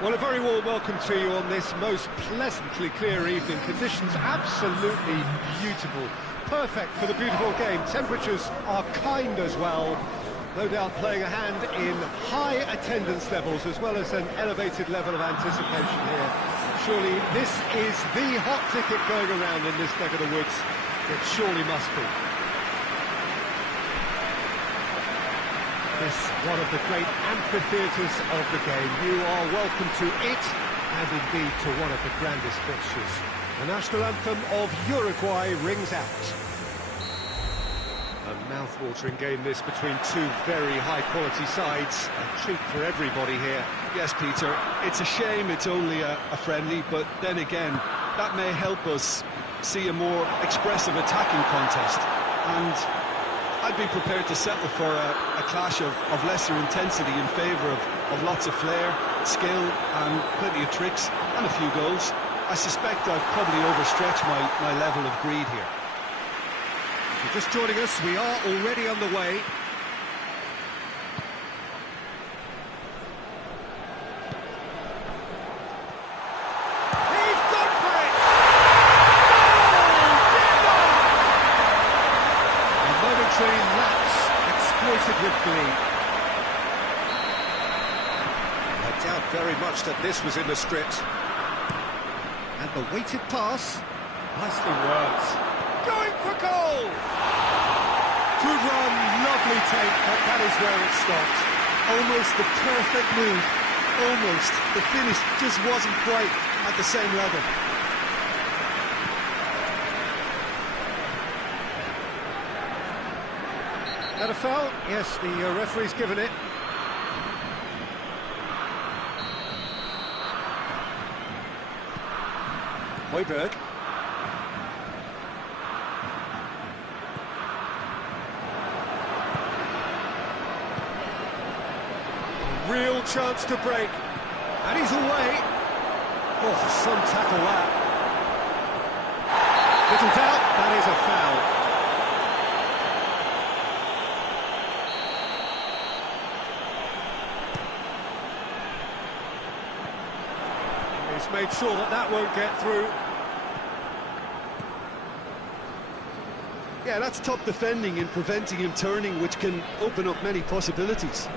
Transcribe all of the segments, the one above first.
Well, a very warm welcome to you on this most pleasantly clear evening. Conditions absolutely beautiful. Perfect for the beautiful game. Temperatures are kind as well. No doubt playing a hand in high attendance levels as well as an elevated level of anticipation here. Surely this is the hot ticket going around in this neck of the woods. It surely must be. This one of the great amphitheatres of the game. You are welcome to it, and indeed to one of the grandest fixtures. The national anthem of Uruguay rings out. A mouth-watering game this between two very high-quality sides. A treat for everybody here. Yes, Peter, it's a shame it's only a friendly, but then again, that may help us see a more expressive attacking contest. And I'd be prepared to settle for a clash of lesser intensity in favour of lots of flair, skill and plenty of tricks and a few goals. I suspect I've probably overstretched my level of greed here. If you're just joining us, we are already underway. With glee. I doubt very much that this was in the script. And the weighted pass, nicely worked. Going for goal! Good run, lovely take, but that is where it stopped. Almost the perfect move, almost. The finish just wasn't quite at the same level. That a foul? Yes, the referee's given it. Højbjerg. Real chance to break. And he's away. Oh, some tackle that. Little doubt, that is a foul. He's made sure that won't get through. Yeah, that's top defending and preventing him turning, which can open up many possibilities.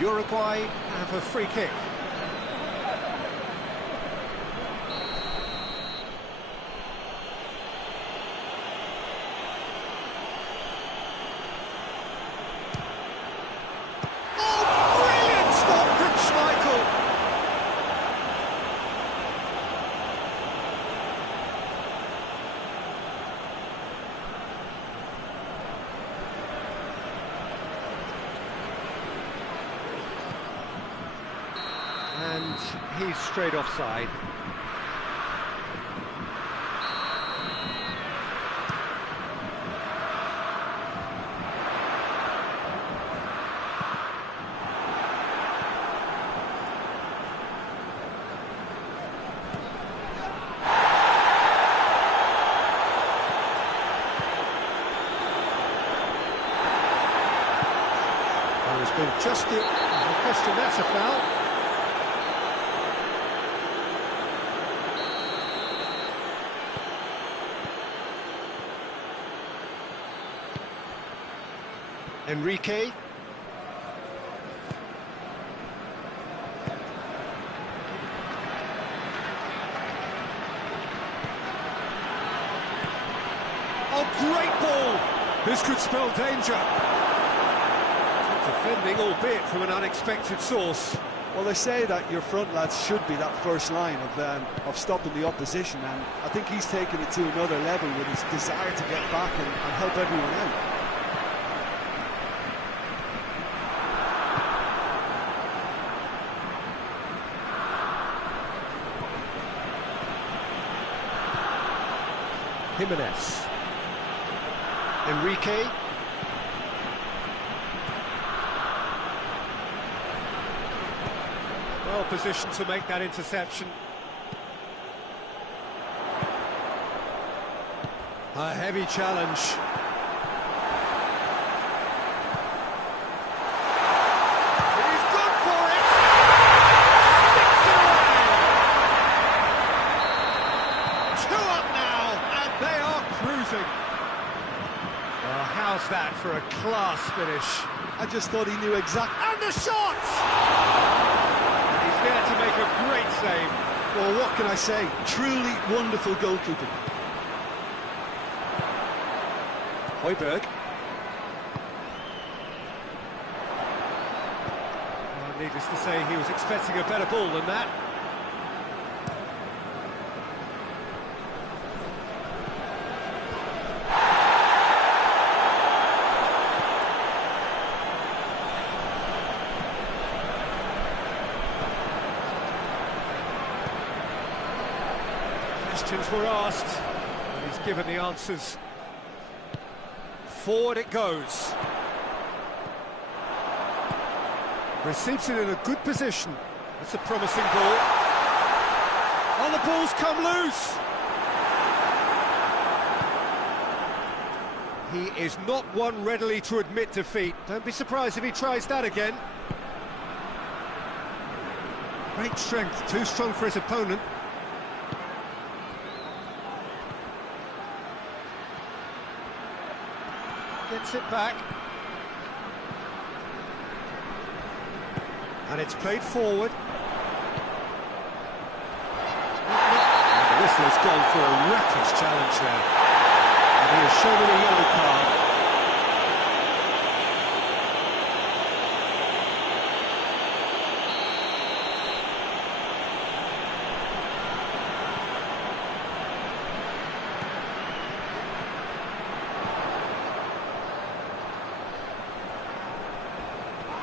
Uruguay have a free kick. And he's straight offside. There's been just the question, that's a foul. Enrique. Oh, great ball! This could spell danger. Defending, albeit from an unexpected source. Well, they say that your front lads should be that first line of stopping the opposition, and I think he's taken it to another level with his desire to get back and help everyone out. Jimenez. Enrique. Well positioned to make that interception. A heavy challenge. He's gone for it! Sticks it away! 2 up now, and they are cruising. Well, how's that for a class finish? I just thought he knew exactly. And the shot! He's there to make a great save. Well, what can I say? Truly wonderful goalkeeping. Højbjerg. Well, needless to say, he was expecting a better ball than that. Questions were asked, and he's given the answers. Forward it goes. Receives it in a good position. That's a promising ball. Oh, the ball's come loose! He is not one readily to admit defeat. Don't be surprised if he tries that again. Great strength, too strong for his opponent. Gets it back. And it's played forward. And the whistle has gone for a reckless challenge there. And he has shown him a yellow card.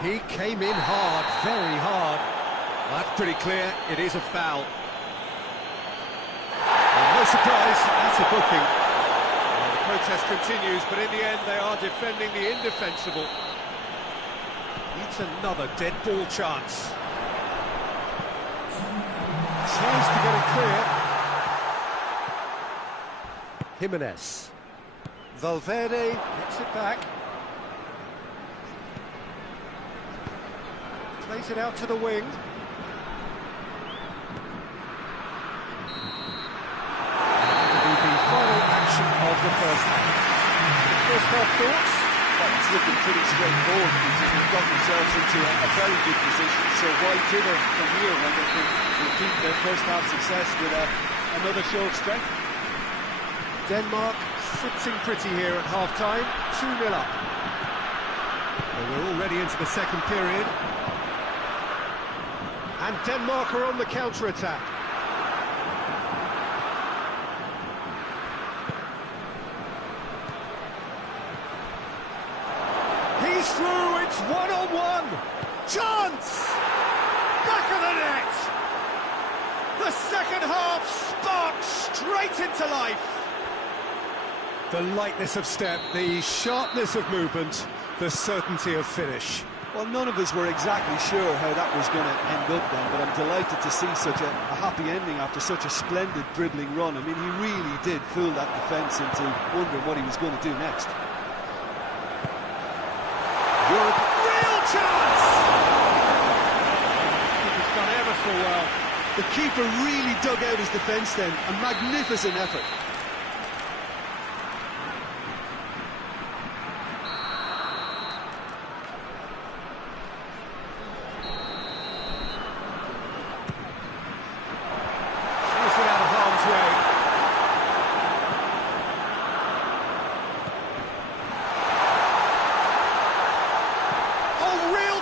He came in hard, very hard. Well, that's pretty clear, it is a foul. And no surprise, that's a booking. Well, the protest continues, but in the end they are defending the indefensible. It's another dead ball chance. Tries to get it clear. Jimenez. Valverde gets it back. Plays it out to the wing. The final action of the first half. The first half thoughts? Well, it's looking pretty straightforward because they've got themselves into a very good position. So why jither from here when they can repeat their first half success with another show of strength? Denmark sitting pretty here at half-time, 2-0 up. Well, we're already into the second period. And Denmark are on the counter-attack. He's through, it's one-on-one! Chance! Back of the net! The second half sparks straight into life! The lightness of step, the sharpness of movement, the certainty of finish. Well, none of us were exactly sure how that was going to end up then, but I'm delighted to see such a happy ending after such a splendid dribbling run. I mean, he really did fool that defence into wondering what he was going to do next. Europe, real chance! Keeper's done ever so well. The keeper really dug out his defence then, a magnificent effort.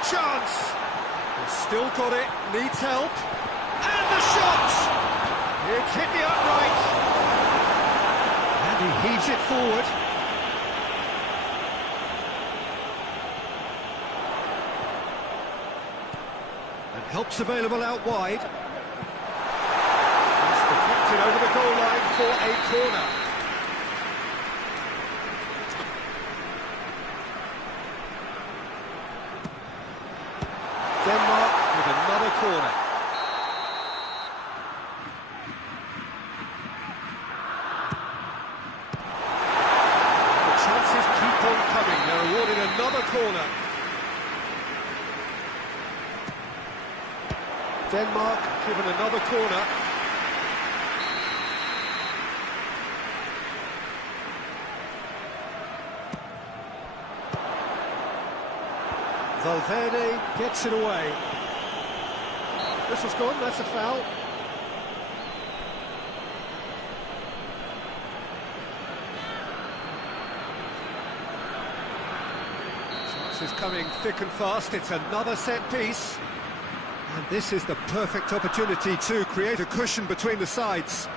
Chance! He's still got it, needs help. And the shot! It's hit the upright. And he heaves it forward. And help's available out wide. He's deflected over the goal line for a corner. Denmark with another corner. Denmark given another corner. Valverde gets it away. Whistle's gone, that's a foul. Chances coming thick and fast, it's another set piece. And this is the perfect opportunity to create a cushion between the sides.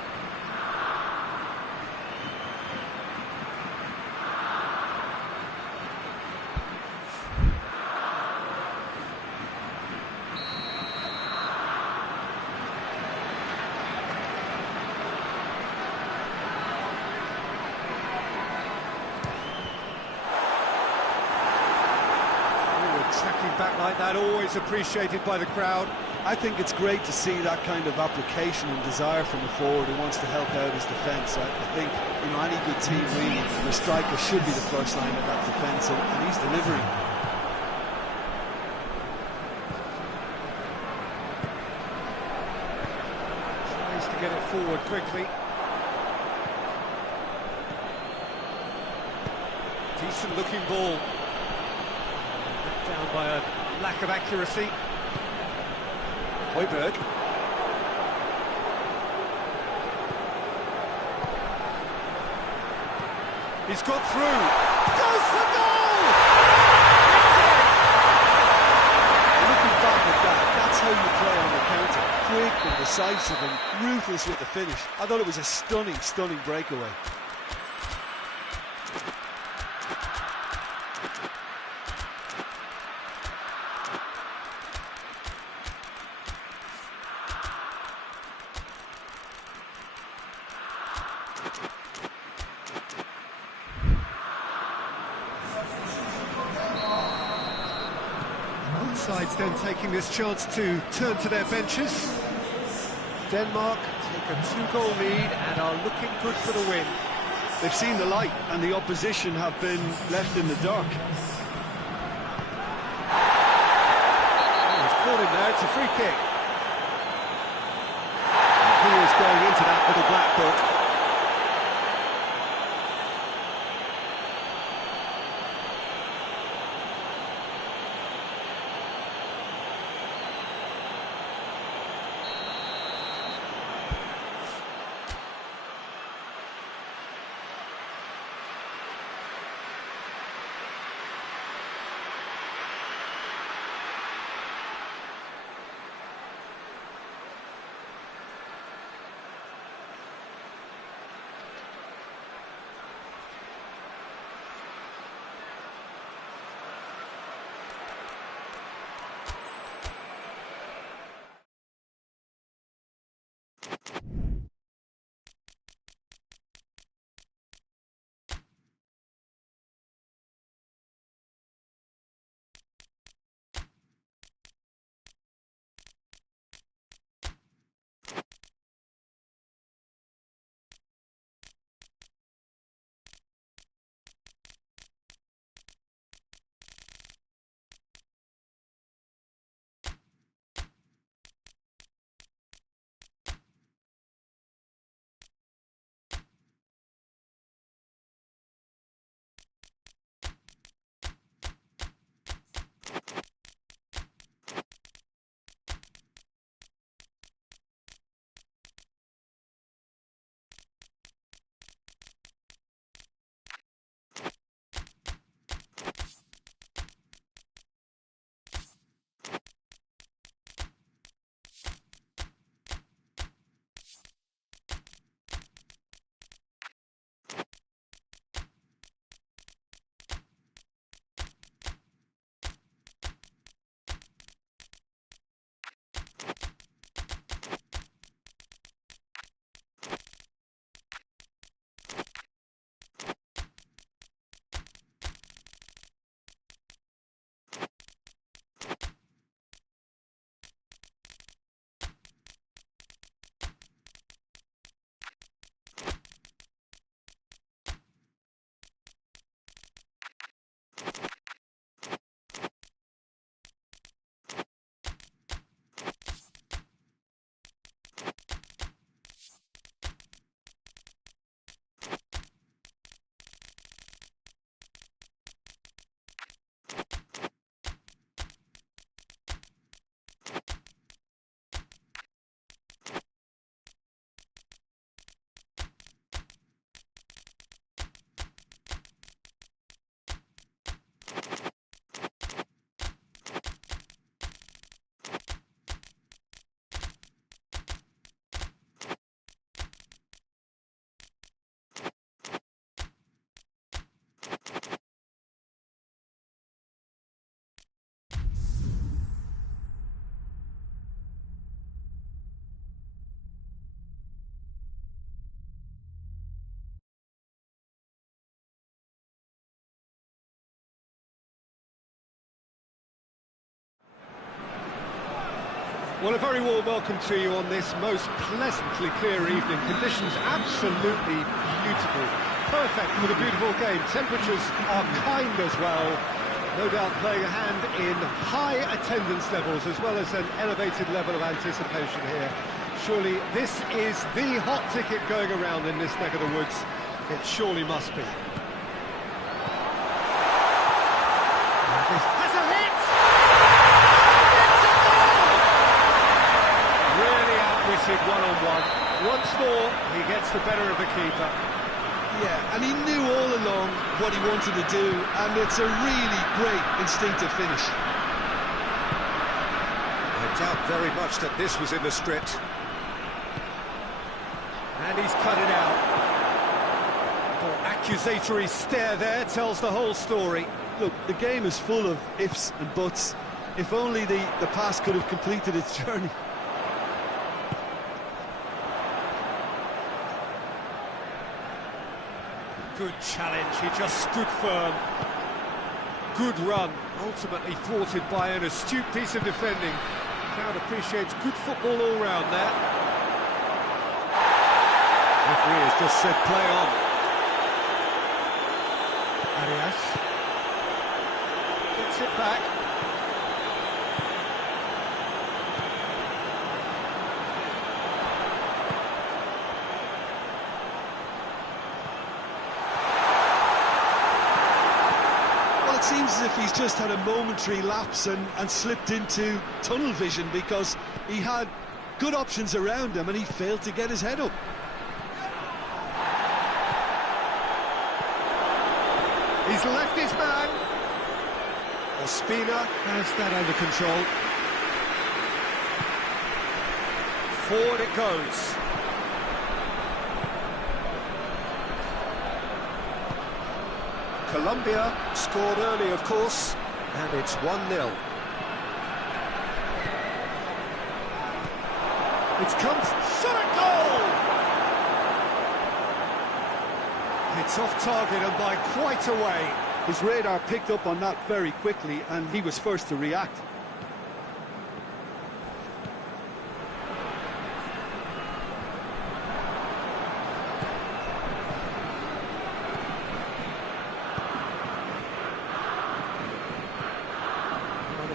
Tracking back like that, always appreciated by the crowd. I think it's great to see that kind of application and desire from a forward who wants to help out his defence. I think, you know, any good team really, the striker should be the first line of that defence, and he's delivering. Tries to get it forward quickly. Decent looking ball. Down by a lack of accuracy. Højbjerg. He's got through. Goes for goal! Looking back at that, that's how you play on the counter. Quick and decisive and ruthless with the finish. I thought it was a stunning, stunning breakaway. Both sides then taking this chance to turn to their benches. Denmark take a 2-goal lead and are looking good for the win. They've seen the light and the opposition have been left in the dark. Oh, he's caught him there, it's a free kick. And he is going into that little black book. Well, a very warm welcome to you on this most pleasantly clear evening. Conditions absolutely beautiful. Perfect for the beautiful game. Temperatures are kind as well. No doubt playing a hand in high attendance levels as well as an elevated level of anticipation here. Surely this is the hot ticket going around in this neck of the woods. It surely must be. Has a hit! It's a goal! Really outwitted one-on-one. Once more, he gets the better of the keeper. Yeah, and he knew all along what he wanted to do, and it's a really great instinctive finish. I doubt very much that this was in the script. And he's cut it out. The accusatory stare there tells the whole story. Look, the game is full of ifs and buts. If only the pass could have completed its journey. Good challenge, he just stood firm. Good run, ultimately thwarted by an astute piece of defending. The crowd appreciates good football all round there. Referee has just said play on. Arias gets it back. It seems as if he's just had a momentary lapse and slipped into tunnel vision, because he had good options around him and he failed to get his head up. He's left his man. Ospina has that under control. Forward it goes. Colombia scored early, of course, and it's 1-0. It's come... Shot a goal! It's off target and by quite a way. His radar picked up on that very quickly, and he was first to react.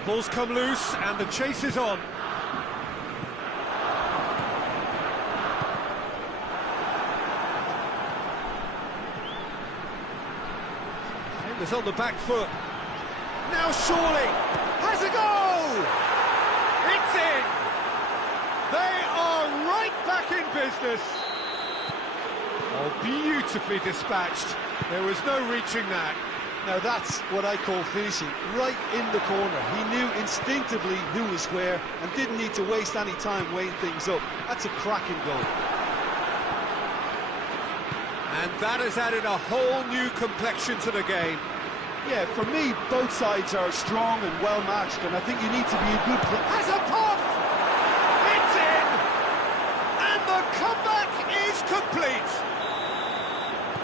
Ball's come loose and the chase is on. Defender's on the back foot. Now surely has a goal! It's in! They are right back in business. Oh, beautifully dispatched. There was no reaching that. Now that's what I call finishing, right in the corner. He knew instinctively who was where and didn't need to waste any time weighing things up. That's a cracking goal. And that has added a whole new complexion to the game. Yeah, for me, both sides are strong and well matched, and I think you need to be a good player. Has a pop! It's in! And the comeback is complete!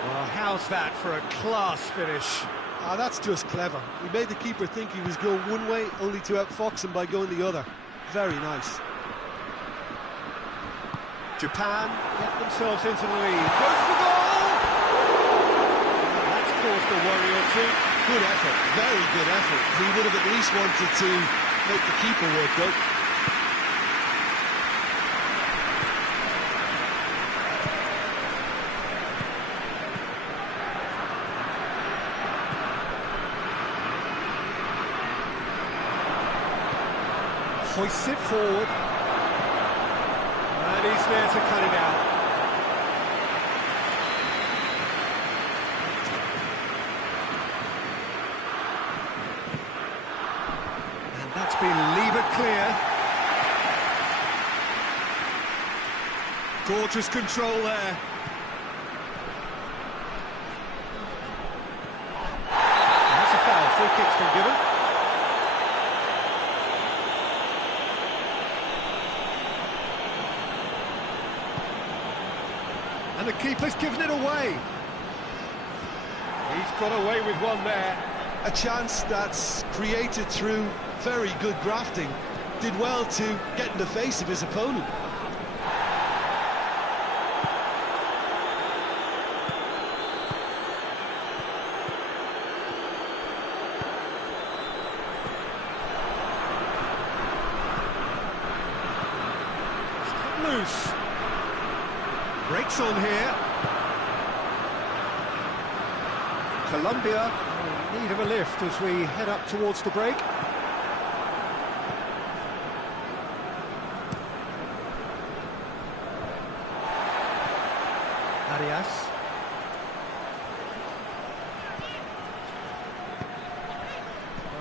Well, how's that for a class finish? Ah, that's just clever. He made the keeper think he was going one way, only to outfox him by going the other. Very nice. Japan get themselves into the lead. Goes for goal! That's caused a worry or two. Good effort, very good effort. He would have at least wanted to make the keeper work, though. Hoists it forward. And he's there to cut it out. And that's been levered clear. Gorgeous control there. That's a foul. Free kick's been given. And the keeper's given it away. He's got away with one there. A chance that's created through very good grafting. did well to get in the face of his opponent. Loose. Breaks on here. Colombia in need of a lift as we head up towards the break. Arias.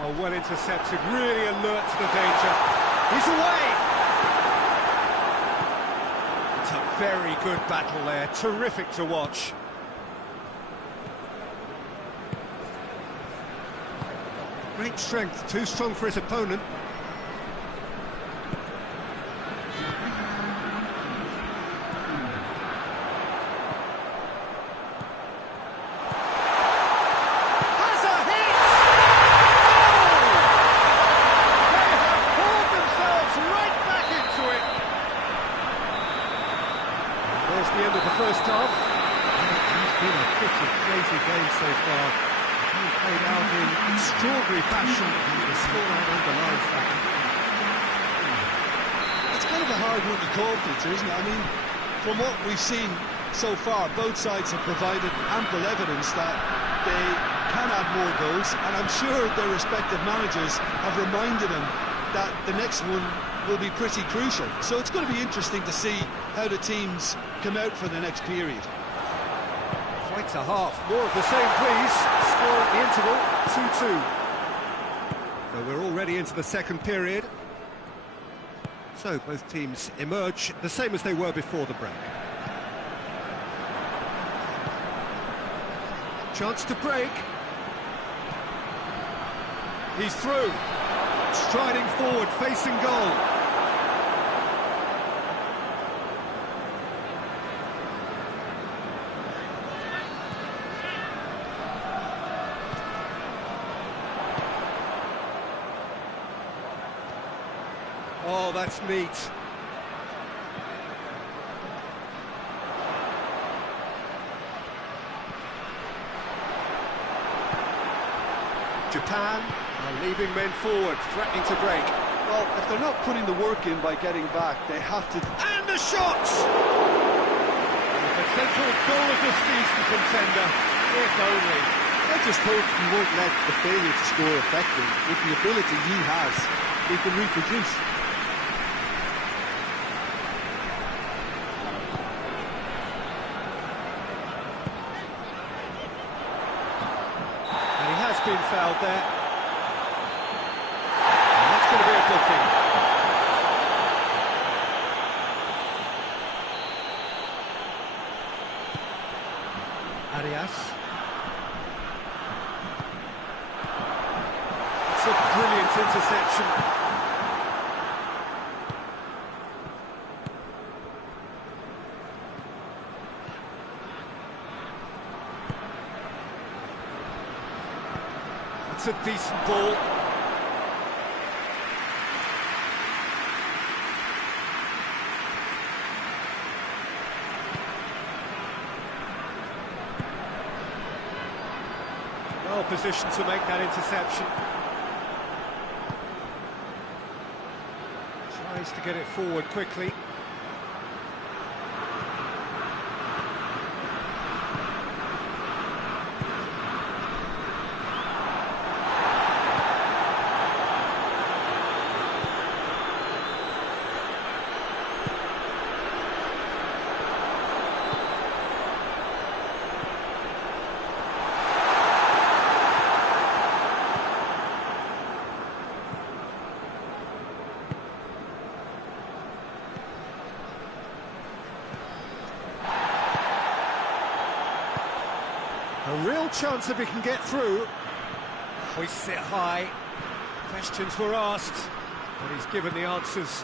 Oh, well intercepted, really alert to the danger. He's away! It's a very good battle there, terrific to watch. Great strength, too strong for his opponent. Has a hit! Oh! They have pulled themselves right back into it. There's the end of the first half. It's been a pretty crazy game so far. Played out in extraordinary fashion, and the scoreline underlines that. It's kind of a hard one to call, Peter, isn't it? I mean, from what we've seen so far, both sides have provided ample evidence that they can add more goals, and I'm sure their respective managers have reminded them that the next one will be pretty crucial. So it's going to be interesting to see how the teams come out for the next period. Quite a half. More of the same, please. Score at the interval, 2-2. So we're already into the second period. So both teams emerge the same as they were before the break. Chance to break. He's through. Striding forward, facing goal. Oh, that's neat. Japan are leaving men forward, threatening to break. Well, if they're not putting the work in by getting back, they have to... And the shot! The potential goal of the season contender, if only. I just hope he won't let the failure to score affect him. With the ability he has, he can reproduce. Been fouled there. And that's going to be a booking. Arias. It's a brilliant interception. It's a decent ball. Well positioned to make that interception. Tries to get it forward quickly. A real chance if he can get through. Hoists it high. Questions were asked, but he's given the answers.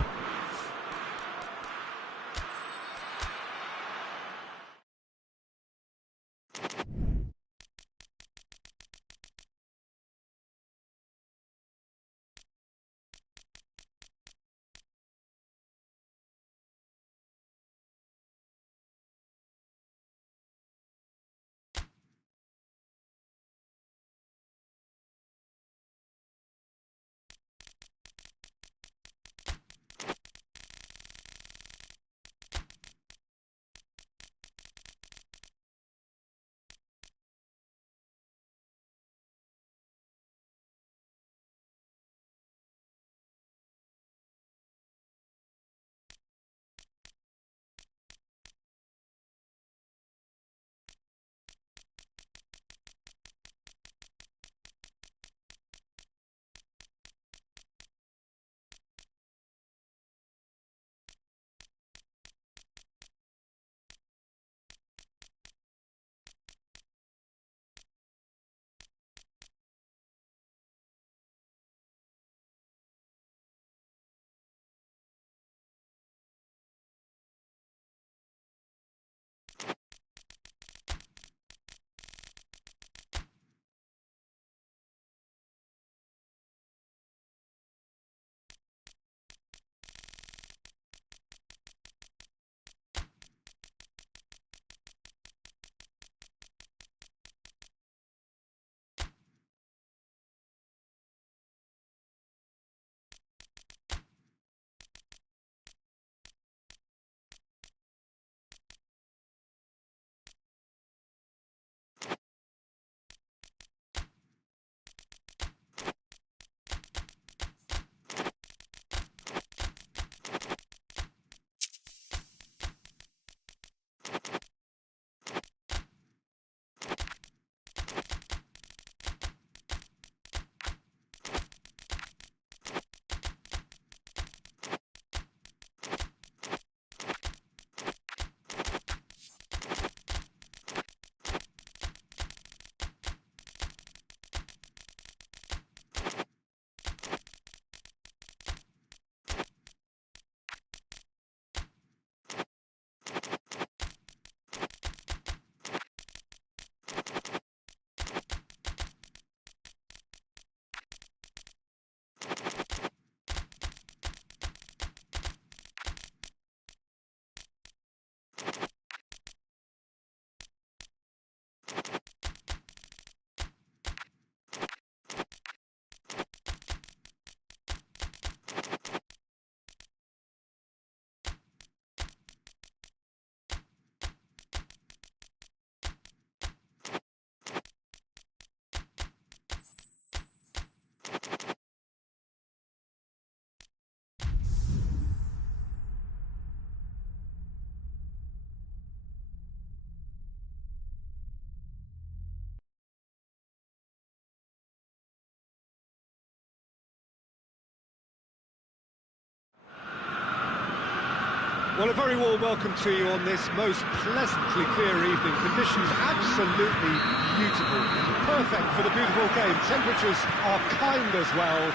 Well, a very warm welcome to you on this most pleasantly clear evening. Conditions absolutely beautiful. Perfect for the beautiful game. Temperatures are kind as well.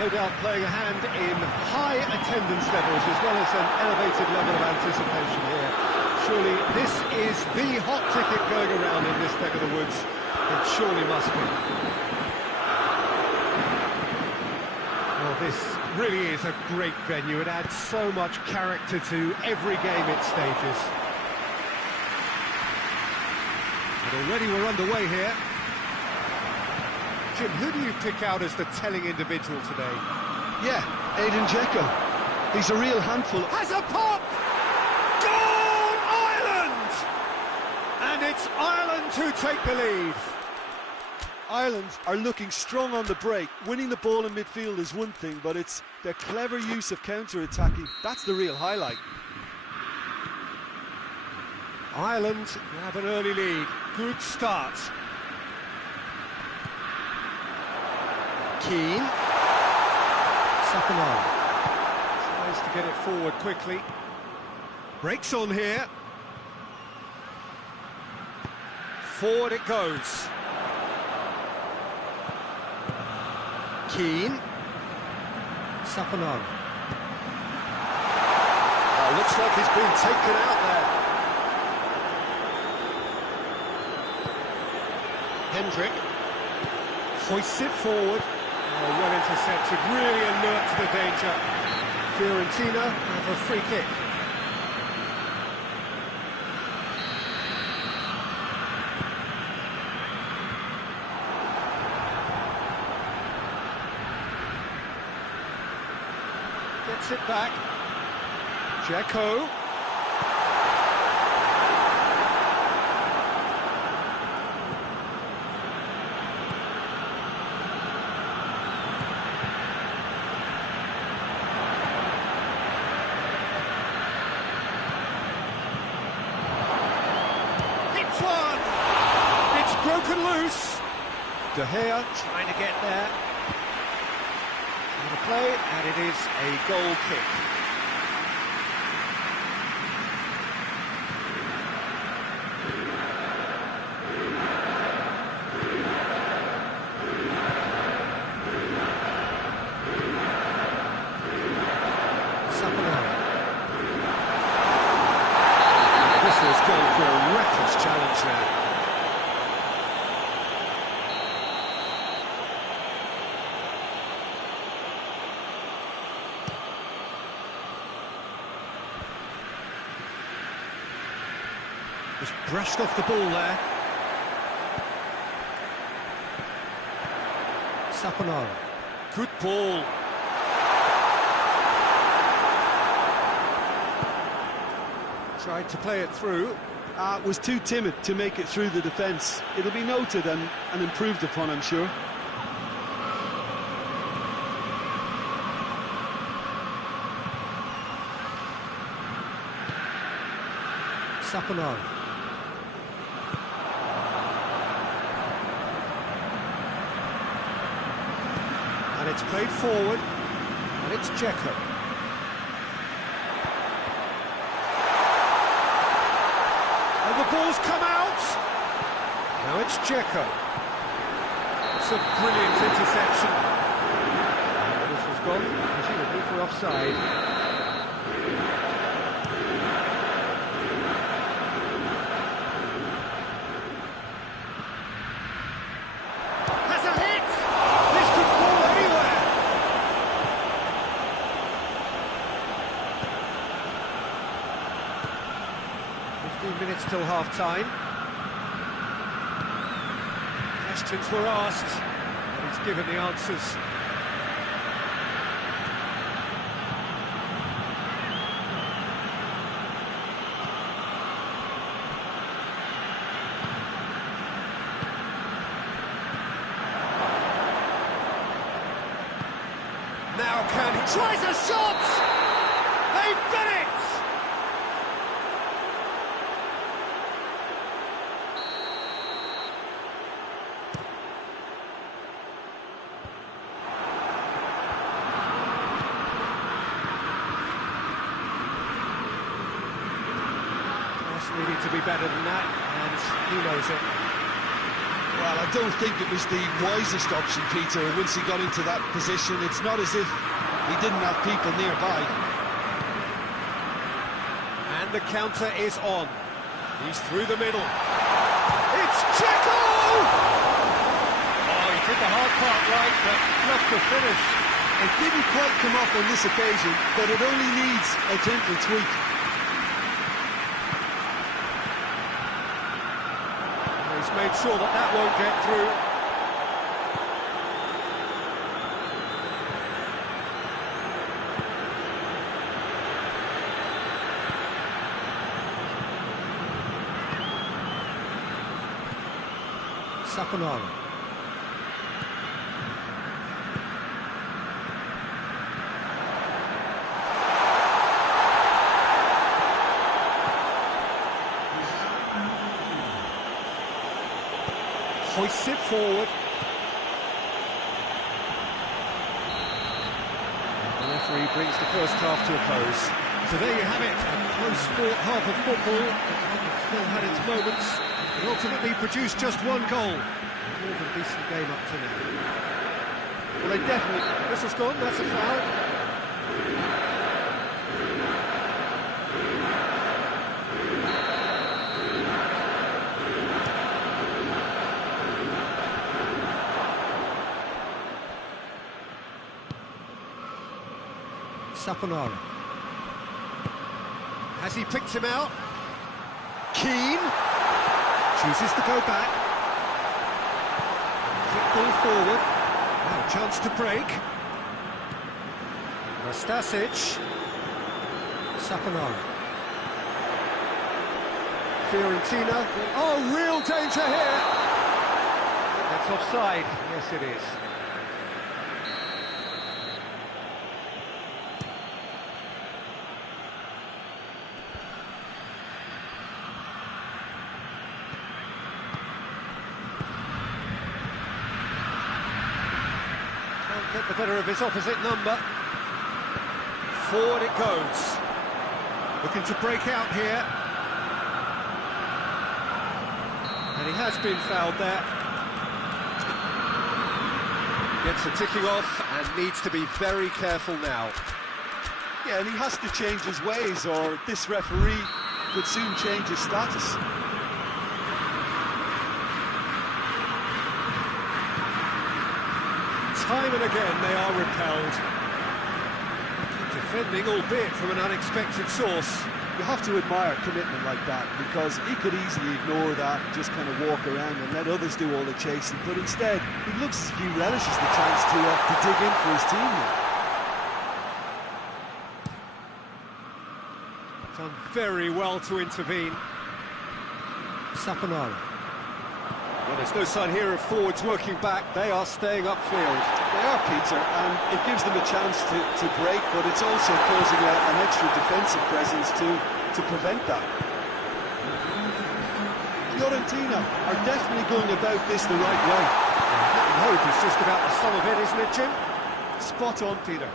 No doubt playing a hand in high attendance levels as well as an elevated level of anticipation here. Surely this is the hot ticket going around in this neck of the woods. It surely must be. Well, this really is a great venue. It adds so much character to every game it stages. And already we're underway here. Jim, who do you pick out as the telling individual today? Yeah, Diachi. He's a real handful. Has a pop! Goal, Ireland! And it's Ireland who take the lead. Ireland are looking strong on the break. Winning the ball in midfield is one thing, but it's their clever use of counter-attacking. That's the real highlight. Ireland have an early lead. Good start. Keane. Sapanara tries to get it forward quickly. Breaks on here. Forward it goes. Keane. Sapanara. Oh, looks like he's been taken out there. Hendrick. Hoists it forward. Oh, well intercepted, really alert to the danger. Fiorentina have a free kick. Gets it back. Dzeko. Broken loose. De Gea trying to get there. The play, and it is a goal kick. Sapanara. This is going for a reckless challenge there. Just brushed off the ball there. Sapanara. Good ball. Tried to play it through. Was too timid to make it through the defence. It'll be noted and improved upon, I'm sure. Sapanara. And it's played forward, and it's Dzeko. And the ball's come out. Now it's Dzeko. It's a brilliant interception. This was gone, presumably for offside. Minutes till half-time. Questions were asked, and he's given the answers. Now can he tries a shot! They've done it! better than that, and he knows it. Well, I don't think it was the wisest option, Peter. Once he got into that position, it's not as if he didn't have people nearby. And the counter is on. He's through the middle. It's Checo! Oh, he did the hard part right, but left the finish. It didn't quite come off on this occasion, but it only needs a gentle tweak. He's made sure that that won't get through. Saponara. Hoists it forward. The referee brings the first half to a close. So there you have it, a close-fought half of football. Still had its moments, and ultimately produced just one goal. More than a decent game up to now. Well, they definitely... This has gone, that's a foul. Saponara. Has he picked him out? Keane chooses to go back. Quick ball forward. Now a chance to break. Nastasic. Saponara. Fiorentina. Oh, real danger here. That's offside. Yes, it is. Get the better of his opposite number. Forward it goes. Looking to break out here. And he has been fouled there. Gets a ticking off and needs to be very careful now. Yeah, and he has to change his ways, or this referee could soon change his status. Time and again they are repelled. Defending, albeit from an unexpected source. You have to admire commitment like that, because he could easily ignore that, just kind of walk around and let others do all the chasing, but instead he looks as if he relishes the chance to dig in for his team now. Done very well to intervene. Saponara. Well, there's no sign here of forwards working back. They are staying upfield. They are, Peter, and it gives them a chance to break, but it's also causing an extra defensive presence to prevent that. Fiorentina are definitely going about this the right way. I hope it's just about the sum of it, isn't it, Jim? Spot on, Peter.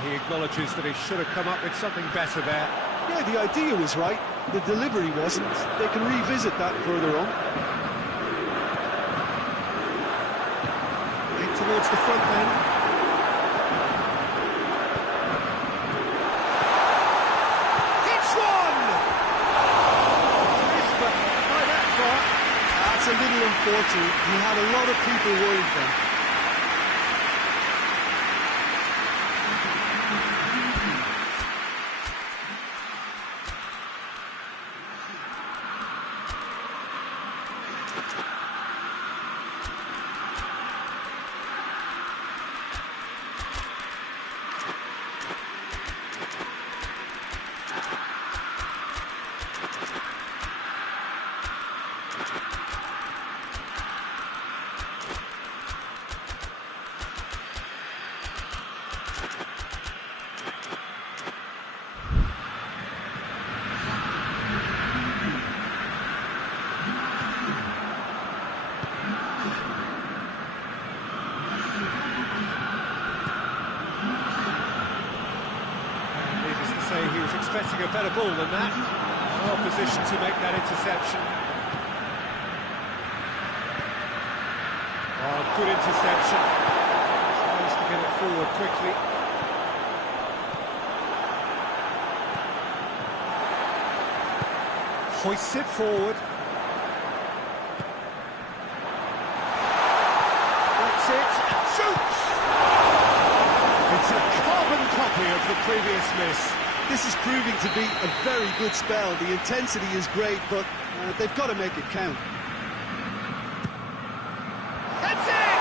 He acknowledges that he should have come up with something better there. Yeah, the idea was right, the delivery wasn't. They can revisit that further on. In towards the front then. Hits one! Missed, but by that far. That's a little unfortunate. He had a lot of people worried then. a better ball than that. Well positioned to make that interception. Oh, good interception. Tries to get it forward quickly. Hoists it forward. That's it. Shoots! It's a carbon copy of the previous miss. This is proving to be a very good spell. The intensity is great, but they've got to make it count. That's it!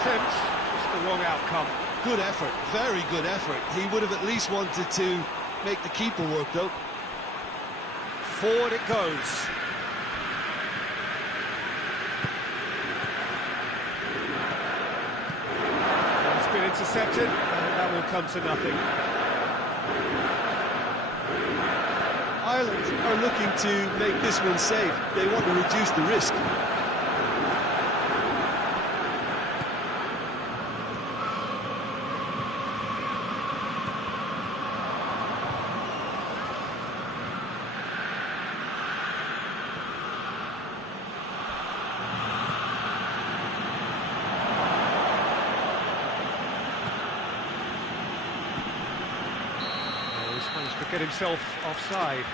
Attempt, just the wrong outcome. Good effort, very good effort. He would have at least wanted to make the keeper work, though. Forward it goes. It's been intercepted, and that will come to nothing. Ireland are looking to make this one safe. They want to reduce the risk. Managed to get himself offside.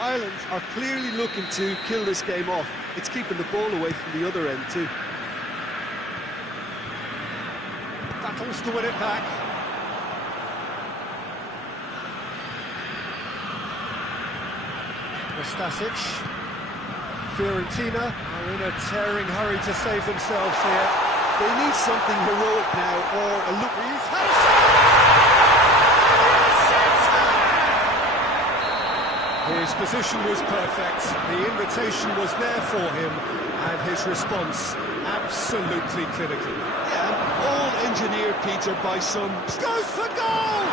Ireland are clearly looking to kill this game off. It's keeping the ball away from the other end too. Battles to win it back. Stasic. Fiorentina are in a tearing hurry to save themselves here. They need something heroic now, or a look. He's had a shot! His position was perfect, the invitation was there for him, and his response absolutely clinical. Yeah, all engineered, Peter, by some... Goes for goal!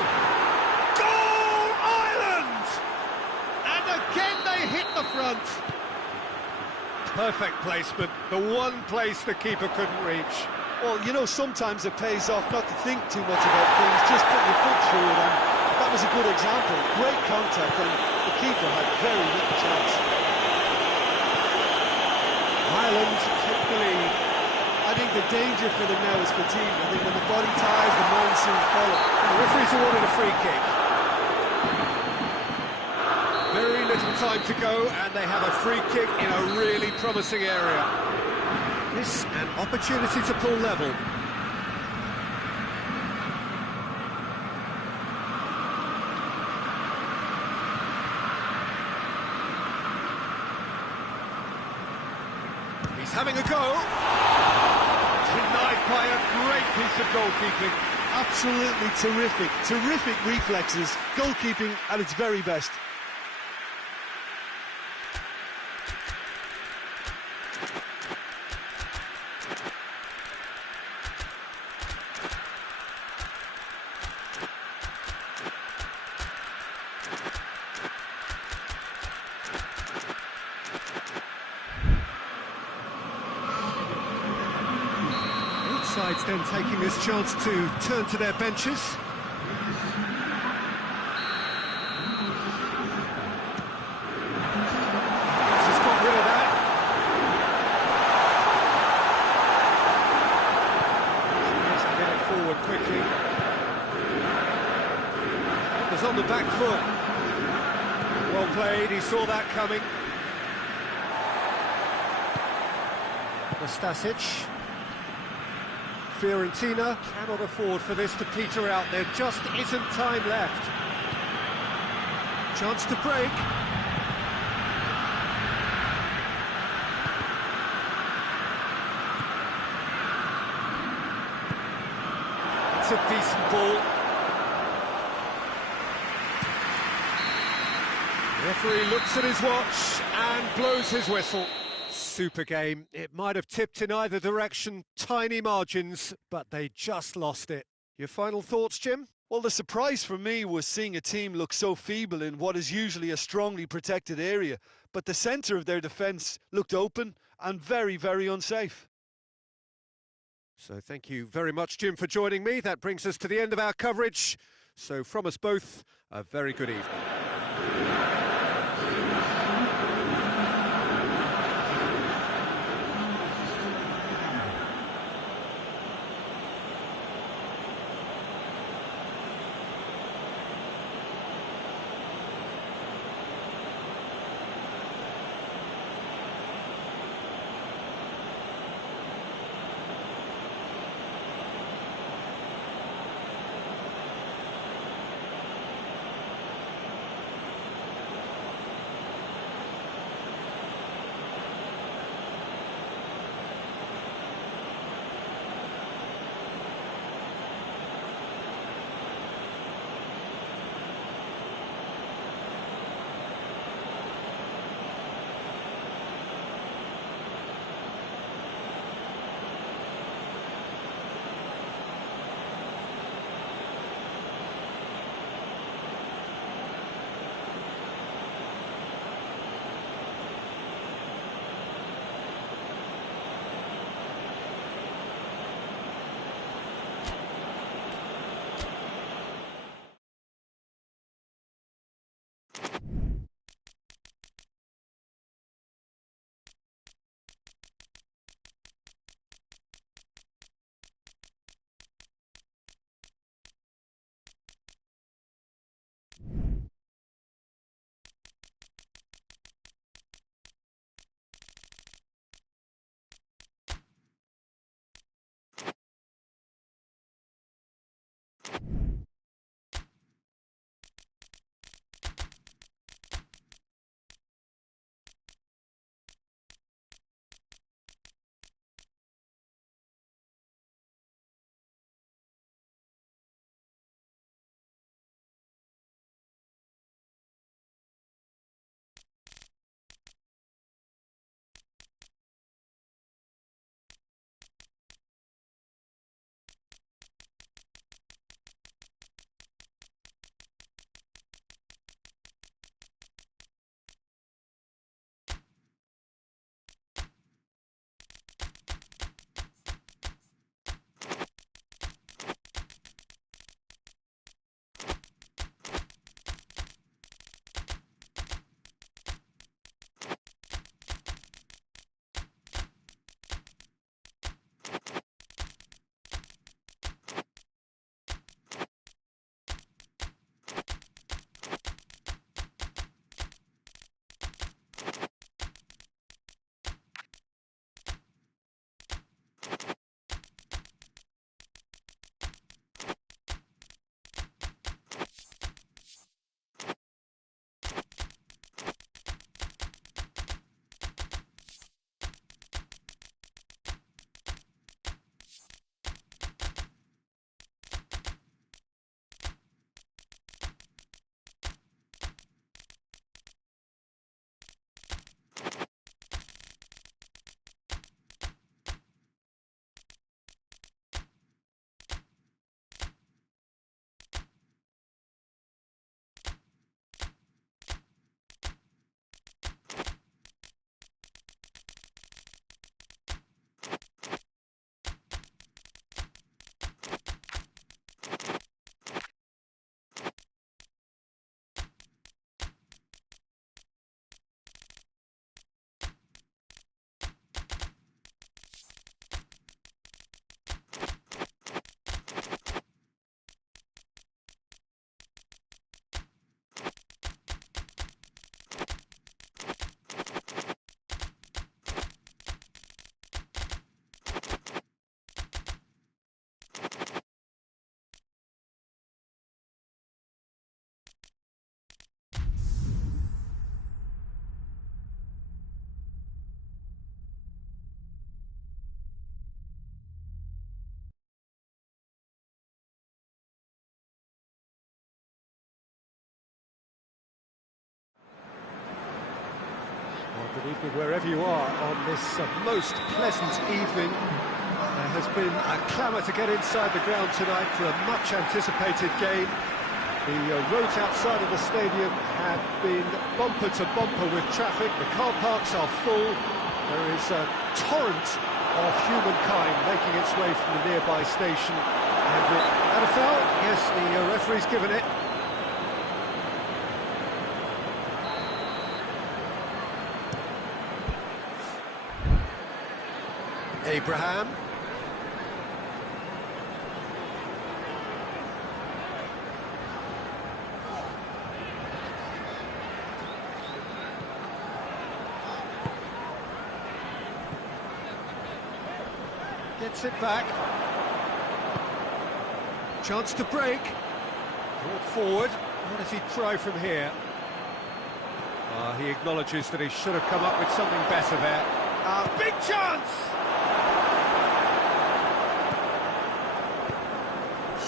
Goal, Ireland! And again they hit the front. Perfect placement, the one place the keeper couldn't reach. Well, you know, sometimes it pays off not to think too much about things, just put your foot through it, and that was a good example. Great contact, and the keeper had very little chance. Ireland take the lead. I think the danger for them now is fatigue. I think when the body tires, the mind soon follows. The referee's awarded a free kick. Very little time to go, and they have a free kick in a really promising area. This an opportunity to pull level. He's having a go. Denied by a great piece of goalkeeping. Absolutely terrific, terrific reflexes. Goalkeeping at its very best. Sides then taking this chance to turn to their benches. He's got rid of that. He has to get it forward quickly. Defender's on the back foot. Well played, he saw that coming. Stasic. Fiorentina cannot afford for this to peter out. There just isn't time left. Chance to break. It's a decent ball. The referee looks at his watch and blows his whistle. Super game. It might have tipped in either direction, tiny margins, but they just lost it. Your final thoughts, Jim? Well, the surprise for me was seeing a team look so feeble in what is usually a strongly protected area, but the centre of their defence looked open and very, very unsafe. So thank you very much, Jim, for joining me. That brings us to the end of our coverage. So from us both, a very good evening. Well, good evening wherever you are on this most pleasant evening. There has been a clamour to get inside the ground tonight for a much-anticipated game. The roads outside of the stadium have been bumper to bumper with traffic. The car parks are full. There is a torrent of humankind making its way from the nearby station And a foul? Yes, the referee's given it. Abraham. Gets it back. Chance to break. Brought forward. What does he try from here? He acknowledges that he should have come up with something better there. Big chance!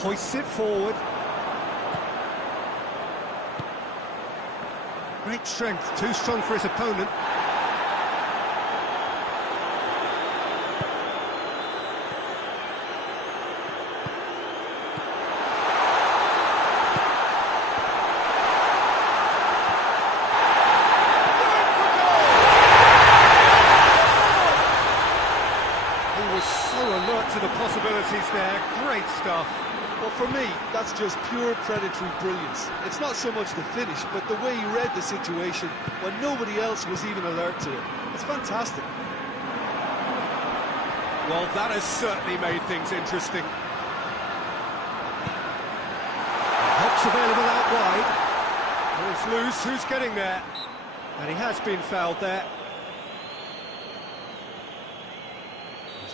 Hoists it forward. Great strength, too strong for his opponent. To the possibilities there, great stuff. Well, for me, that's just pure predatory brilliance. It's not so much the finish, but the way he read the situation when nobody else was even alert to it. It's fantastic. Well, that has certainly made things interesting. Help's available out wide. It's loose, who's getting there? And he has been fouled there.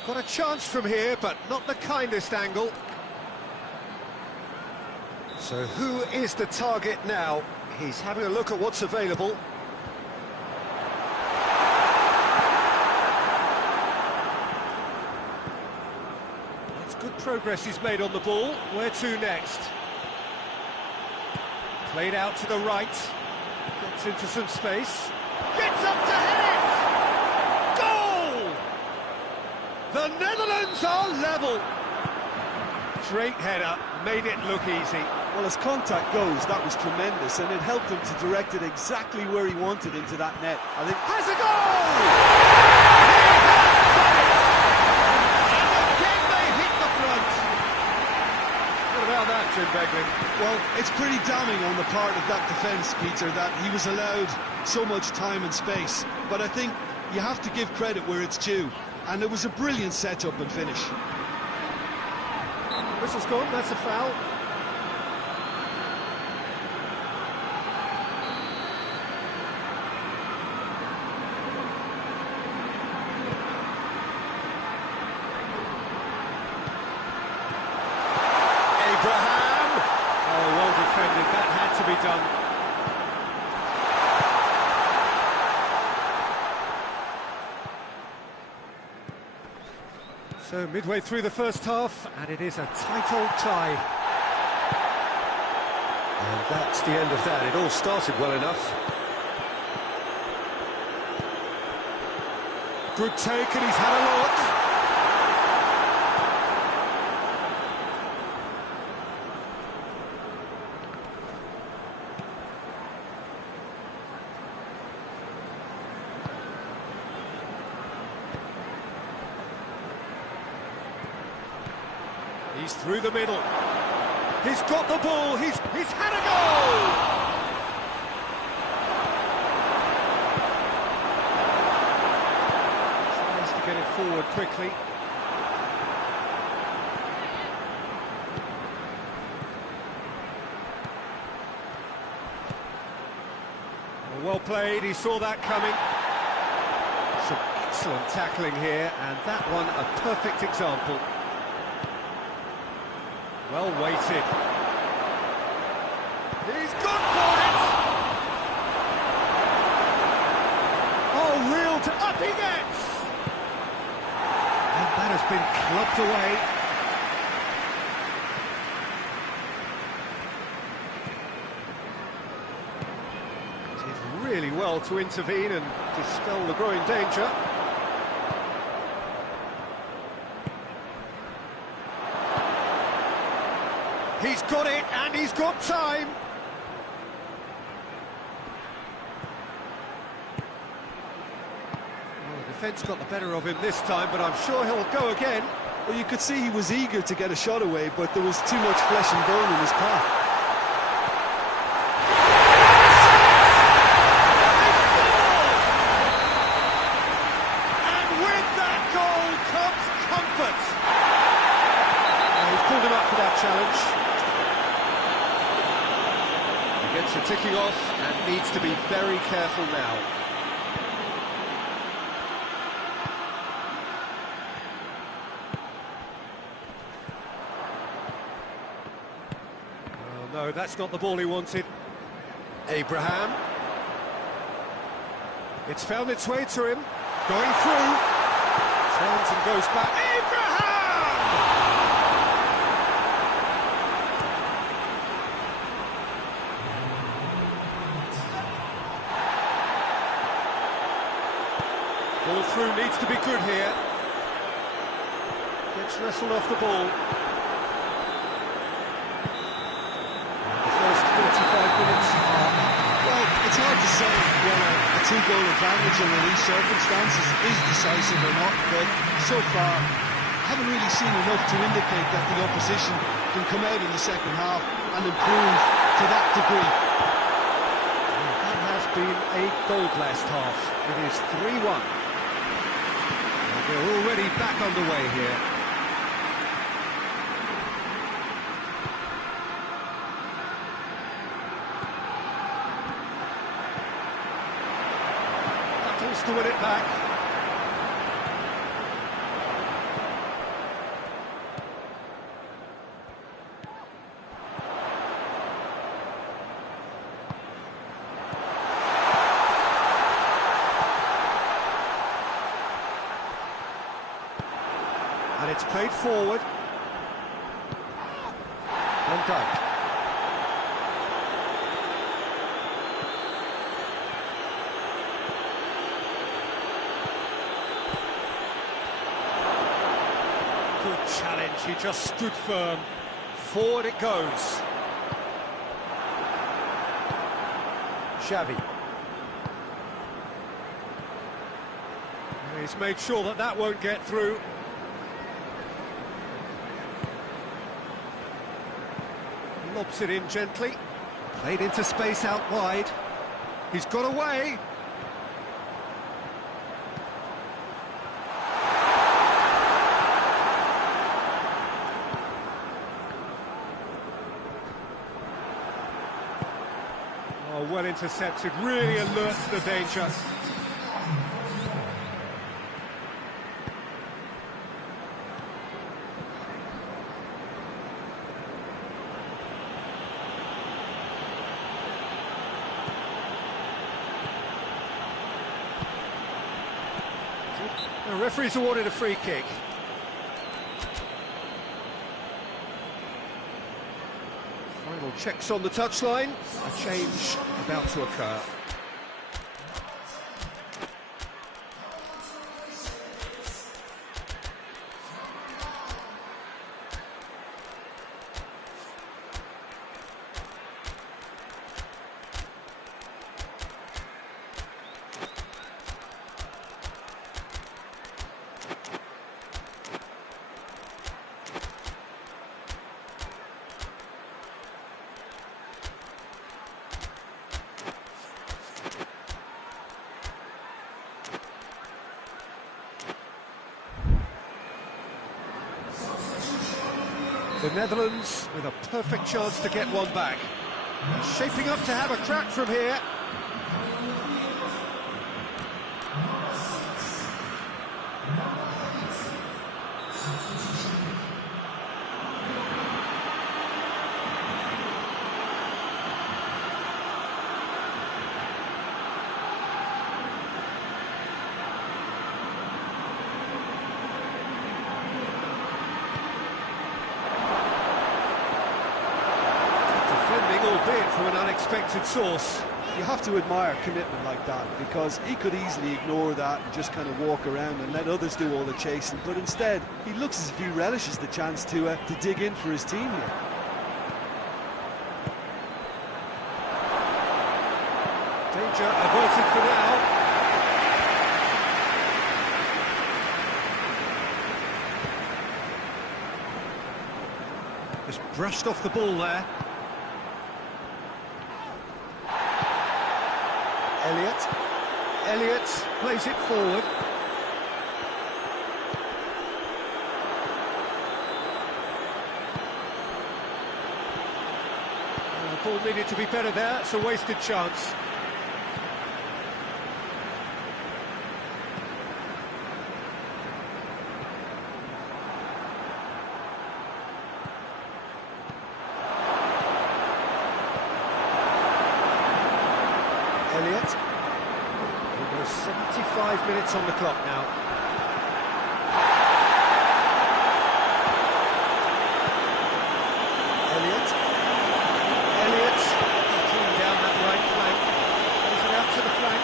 Got a chance from here, but not the kindest angle. So who is the target now? He's having a look at what's available. That's good progress he's made on the ball. Where to next? Played out to the right. Gets into some space. Gets up to head it! The Netherlands are level. Great header, made it look easy. Well, as contact goes, that was tremendous, and it helped him to direct it exactly where he wanted into that net. I think has a goal! And again they hit the front. What about that, Jim Beglin? Well, it's pretty damning on the part of that defence, Peter, that he was allowed so much time and space. But I think you have to give credit where it's due. And it was a brilliant setup and finish. Whistle's gone, that's a foul. Abraham! Oh, well defended, that had to be done. So midway through the first half, and it is a tight old tie. And that's the end of that. It all started well enough. Good take, and he's had a look. He's through the middle. He's got the ball. He's had a goal. Tries to get it forward quickly. Well played. He saw that coming. Some excellent tackling here, and that one a perfect example. Well weighted. He's gone for it! Oh, reeled up he gets! And that has been clubbed away. Did really well to intervene and dispel the growing danger. He's got it, and he's got time. Well, the defence got the better of him this time, but I'm sure he'll go again. Well, you could see he was eager to get a shot away, but there was too much flesh and bone in his path. Challenge. He gets a ticking off and needs to be very careful now. Oh, no, that's not the ball he wanted. Abraham. It's found its way to him. Going through. Turns and goes back. Abraham! Ball through needs to be good here. Gets wrestled off the ball. The first 45 minutes are... Well, it's hard to say whether a two-goal advantage under these circumstances is decisive or not, but so far I haven't really seen enough to indicate that the opposition can come out in the second half and improve to that degree. That has been a gold last half. It is 3-1. We're already back underway here. Battles to win it back. And it's played forward. Van Dijk. Good challenge, he just stood firm. Forward it goes. Xavi. He's made sure that that won't get through. Lobs it in gently. Played into space out wide. He's got away. Oh, well intercepted. Really alert to the danger. The referee's awarded a free kick. Final checks on the touchline. A change about to occur. The Netherlands with a perfect chance to get one back. Shaping up to have a crack from here. Albeit from an unexpected source. You have to admire commitment like that, because he could easily ignore that and just kind of walk around and let others do all the chasing, but instead he looks as if he relishes the chance to dig in for his team here. Danger averted for now. Just brushed off the ball there. Elliott plays it forward. The ball needed to be better there, it's a wasted chance. Elliott. Almost 75 minutes on the clock now. Elliott clean down that right flank. Plays it out to the flank.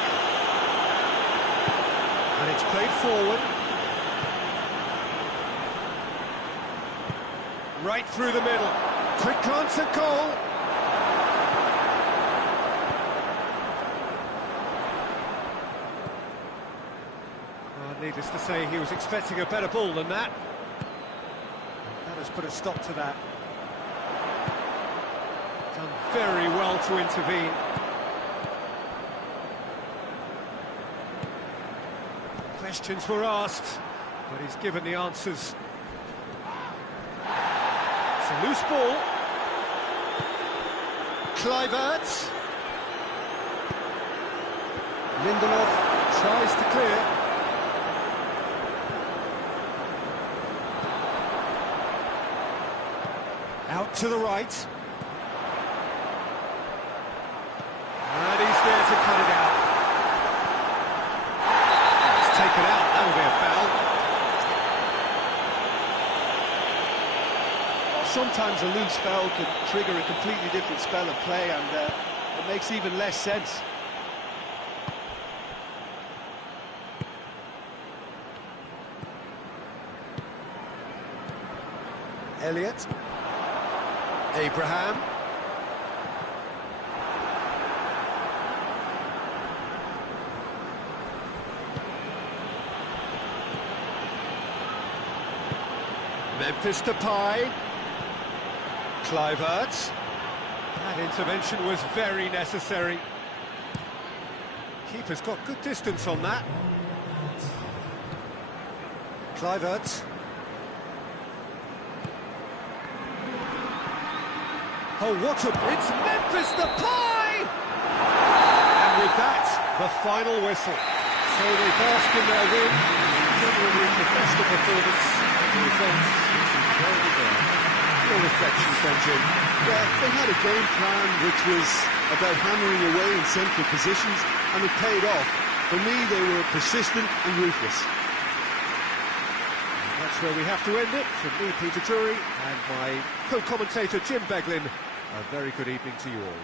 And it's played forward. Right through the middle. Quick glance at goal. Needless to say, he was expecting a better ball than that. That has put a stop to that. Done very well to intervene. Questions were asked, but he's given the answers. It's a loose ball. Kluivert. Lindelof tries to clear. Out to the right. And he's there to cut it out. It's taken out, that'll be a foul. Well, sometimes a loose foul could trigger a completely different spell of play, and it makes even less sense. Elliott. Abraham. Memphis Depay. Kluivert. That intervention was very necessary. Keeper's got good distance on that. Kluivert. Oh, what a... It's Memphis Depay! And with that, the final whistle. So they bask in their win, genuinely professional performance, and the result is well deserved. Your reflections then, Jim? Yeah, they had a game plan which was about hammering away in central positions, and it paid off. For me, they were persistent and ruthless. That's where we have to end it. From me, PESJOKER, and my co-commentator, Jim Beglin. A very good evening to you all.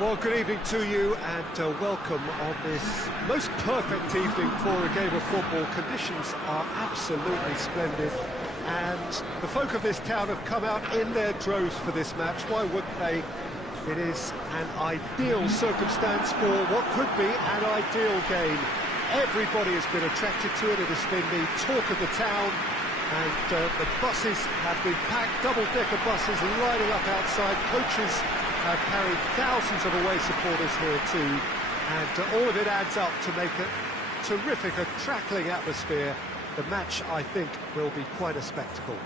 Well, good evening to you and welcome on this most perfect evening for a game of football. Conditions are absolutely splendid and the folk of this town have come out in their droves for this match. Why wouldn't they? It is an ideal circumstance for what could be an ideal game. Everybody has been attracted to it. It has been the talk of the town and the buses have been packed, double-decker buses lining up outside. Coaches have carried thousands of away supporters here too, and all of it adds up to make a terrific, crackling atmosphere. The match, I think, will be quite a spectacle.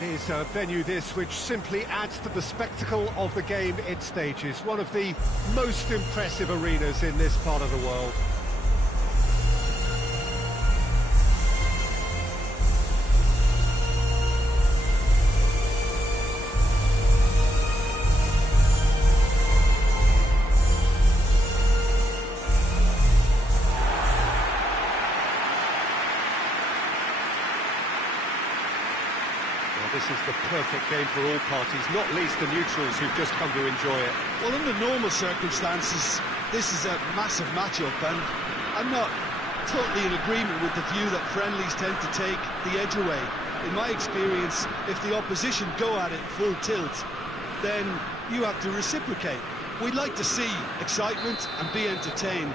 It is a venue this which simply adds to the spectacle of the game it stages. One of the most impressive arenas in this part of the world. This is the perfect game for all parties, not least the neutrals who've just come to enjoy it. Well, under normal circumstances, this is a massive matchup, and I'm not totally in agreement with the view that friendlies tend to take the edge away. In my experience, if the opposition go at it full tilt, then you have to reciprocate. We'd like to see excitement and be entertained,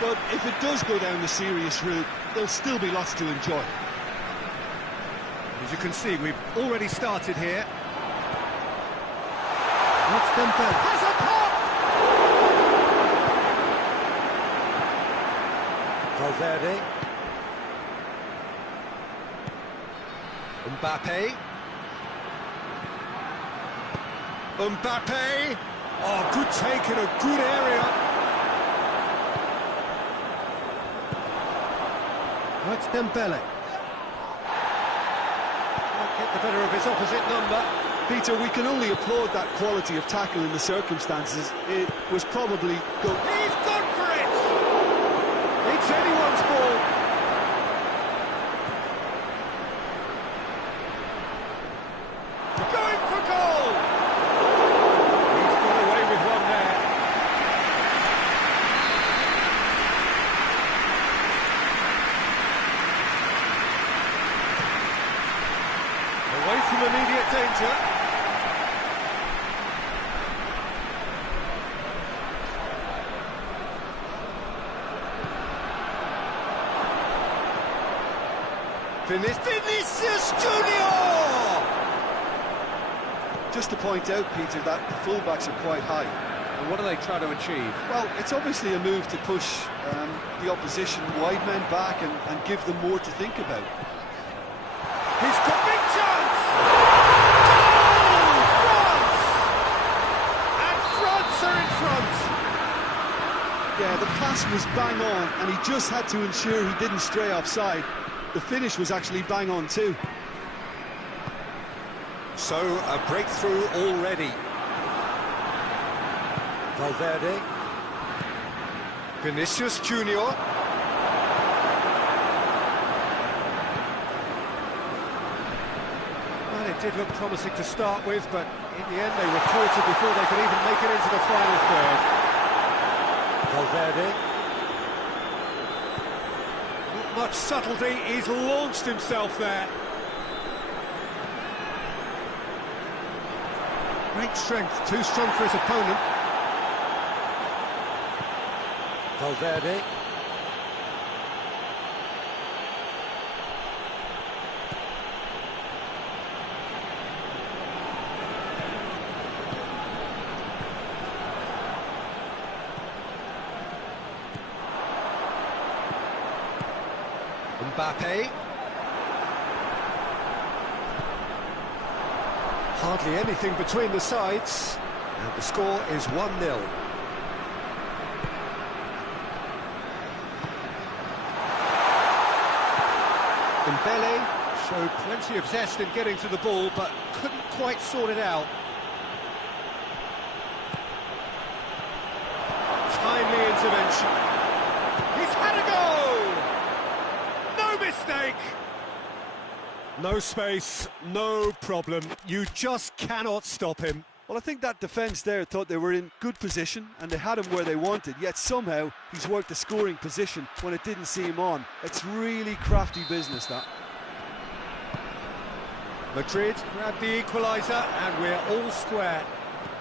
but if it does go down the serious route, there'll still be lots to enjoy. As you can see, we've already started here. It's Dembele. Has a pop! Valverde. Mbappe. Mbappe! Oh, good take in a good area. That's Dembele. Get the better of his opposite number. Peter, we can only applaud that quality of tackle in the circumstances. It was probably good. He's gone for it! It's anyone's ball. Going for goal! He's got away with one there. Away from immediate danger. Vinicius Junior! Just to point out, Peter, that the fullbacks are quite high. And what are they trying to achieve? Well, it's obviously a move to push the opposition wide men back and give them more to think about. He's got big chance! Goal! France! And France are in front! Yeah, the pass was bang on, and he just had to ensure he didn't stray offside. The finish was actually bang on too. So, a breakthrough already. Valverde. Vinicius Junior. Well, it did look promising to start with, but in the end they were thwarted before they could even make it into the final third. Valverde. Not much subtlety, he's launched himself there. Great strength, too strong for his opponent. Valverde. Mbappe. Hardly anything between the sides, and the score is 1-0. Dembele showed plenty of zest in getting to the ball, but couldn't quite sort it out. Timely intervention. He's had a go! No mistake! No space, no problem. You just cannot stop him. Well, I think that defence there thought they were in good position and they had him where they wanted, yet somehow he's worked the scoring position when it didn't see him on. It's really crafty business, that. Madrid grabbed the equaliser and we're all square.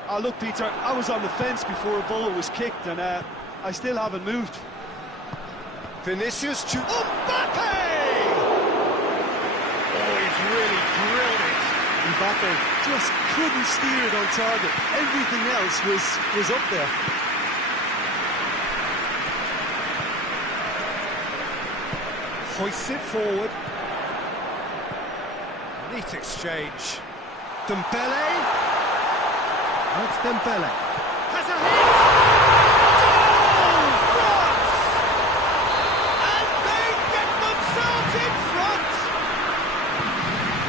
Oh, look, Peter, I was on the fence before a ball was kicked and I still haven't moved. Vinicius to Mbappe! Oh, he's really drilled it. Mbappe just couldn't steer it on target. Everything else was up there. Hoists it forward. Neat exchange. Dembele. That's Dembele. Has a hit! Goal! France! And they get themselves in front!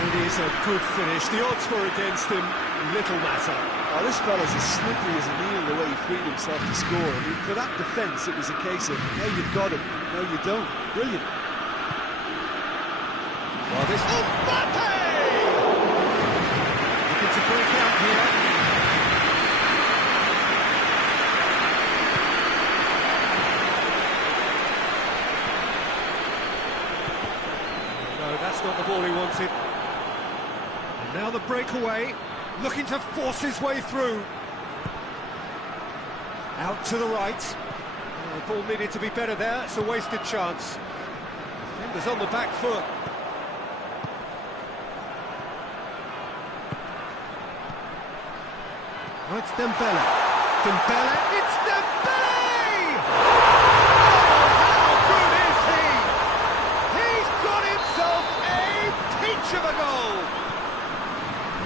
It is a good finish. The odds were against him. Little matter. Oh, this fella's as slippery as an eel the way he freed himself to score. I mean, for that defence, it was a case of, now you've got him, no you don't. Brilliant. Well, this Mbappe! Looking to break out here. No, that's not the ball he wanted. And now the breakaway, looking to force his way through. Out to the right. The ball needed to be better there. It's a wasted chance. Defenders on the back foot. Oh, it's Dembele. Dembele, it's Dembele! Oh, how good is he? He's got himself a peach of a goal.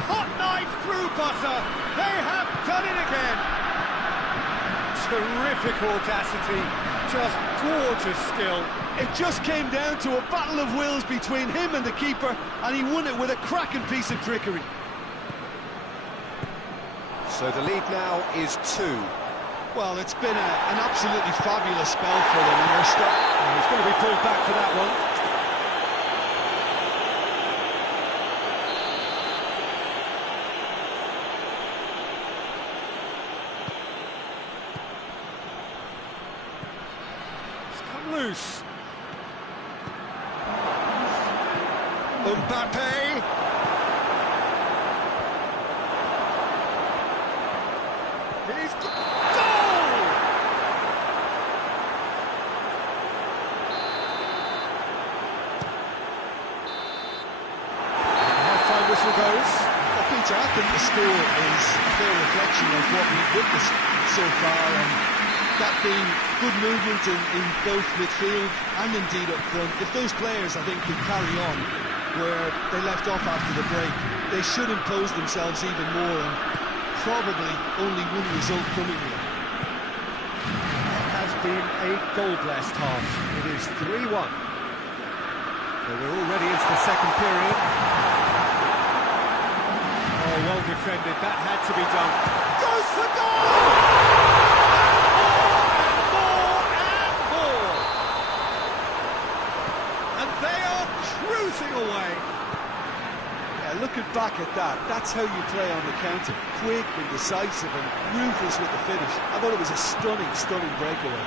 Hot knife through butter. They have done it again. Terrific audacity. Just gorgeous skill. It just came down to a battle of wills between him and the keeper, and he won it with a cracking piece of trickery. So the lead now is 2. Well, it's been an absolutely fabulous spell for them, and they're he's going to be pulled back for that one. It's come loose. Mbappe. He's goal! Half-time whistle goes. Well, Peter, I think the score is a fair reflection of what we've witnessed so far, and that being good movement in both midfield and indeed up front. If those players, I think, could carry on where they left off after the break, they should impose themselves even more, and probably only one result coming here. It has been a goal-blessed half. It is 3-1. So we're already into the second period. Oh, well defended. That had to be done. Goes for goal! And they are cruising away. Looking back at that, that's how you play on the counter. Quick and decisive and ruthless with the finish. I thought it was a stunning, stunning breakaway.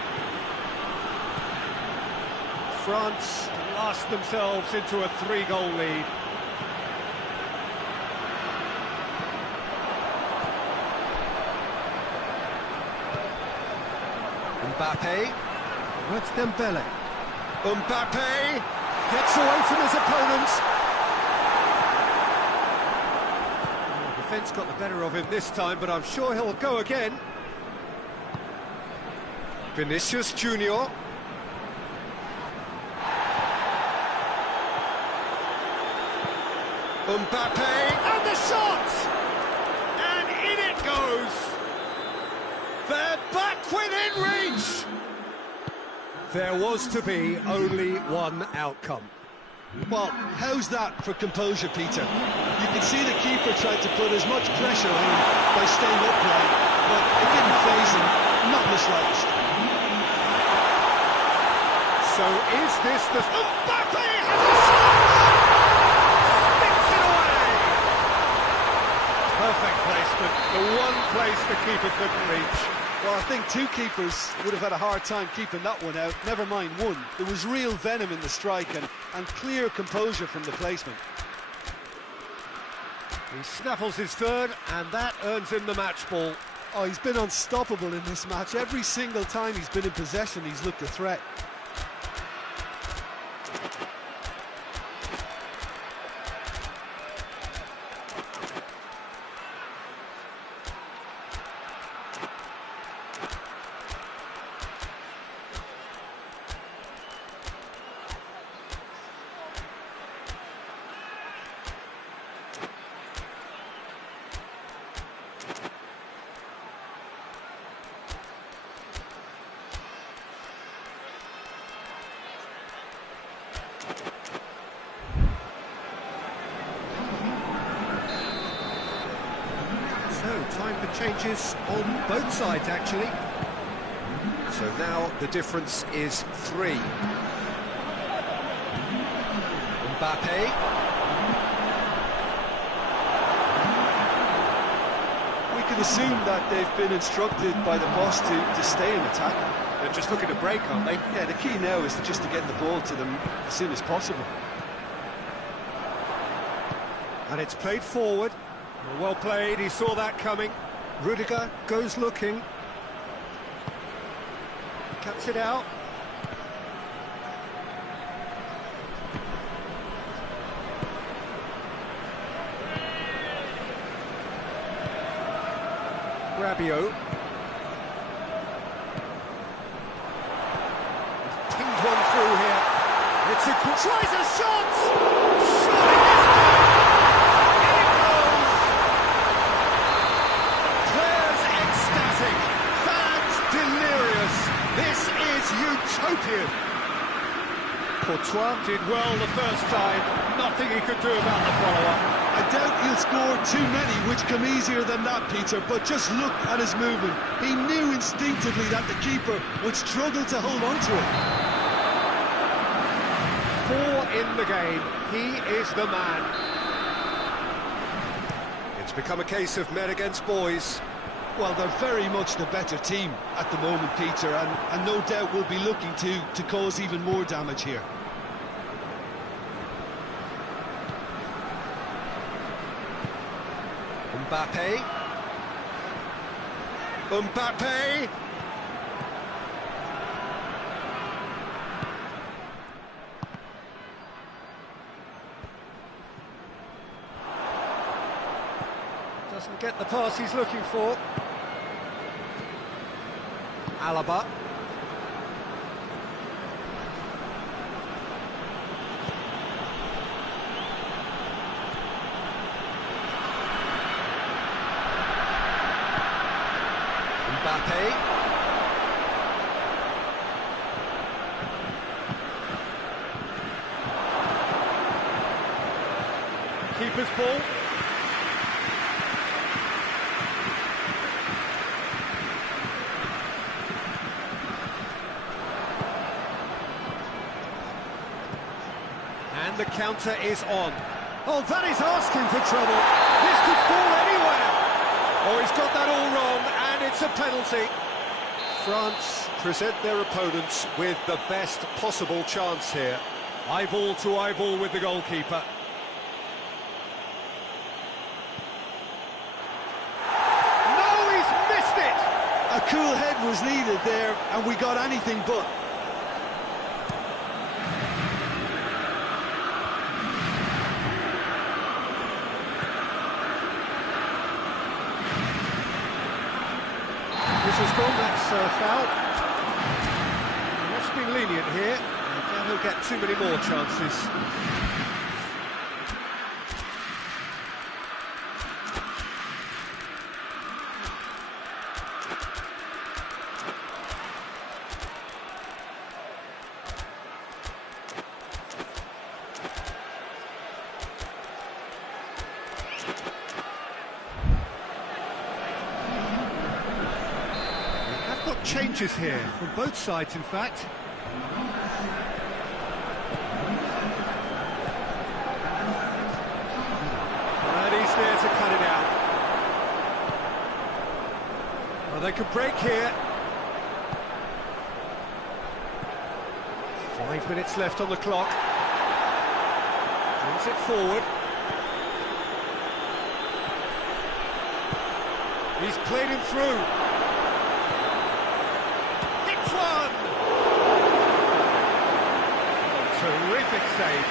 France lost themselves into a 3-goal lead. Mbappe. That's Dembele. Mbappe gets away from his opponents. Defence got the better of him this time, but I'm sure he'll go again. Vinicius Junior. Mbappe, and the shot! And in it goes! They're back within reach! There was to be only one outcome. Well, how's that for composure, Peter? You can see the keeper tried to put as much pressure on him by staying upright, but it didn't faze him, not in the slightest. So is this the... Mbappe has a shot! couldn't reach. Well, I think two keepers would have had a hard time keeping that one out, never mind one. There was real venom in the strike and clear composure from the placement. He snaffles his third, and that earns him the match ball. Oh, he's been unstoppable in this match. Every single time he's been in possession, he's looked a threat. So, time for changes on both sides, actually. So now the difference is 3. Mbappe. We can assume that they've been instructed by the boss to stay in attack. They're just looking to break, aren't they? Yeah, the key now is just to get the ball to them as soon as possible. And it's played forward. Well played, he saw that coming. Rudiger goes looking. Cuts it out. Rabiot. He's pinged one through here. It's a tries a shot! Surely this time! In it goes! Players ecstatic, fans delirious. This is utopian. Courtois did well the first time. Nothing he could do about the follow-up. I doubt he'll score too many, which come easier than that, Peter, but just look at his movement. He knew instinctively that the keeper would struggle to hold on to it. 4 in the game. He is the man. It's become a case of men against boys. Well, they're very much the better team at the moment, Peter, and no doubt will be looking to cause even more damage here. Mbappe. Mbappe. Doesn't get the pass he's looking for. Alaba. Mbappe. Keeper's ball. And the counter is on. Oh, that is asking for trouble. This could fall anywhere. Oh, he's got that all wrong, and it's a penalty. France present their opponents with the best possible chance here. Eyeball to eyeball with the goalkeeper. No, he's missed it! A cool head was needed there, and we got anything but. This has gone, that's foul. That's been lenient here. Now he'll get too many more chances. Changes here from both sides, in fact. And he's there to cut it out. they could break here. 5 minutes left on the clock. Brings it forward. He's played him through. Hits one! Oh, terrific save.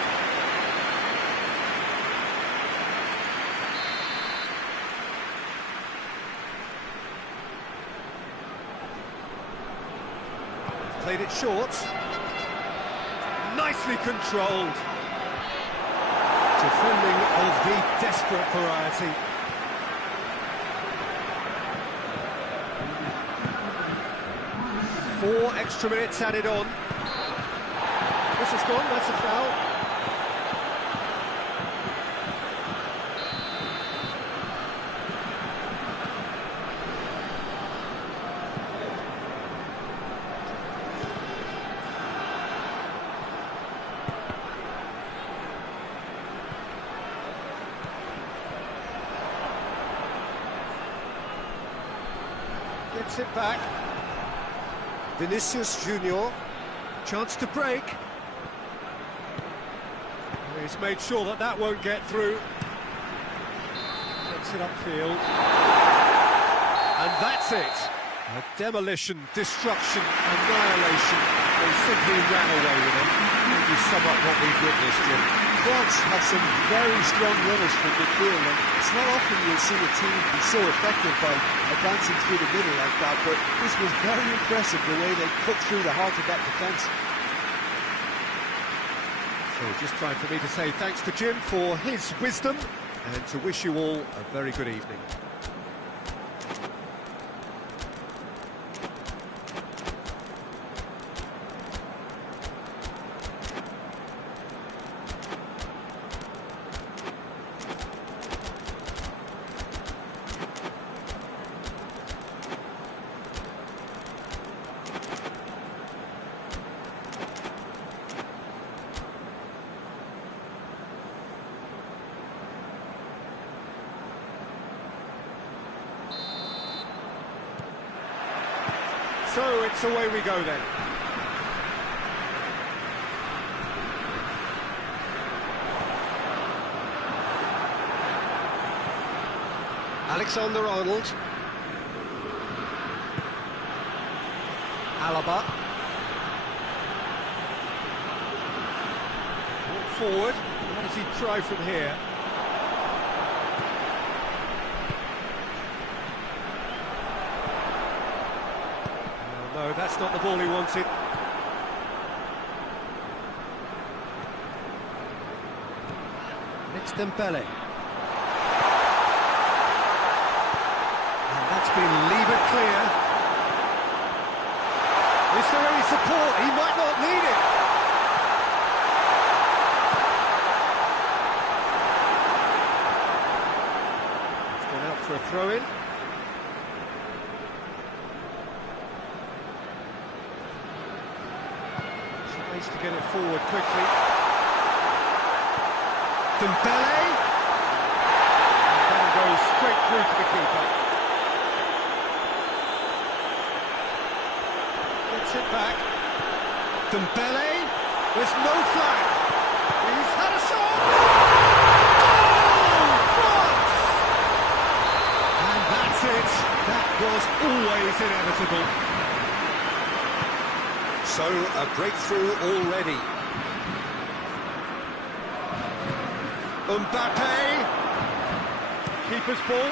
He's played it short. Nicely controlled. Defending of the desperate variety. Four extra minutes added on. This is gone, that's a foul. Gets it back. Vinicius Junior, chance to break. He's made sure that that won't get through. Gets it upfield. And that's it. A demolition, destruction, annihilation. They simply ran away with it. Maybe sum up what we've witnessed, Jim. France have some very strong runners from midfield, and it's not often you'll see a team be so effective by advancing through the middle like that, but this was very impressive, the way they cut through the heart of that defence. So just time for me to say thanks to Jim for his wisdom, and to wish you all a very good evening. So it's away we go then. Alexander-Arnold. Alaba. Walk forward. What does he try from here? No, that's not the ball he wanted. It's Dembele. And that's been levered clear. Is there any support? He might not need it. It's gone out for a throw-in. To get it forward quickly. Dembele. And that goes straight through to the keeper. Gets it back. Dembele. There's no flag. He's had a shot. Oh, France! And that's it. That was always inevitable. So, a breakthrough already. Mbappe. Keeper's ball.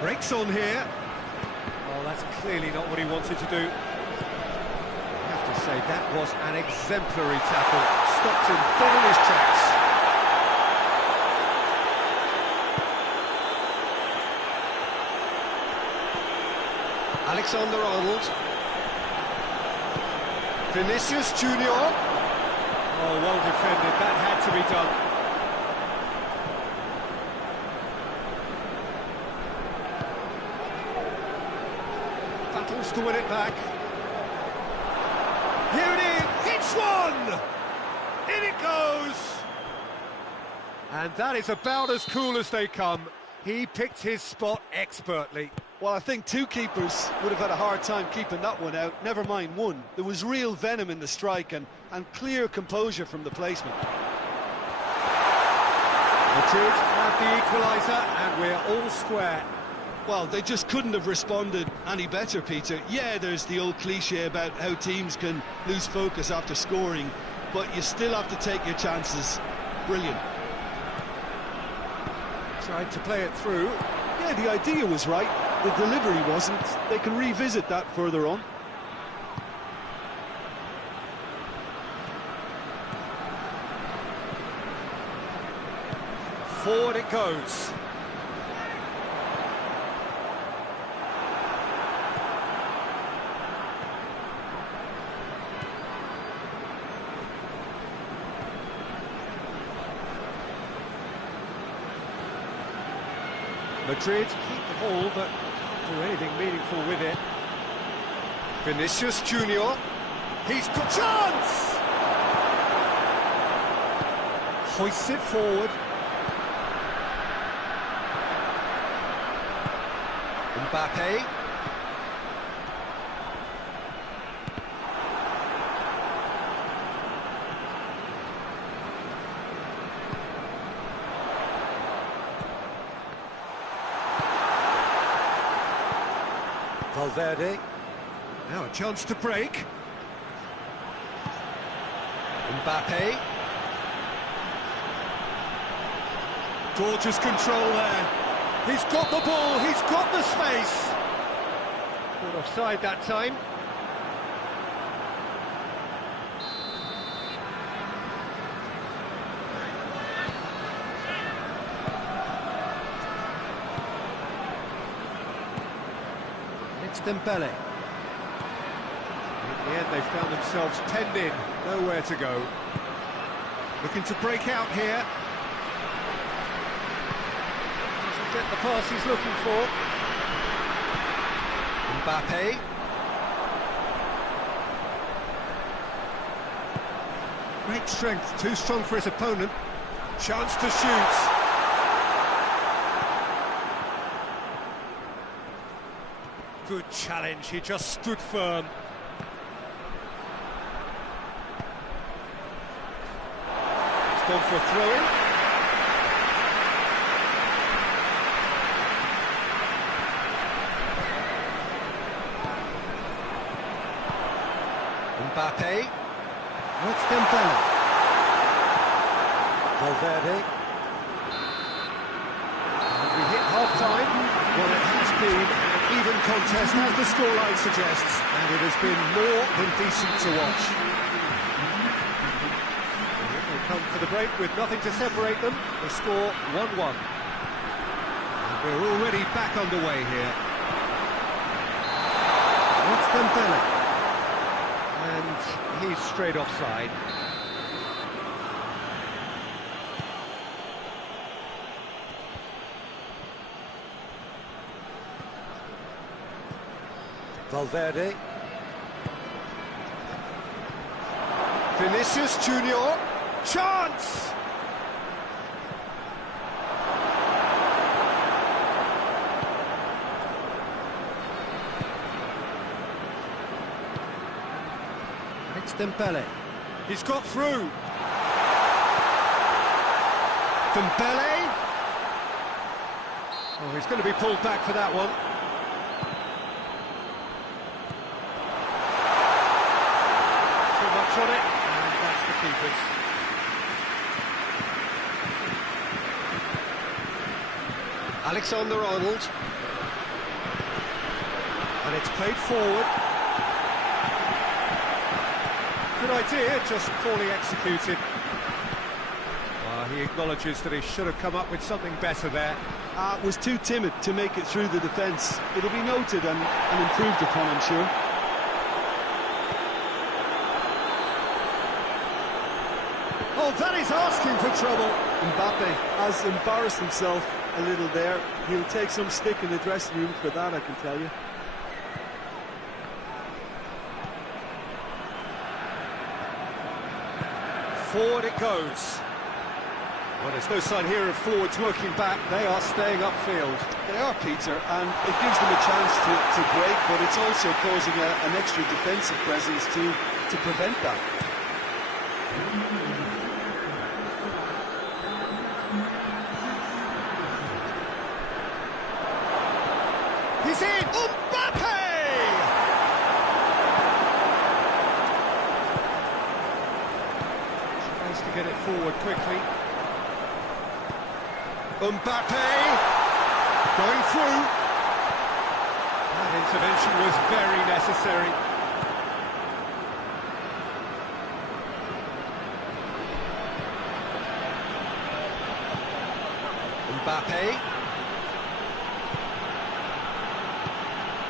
Breaks on here. Well, that's clearly not what he wanted to do. Say that was an exemplary tackle, stopped him dead in his tracks. Alexander-Arnold. Vinicius Junior. Oh, well defended, that had to be done. Battles to win it back. Here it is, hits one! In it goes! And that is about as cool as they come. He picked his spot expertly. Well, I think two keepers would have had a hard time keeping that one out, never mind one. There was real venom in the strike and clear composure from the placement. Madrid have the equaliser, and we're all square. Well, they just couldn't have responded any better, Peter. Yeah, there's the old cliche about how teams can lose focus after scoring, but you still have to take your chances. Brilliant. Tried to play it through. Yeah, the idea was right. The delivery wasn't. They can revisit that further on. Forward it goes. Madrid keep the ball, but can't do anything meaningful with it. Vinicius Junior, he's got chance! Hoists it forward. Mbappe. Valverde. Now a chance to break. Mbappe. Gorgeous control there. He's got the ball, he's got the space. Caught offside that time. It's Dembele. In the end, they found themselves penned in, nowhere to go. Looking to break out here. Doesn't get the pass he's looking for. Mbappe. Great strength, too strong for his opponent. Chance to shoot. Good challenge, he just stood firm. He's gone for a throw-in. Mbappe. What's Dembele? Valverde. And we hit half-time. Well, it has been an even contest, as the scoreline suggests, and it has been more than decent to watch. They come for the break with nothing to separate them. The score 1-1. And we're already back underway here. What's Dembele? And he's straight offside. Valverde. Vinicius Junior. Chance! It's Dembele. He's got through. Dembele. Oh, he's going to be pulled back for that one. On it, and that's the keepers. Alexander-Arnold, and it's played forward. Good idea, just poorly executed. He acknowledges that he should have come up with something better there. Was too timid to make it through the defence. It'll be noted and improved upon, I'm sure. Oh, that is asking for trouble. Mbappe has embarrassed himself a little there. He'll take some stick in the dressing room for that, I can tell you. Forward it goes. Well, there's no sign here of forwards working back. They are staying upfield. They are, Peter, and it gives them a chance to break, but it's also causing an extra defensive presence to prevent that. He's in! Mbappe! Tries to get it forward quickly. Mbappe! Going through. That intervention was very necessary. Mbappe.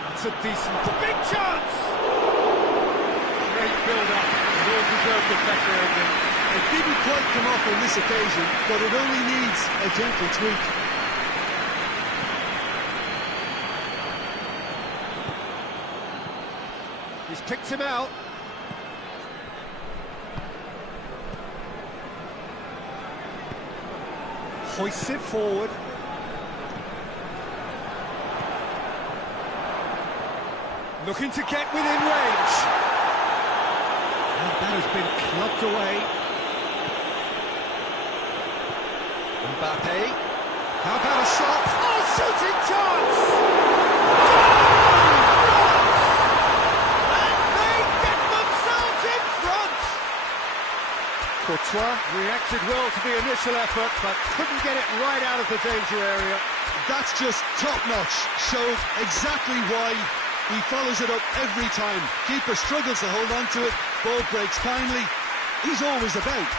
That's a decent... Big chance! Great build-up. All deserved a better ending. It didn't quite come off on this occasion, but it only needs a gentle tweak. He's picked him out. Hoists it forward. Looking to get within range. And that has been clubbed away. Mbappe. How about a shot? Oh, shooting chance! And they get themselves in front! Courtois reacted well to the initial effort, but couldn't get it right out of the danger area. That's just top-notch. Showed exactly why he follows it up every time. Keeper struggles to hold on to it, ball breaks kindly. He's always about.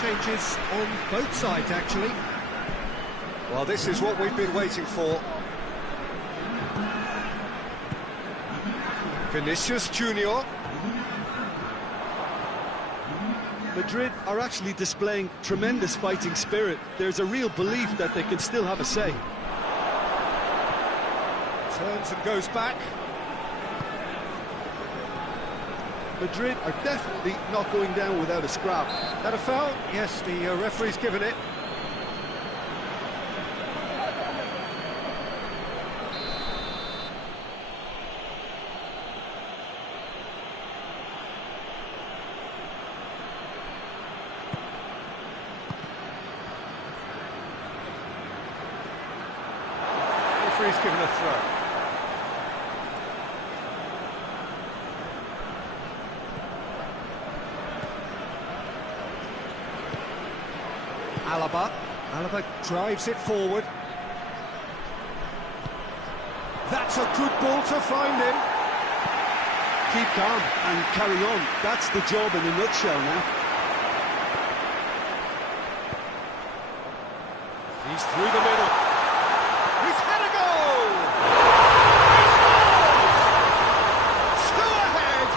Changes on both sides, actually. Well, this is what we've been waiting for. Vinicius Junior. Madrid are actually displaying tremendous fighting spirit. There's a real belief that they can still have a say. Turns and goes back. Madrid are definitely not going down without a scrap. That a foul? Yes, the referee's given it. Referee's given a throw. Alaba drives it forward. That's a good ball to find him. Keep calm and carry on. That's the job in a nutshell now. He's through the middle. He's had a goal! He scores! 2 ahead,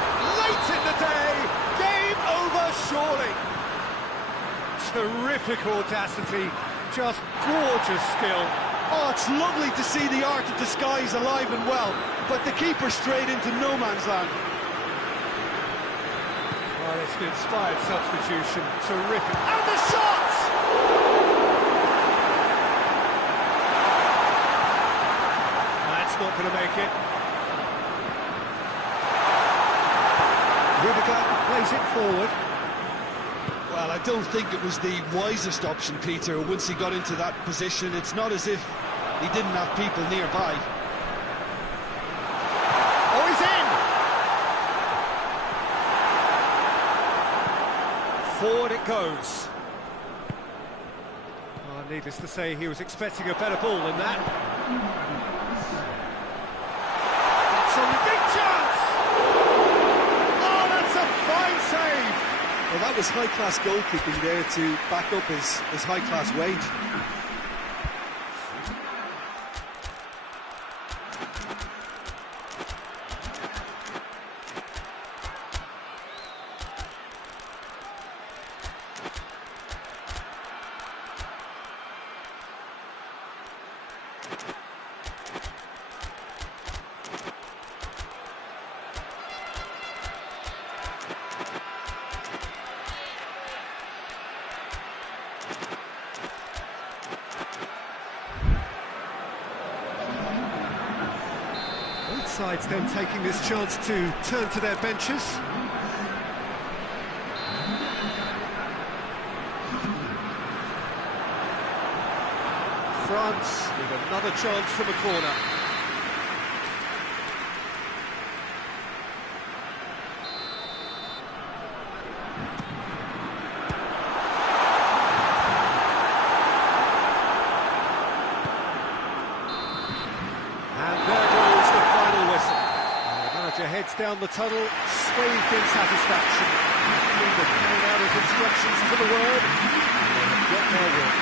late in the day. Game over, surely. Terrific audacity, just gorgeous skill. Oh, it's lovely to see the art of disguise alive and well, but the keeper straight into no man's land. Well, it's an inspired substitution, terrific. And the shot! That's not going to make it. Rudiger plays it forward. Well, I don't think it was the wisest option, Peter, once he got into that position. It's not as if he didn't have people nearby. Oh, he's in! Forward it goes. Oh, needless to say, he was expecting a better ball than that. That's a big chance! Oh, that's a fine save! Well, that was high-class goalkeeping there to back up his high-class wage. Both sides then taking this chance to turn to their benches. France with another chance from a corner. And there goes the final whistle. The manager heads down the tunnel, swathed in satisfaction. Freedom carried out his instructions to the word, and they have got their work.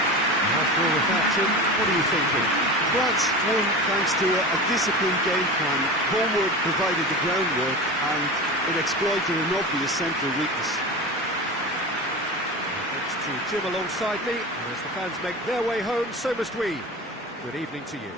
After all this action, what are you thinking? France won thanks to a disciplined game plan. Homework provided the groundwork, and it exploited an obvious central weakness. Thanks to Jim alongside me, and as the fans make their way home, so must we. Good evening to you.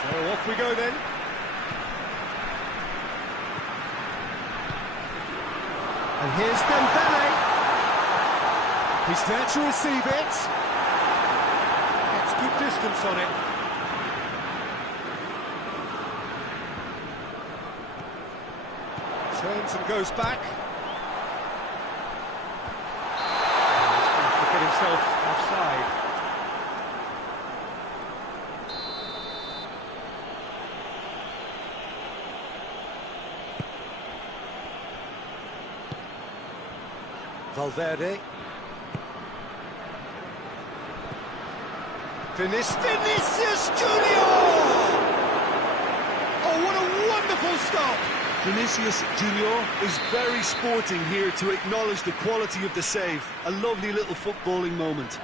So off we go then. And here's Dembele. He's there to receive it. Gets good distance on it. Turns and goes back. He's going to get himself offside. Valverde. Vinicius Junior! Oh, what a wonderful stop! Vinicius Junior is very sporting here to acknowledge the quality of the save. A lovely little footballing moment.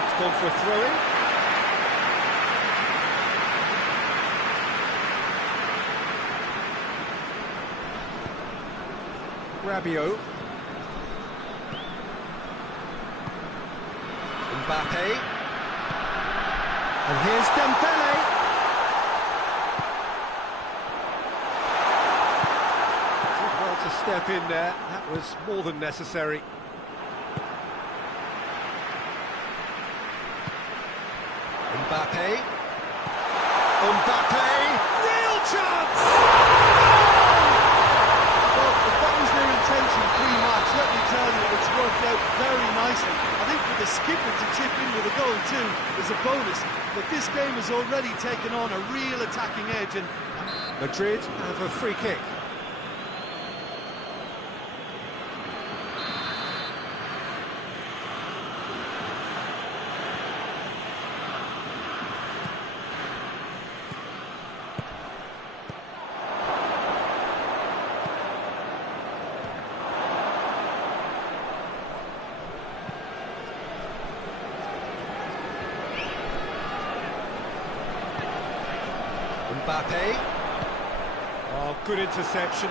He's gone for a throw-in. Rabiot. Mbappe. And here's Dembele. Did well to step in there. That was more than necessary. Mbappe. Mbappe. Real chance! Pre-match, let me tell you, it's worked out very nicely. I think for the skipper to chip in with a goal too is a bonus, but this game has already taken on a real attacking edge, and Madrid have a free kick. Mbappe. Oh, good interception.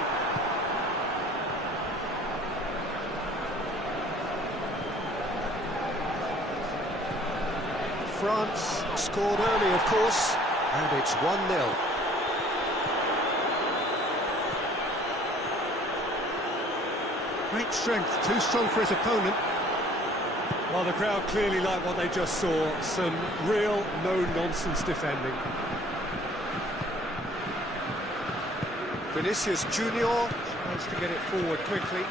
France scored early, of course, and it's 1-0. Great strength, too strong for his opponent. Well, the crowd clearly like what they just saw. Some real no-nonsense defending. Vinicius Junior tries to get it forward quickly.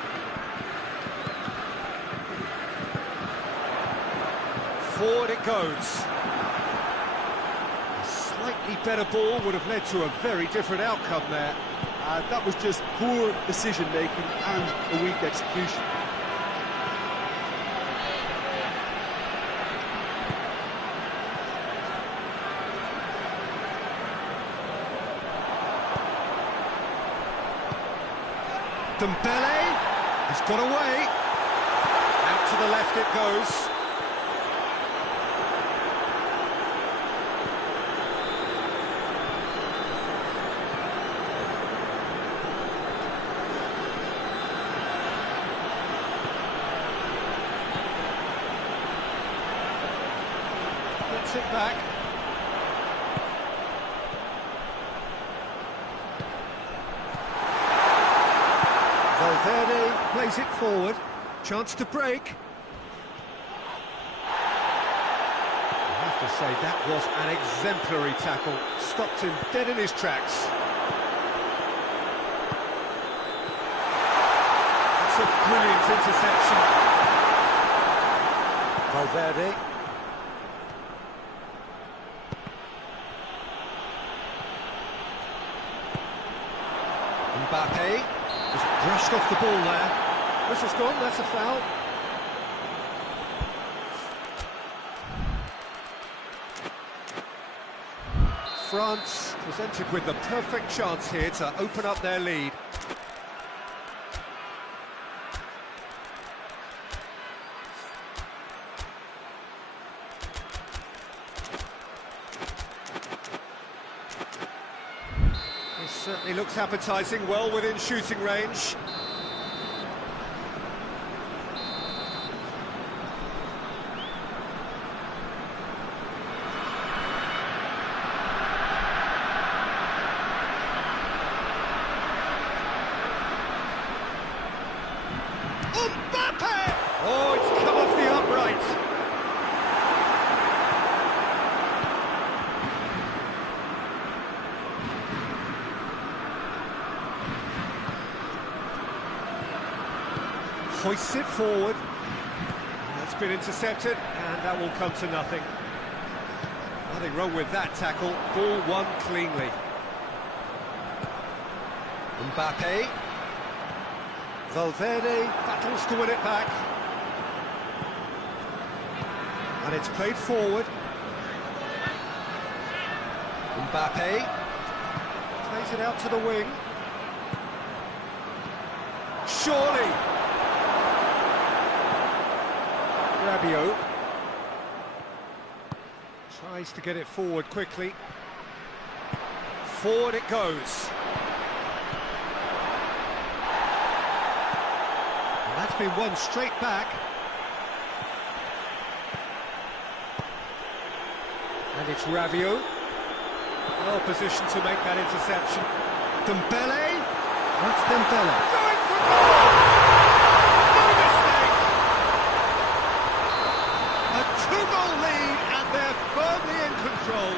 Forward it goes. A slightly better ball would have led to a very different outcome there. That was just poor decision-making and a weak execution. Dembele has got away. Out to the left it goes. Gets it back. Valverde plays it forward. Chance to break. I have to say, that was an exemplary tackle. Stopped him dead in his tracks. That's a brilliant interception. Valverde. Mbappe. Just brushed off the ball there. Whistle's gone, that's a foul. France presented with the perfect chance here to open up their lead. This certainly looks appetising, well within shooting range. Hoists it forward. That's been intercepted, and that will come to nothing. Nothing wrong with that tackle. Ball won cleanly. Mbappe. Valverde battles to win it back. And it's played forward. Mbappe plays it out to the wing. Surely! Rabiot tries to get it forward quickly. Forward it goes. And that's been won straight back. And it's Rabiot. Well positioned to make that interception. Dembele. That's Dembele. Going for goal! No mistake! A two-goal lead, and they're firmly in control.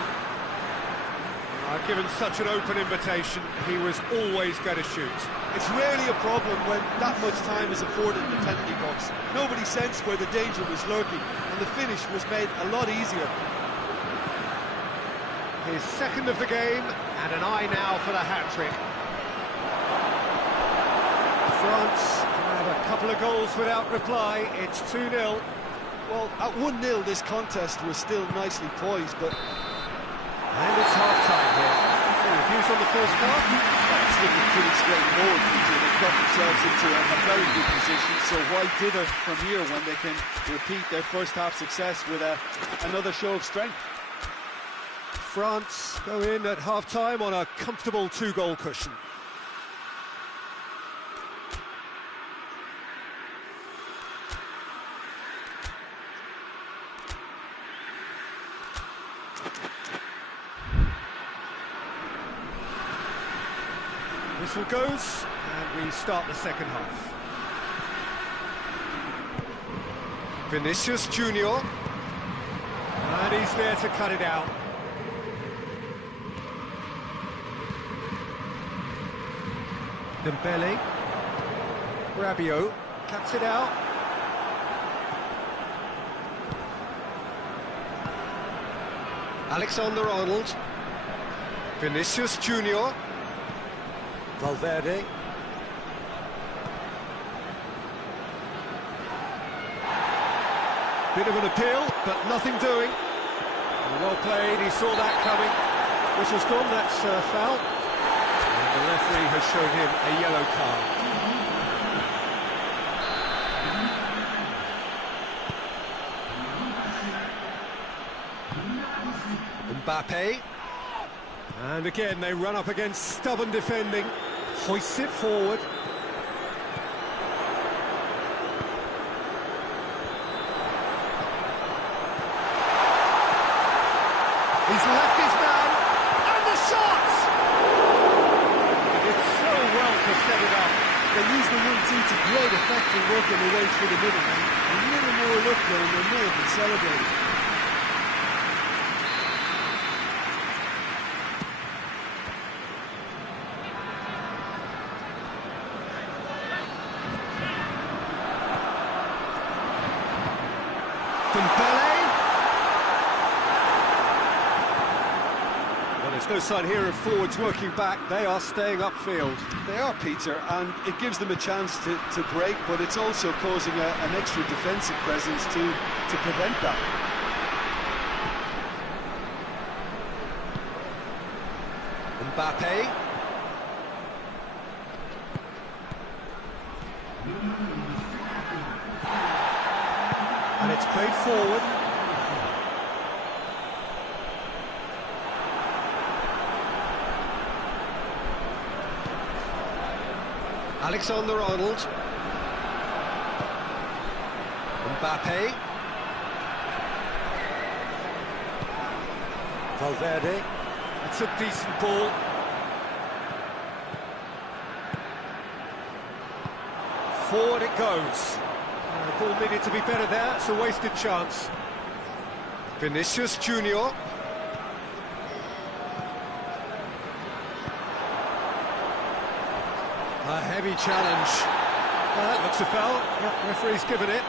Given such an open invitation, he was always going to shoot. It's rarely a problem when that much time is afforded in the penalty box. Nobody sensed where the danger was lurking, and the finish was made a lot easier. His second of the game, and an eye now for the hat-trick. France have a couple of goals without reply. It's 2-0. Well, at 1-0 this contest was still nicely poised, but... And it's half-time here. Any views on the first half? It's looking pretty straightforward, Peter. They've got themselves into a very good position, so why dither from here when they can repeat their first half success with another show of strength? France go in at half-time on a comfortable two-goal cushion. Whistle goes, and we start the second half. Vinicius Junior, and he's there to cut it out. Dembele, Rabiot, cuts it out. Alexander-Arnold, Vinicius Junior, Valverde. Bit of an appeal, but nothing doing. Well played, he saw that coming. Whistle's gone, that's foul. And the referee has shown him a yellow card. Mbappe. And again, they run up against stubborn defending. Hoists it forward. He's left his man, and the shot! It's so well to set it up. They use the 1-2 to great effect in working their way through the middle, and a little more luck there, and they may have been celebrating. Dembele. Well, there's no sign here of forwards working back. They are staying upfield. They are, Peter, and it gives them a chance to break, but it's also causing an extra defensive presence to prevent that. Mbappe. And it's played forward. Alexander-Arnold. Mbappe. Valverde. It's a decent ball. Forward it goes. The ball needed to be better there, it's a wasted chance. Vinicius Junior. A heavy challenge. Well, that looks a foul. Yep, referee's given it.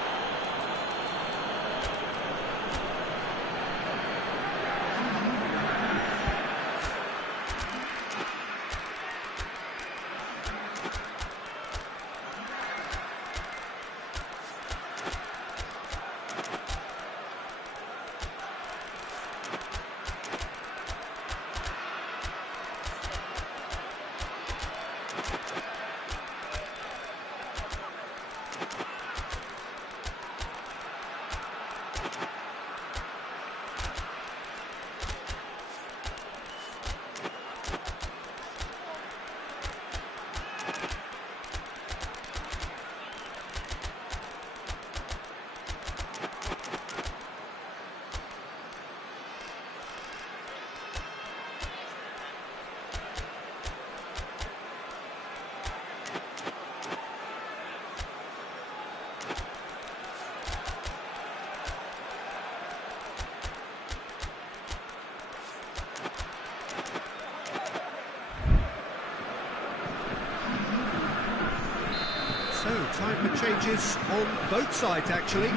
So, time for changes on both sides, actually.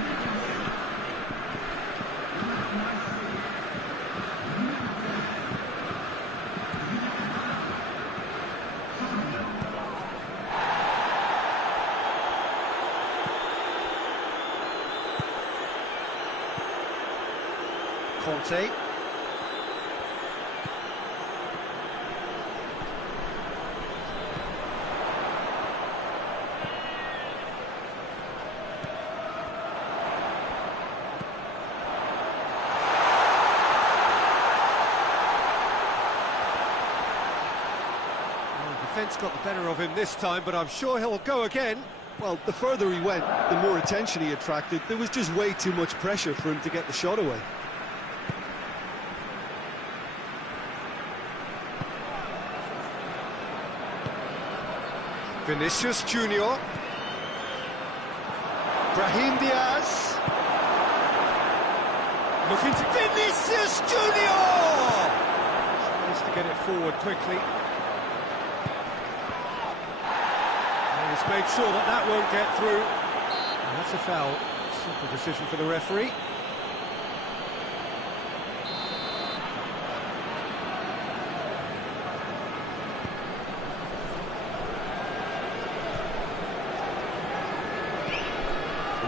Conte. Defence got the better of him this time, but I'm sure he'll go again. Well, the further he went, the more attention he attracted. There was just way too much pressure for him to get the shot away. Vinicius Junior. Brahim Diaz. Looking to Vinicius Junior! Tries to get it forward quickly. And he's made sure that that won't get through. And that's a foul. Simple decision for the referee.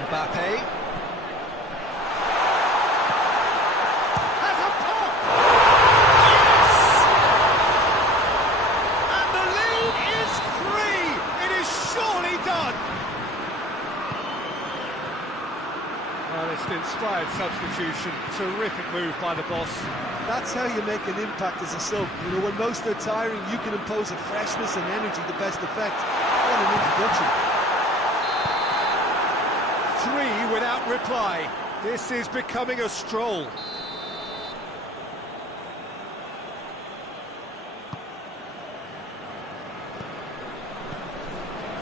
Mbappe has a pop! Yes! And the lead is 3! It is surely done! Well, it's an inspired substitution. Terrific move by the boss. That's how you make an impact as a sub. You know, when most are tiring, you can impose a freshness and energy to best effect. What an introduction. 3 without reply. This is becoming a stroll.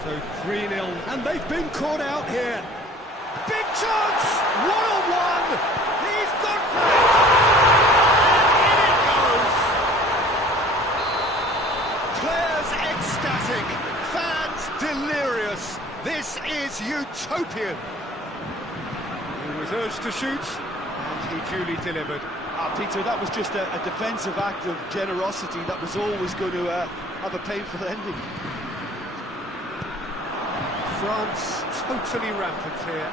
So 3-0, and they've been caught out here. Big chance! One-on-one! He's gone for it! And in it goes! Players ecstatic, fans delirious. This is utopian. He was urged to shoot, and he duly delivered. Peter, that was just a defensive act of generosity that was always going to have a painful ending. France totally rampant here.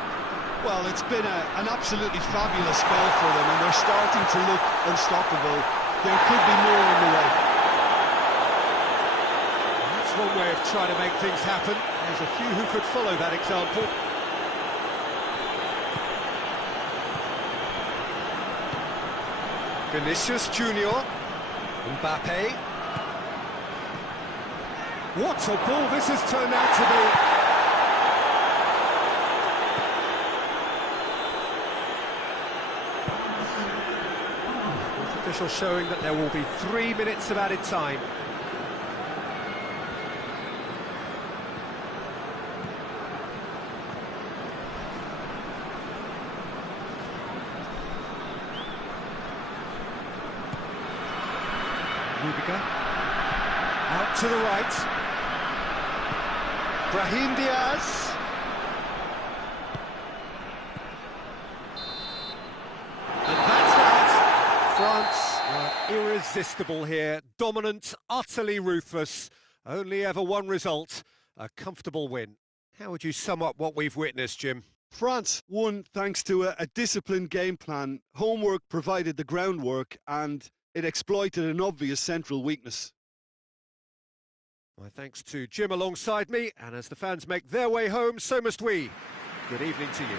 Well, it's been an absolutely fabulous spell for them, and they're starting to look unstoppable. There could be more on the way. That's one way of trying to make things happen. There's a few who could follow that example. Vinicius Junior. Mbappe. What a ball this has turned out to be. Fourth official showing that there will be 3 minutes of added time. Rudiger, out to the right. Brahim Diaz. Irresistible here, dominant, utterly ruthless. Only ever one result, a comfortable win. How would you sum up what we've witnessed, Jim? France won thanks to a disciplined game plan. Homework provided the groundwork and it exploited an obvious central weakness. My thanks to Jim alongside me, and as the fans make their way home, so must we. Good evening to you.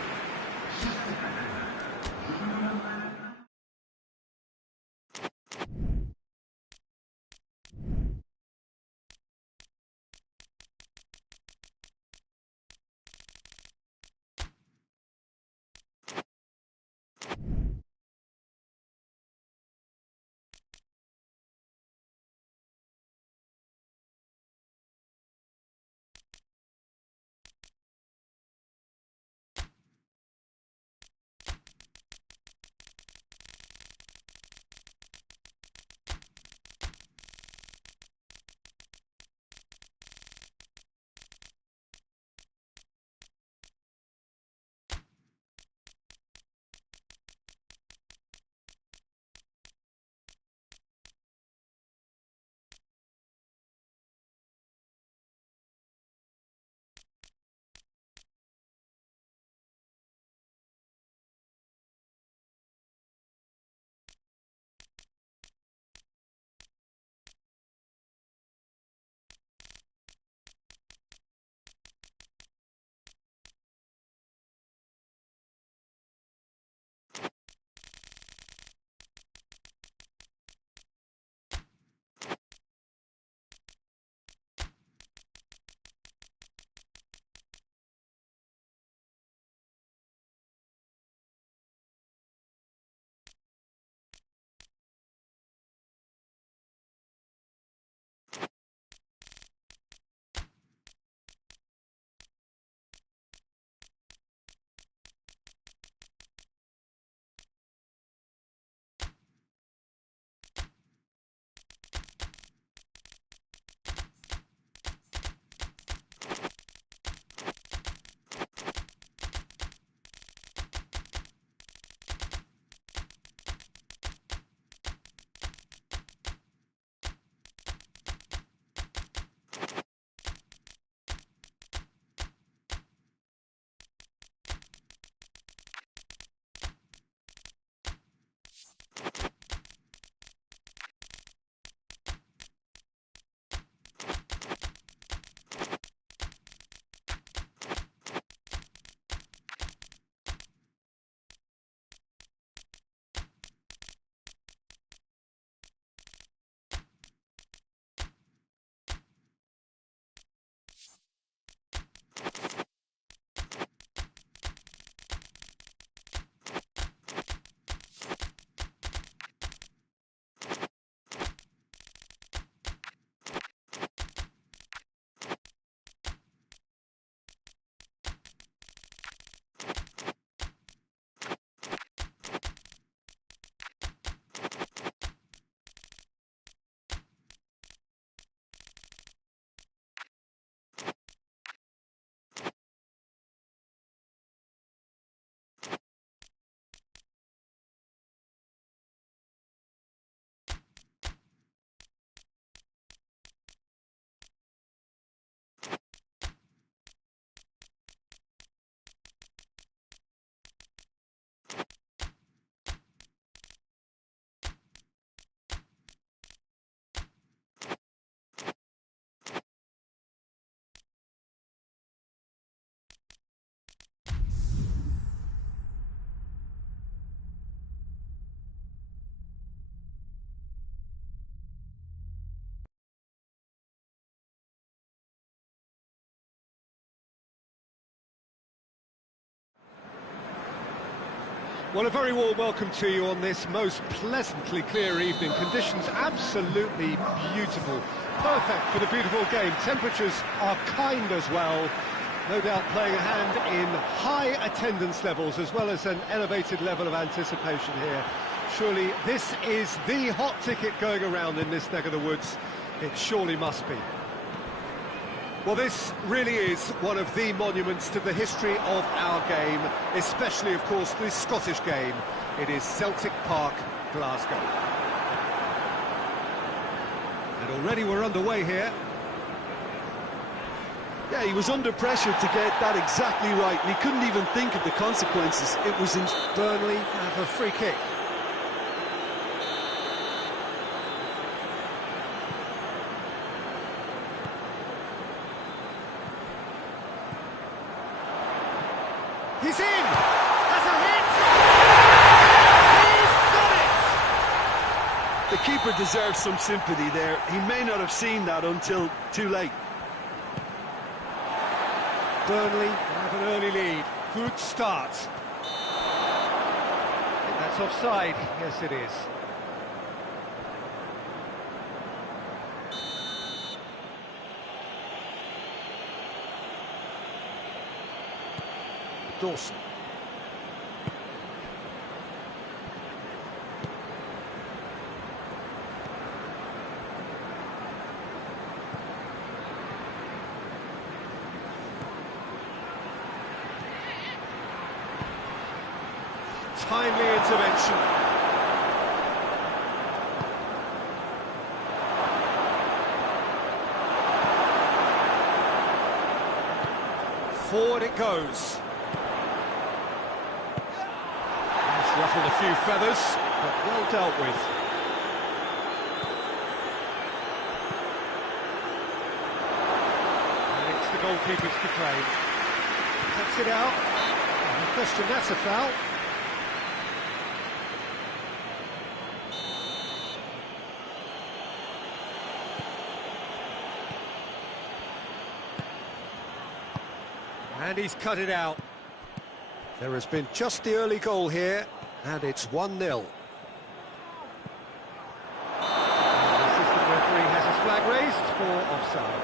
Well, a very warm welcome to you on this most pleasantly clear evening. Conditions absolutely beautiful. Perfect for the beautiful game. Temperatures are kind as well. No doubt playing a hand in high attendance levels as well as an elevated level of anticipation here. Surely this is the hot ticket going around in this neck of the woods. It surely must be. Well, this really is one of the monuments to the history of our game, especially, of course, this Scottish game. It is Celtic Park, Glasgow. And already we're underway here. Yeah, he was under pressure to get that exactly right, and he couldn't even think of the consequences. It was in... Burnley have a free kick. He's in! That's a hit! He's done it! The keeper deserves some sympathy there. He may not have seen that until too late. Burnley have an early lead. Good start. I think that's offside. Yes, it is. Dawson. Timely intervention. Forward it goes. It's ruffled a few feathers, but well dealt with. And it's the goalkeeper's to claim. Cuts it out. No question, that's a foul. And he's cut it out. There has been just the early goal here, and it's 1-0. The assistant referee has his flag raised for offside.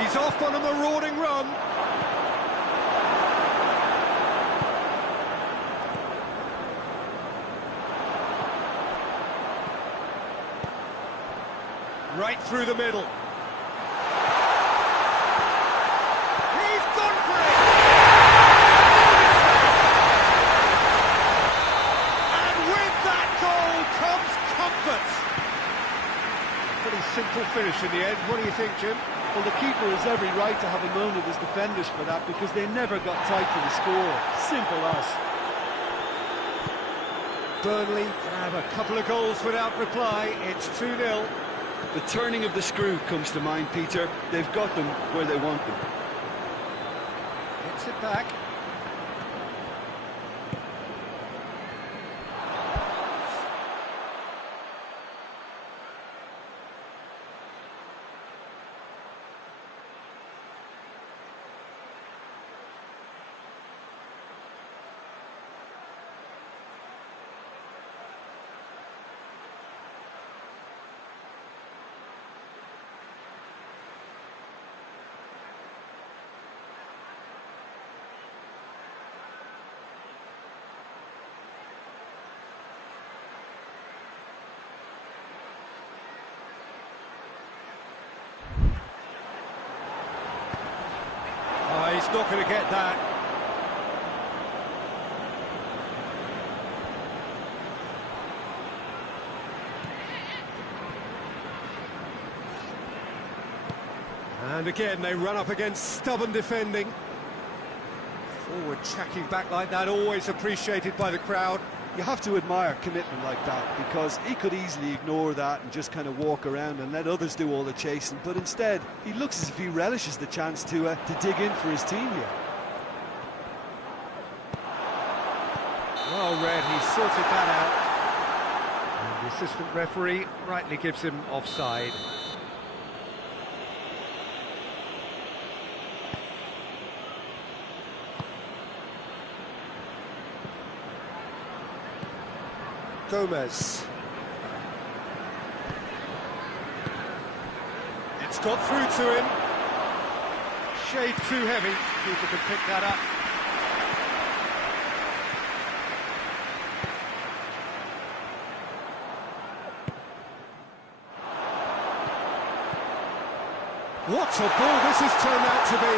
He's off on a marauding run. Right through the middle. He's gone for it! And with that goal comes comfort. Pretty simple finish in the end. What do you think, Jim? Well, the keeper has every right to have a moan at his defenders for that, because they never got tight to the score. Simple as. Burnley have a couple of goals without reply. It's 2-0. The turning of the screw comes to mind, Peter. They've got them where they want them. Gets it back. He's not going to get that. And again, they run up against stubborn defending. Forward tracking back like that, always appreciated by the crowd. You have to admire commitment like that, because he could easily ignore that and just kind of walk around and let others do all the chasing, but instead he looks as if he relishes the chance to dig in for his team here. Well read, he sorted that out. And the assistant referee rightly gives him offside. Gomez. It's got through to him. Shade too heavy. Keeper can pick that up. What a ball this has turned out to be.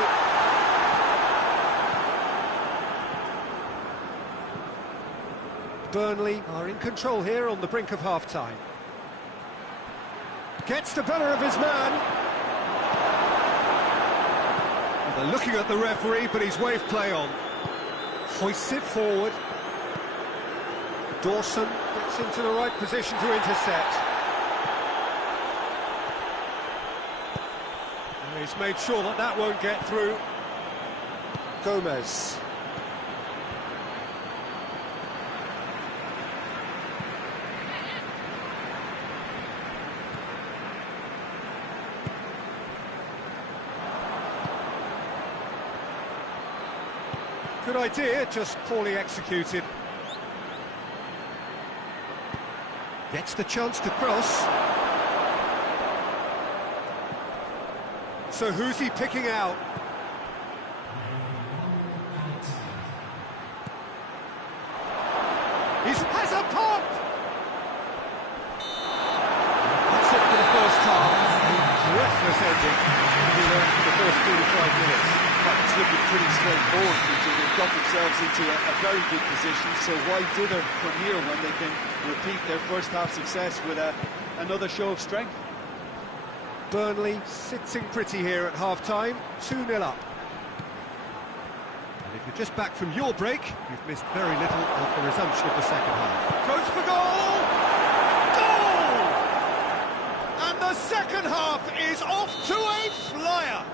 Burnley are in control here on the brink of half-time. Gets the better of his man. Well, they're looking at the referee, but he's waved play on. Hoists it forward. Dawson gets into the right position to intercept. And he's made sure that that won't get through. Gomez. Good idea, just poorly executed. Gets the chance to cross. So who's he picking out? He has a pop! That's it for the first half. Breathless ending. We learned for the first 45 minutes. But it's looking pretty straightforward, Peter. They've got themselves into a very good position, so why dither from here when they can repeat their first half success with another show of strength? Burnley sitting pretty here at half-time, 2-0 up. And if you're just back from your break, you've missed very little of the resumption of the second half. Goes for goal! Goal! And the second half is off to a flyer!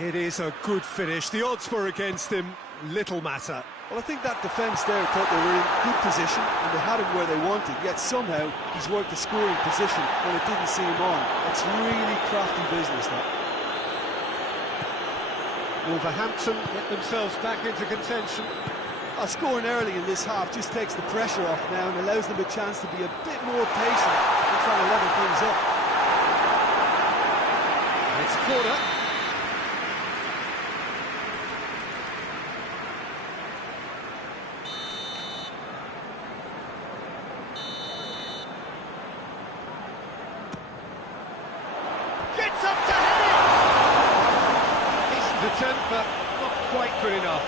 It is a good finish. The odds were against him, little matter. Well, I think that defence there thought they were in good position and they had him where they wanted, yet somehow he's worked the scoring position when it didn't see him on. It's really crafty business, that. Wolverhampton get themselves back into contention. Scoring early in this half just takes the pressure off now and allows them a chance to be a bit more patient and trying to level things up. It's a corner. Gets up to head it! Decent attempt, but not quite good enough.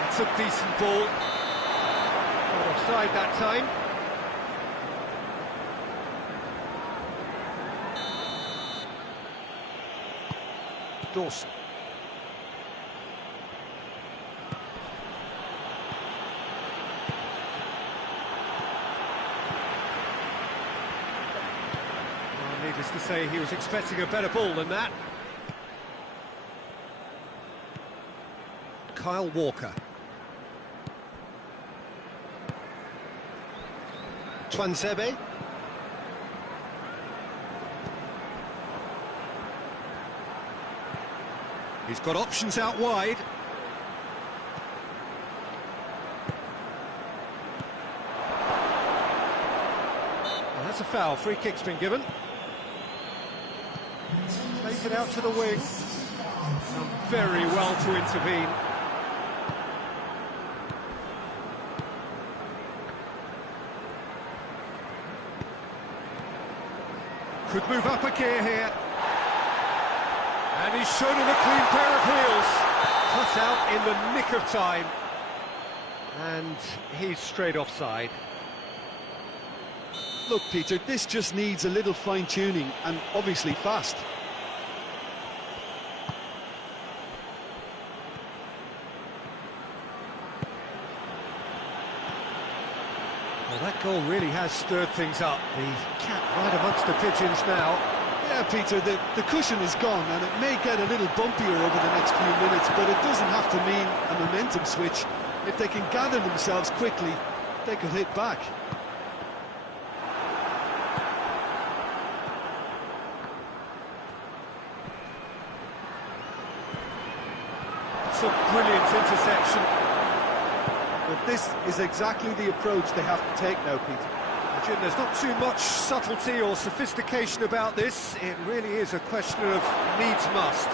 That's a decent ball. Not offside that time. Dawson. Well, needless to say, he was expecting a better ball than that. Kyle Walker. Twansebe. He's got options out wide. Well, that's a foul. Free kick's been given. Take it out to the wing. Done very well to intervene. Could move up a gear here. And he's shown him a clean pair of heels. Cut out in the nick of time. And he's straight offside. Look, Peter, this just needs a little fine-tuning and obviously fast. Well, that goal really has stirred things up. The cat right amongst the pigeons now. Yeah, Peter, the cushion is gone and it may get a little bumpier over the next few minutes, but it doesn't have to mean a momentum switch. If they can gather themselves quickly, they could hit back. It's a brilliant interception. But this is exactly the approach they have to take now, Peter. Jim, there's not too much subtlety or sophistication about this. It really is a question of needs must.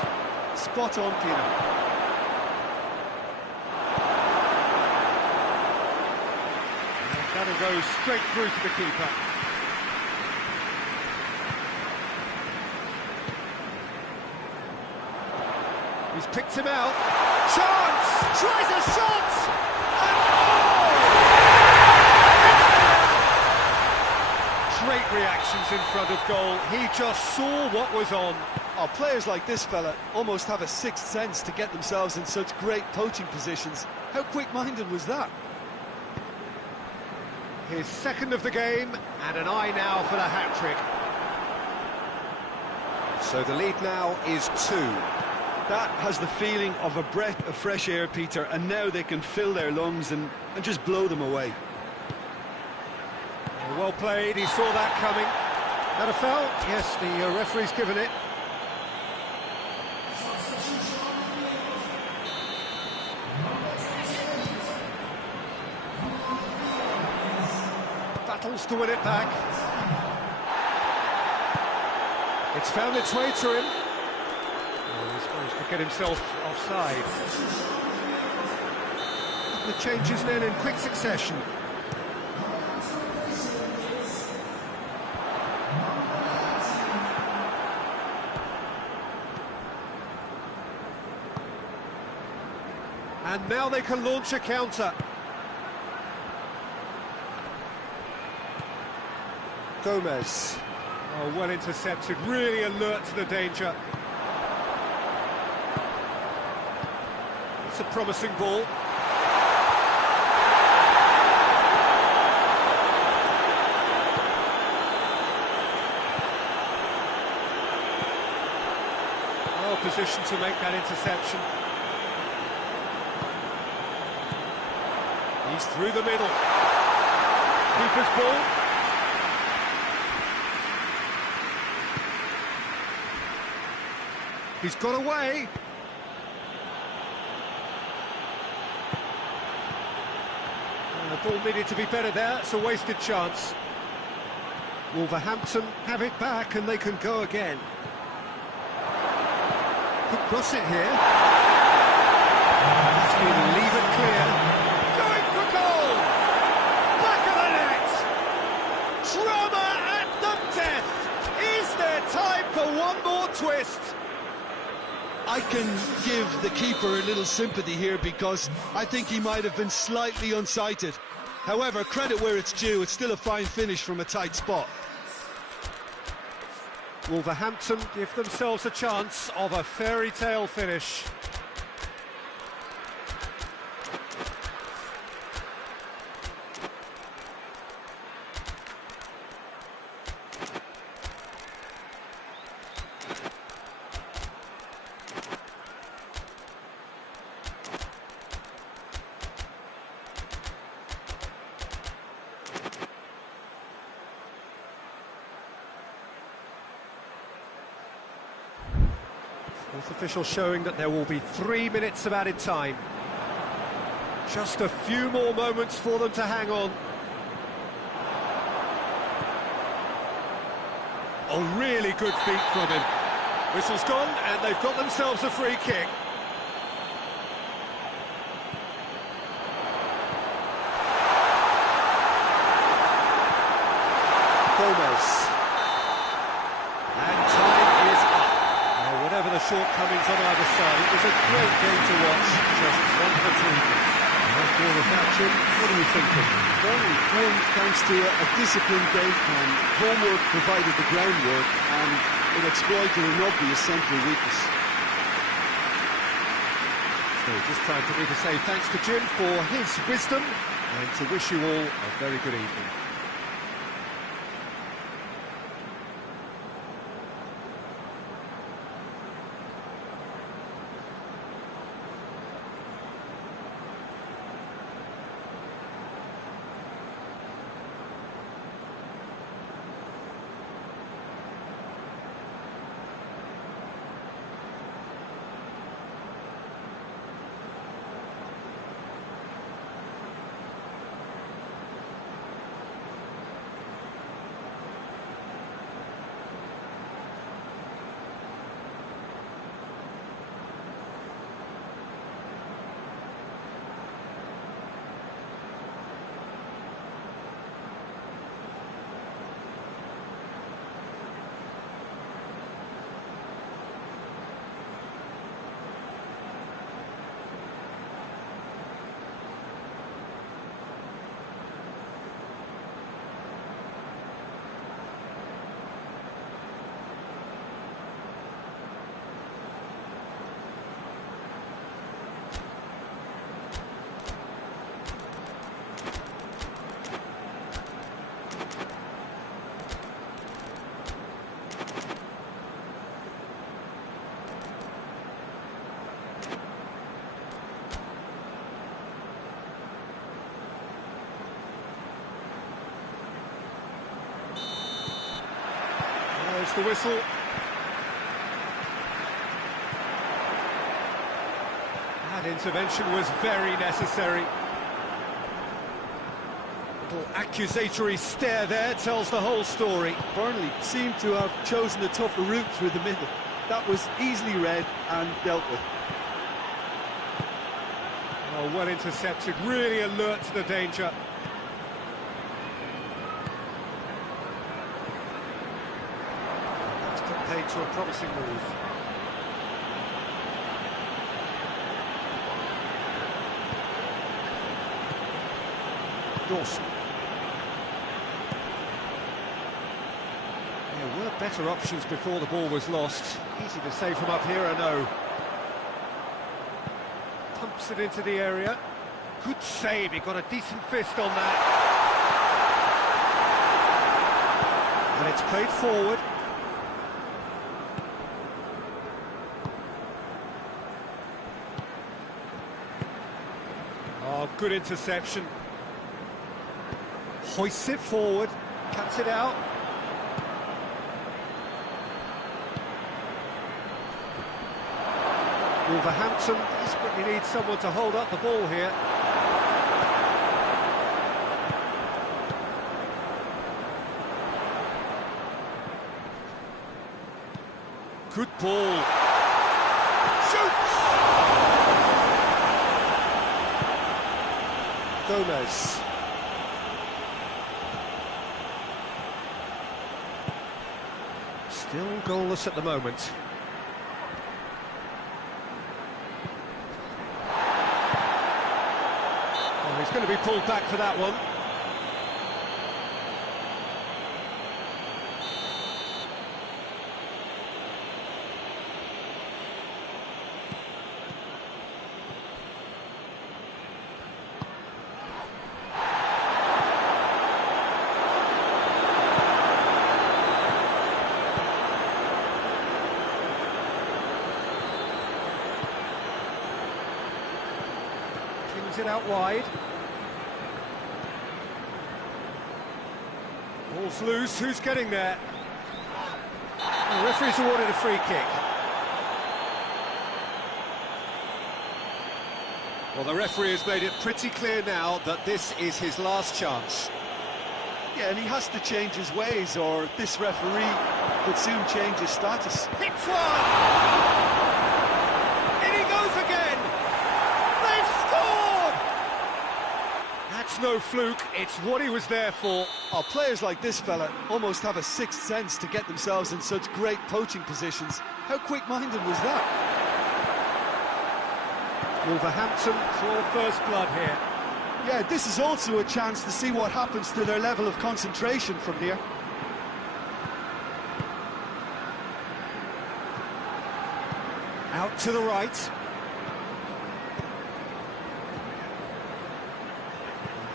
Spot on, Peter. And that'll go straight through to the keeper. He's picked him out. Chance! Tries a shot! Great reactions in front of goal. He just saw what was on. Oh, players like this fella almost have a sixth sense to get themselves in such great poaching positions. How quick-minded was that? His second of the game, and an eye now for the hat-trick. So the lead now is 2. That has the feeling of a breath of fresh air, Peter, and now they can fill their lungs and just blow them away. Well played, he saw that coming. That a foul? Yes, the referee's given it. Battles to win it back. It's found its way to him. Oh, he's managed to get himself offside. The changes then in quick succession. And now they can launch a counter. Gomez. Oh, well intercepted, really alert to the danger. It's a promising ball. Well positioned to make that interception. He's through the middle. Keeper's ball. He's got away. The ball needed to be better there. It's a wasted chance. Wolverhampton have it back and they can go again. Could cross it here. That's been leave it clear. One more twist. I can give the keeper a little sympathy here because I think he might have been slightly unsighted. However, credit where it's due, it's still a fine finish from a tight spot. Wolverhampton give themselves a chance of a fairy tale finish. Fourth official showing that there will be 3 minutes of added time. Just a few more moments for them to hang on. Oh, really good feet from him. Whistle's gone, and they've got themselves a free kick. Gomez. And time is up. Now, whatever the shortcomings on either side, it was a great game to watch. Just wonderful treatment. After all of that, Jim, what are you thinking? Well, thanks to a disciplined game plan, homework provided the groundwork and it exploited an obvious central weakness. So just time for me to say thanks to Jim for his wisdom and to wish you all a very good evening. There's the whistle. That intervention was very necessary. Little accusatory stare there tells the whole story. Burnley seemed to have chosen a tougher route through the middle. That was easily read and dealt with. Oh, well intercepted, really alert to the danger. That's got paid to a promising move. Dawson. There were better options before the ball was lost. Easy to say from up here, I know. Pumps it into the area. Good save, he got a decent fist on that. And it's played forward. Oh, good interception. Hoists it forward, cuts it out. Wolverhampton desperately needs someone to hold up the ball here. Good ball. Shoots! Gomez. Still goalless at the moment. Oh, he's going to be pulled back for that one. It out wide. Ball's loose, who's getting there? The referee's awarded a free kick. Well, the referee has made it pretty clear now that this is his last chance. Yeah, and he has to change his ways, or this referee could soon change his status. Hits one! In he goes again! They've scored! That's no fluke, it's what he was there for. Oh, players like this fella almost have a sixth sense to get themselves in such great poaching positions. How quick-minded was that? Wolverhampton draw first blood here. Yeah, this is also a chance to see what happens to their level of concentration from here. Out to the right.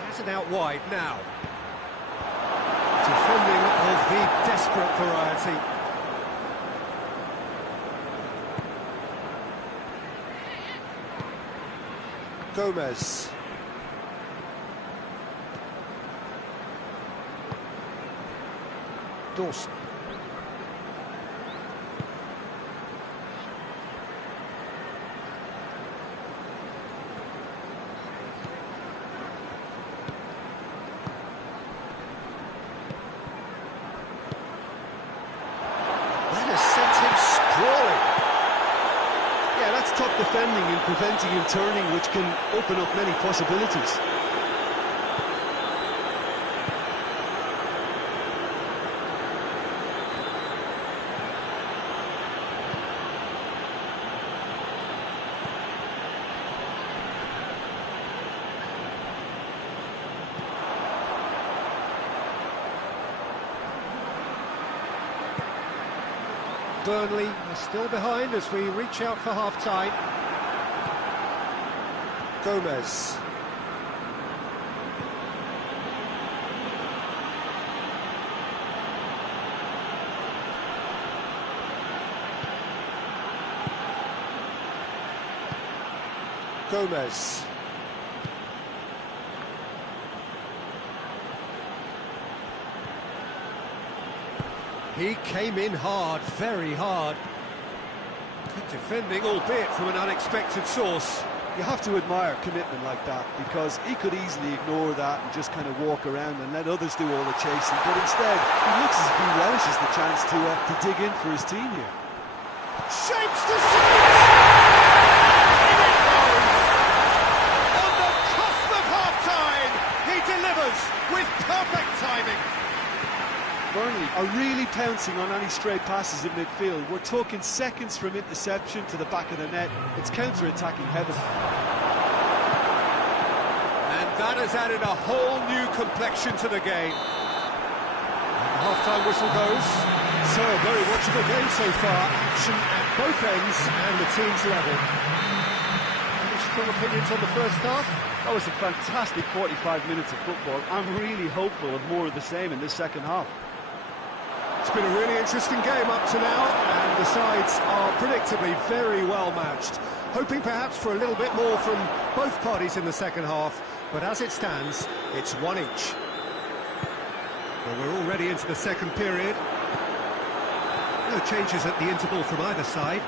Has it out wide now. Defending of the desperate variety. Gomez. Dawson. That has sent him sprawling. Yeah, that's top defending and preventing him turning, which can open up many possibilities. Burnley are still behind as we reach out for half-time. Gomez. Gomez. He came in hard, very hard. Good defending, albeit from an unexpected source. You have to admire commitment like that, because he could easily ignore that and just kind of walk around and let others do all the chasing, but instead he looks as if he relishes the chance to dig in for his team here. Shapes to shoot! In it goes! On the cusp of half-time, he delivers with perfect timing. Burnley are really pouncing on any stray passes in midfield. We're talking seconds from interception to the back of the net. It's counter-attacking heaven. And that has added a whole new complexion to the game. The half-time whistle goes. So, a very watchable game so far. Action at both ends and the team's level. Any strong opinions on the first half? That was a fantastic 45 minutes of football. I'm really hopeful of more of the same in this second half. It's been a really interesting game up to now, and the sides are predictably very well matched. Hoping perhaps for a little bit more from both parties in the second half, but as it stands, it's one each. Well, we're already into the second period. No changes at the interval from either side.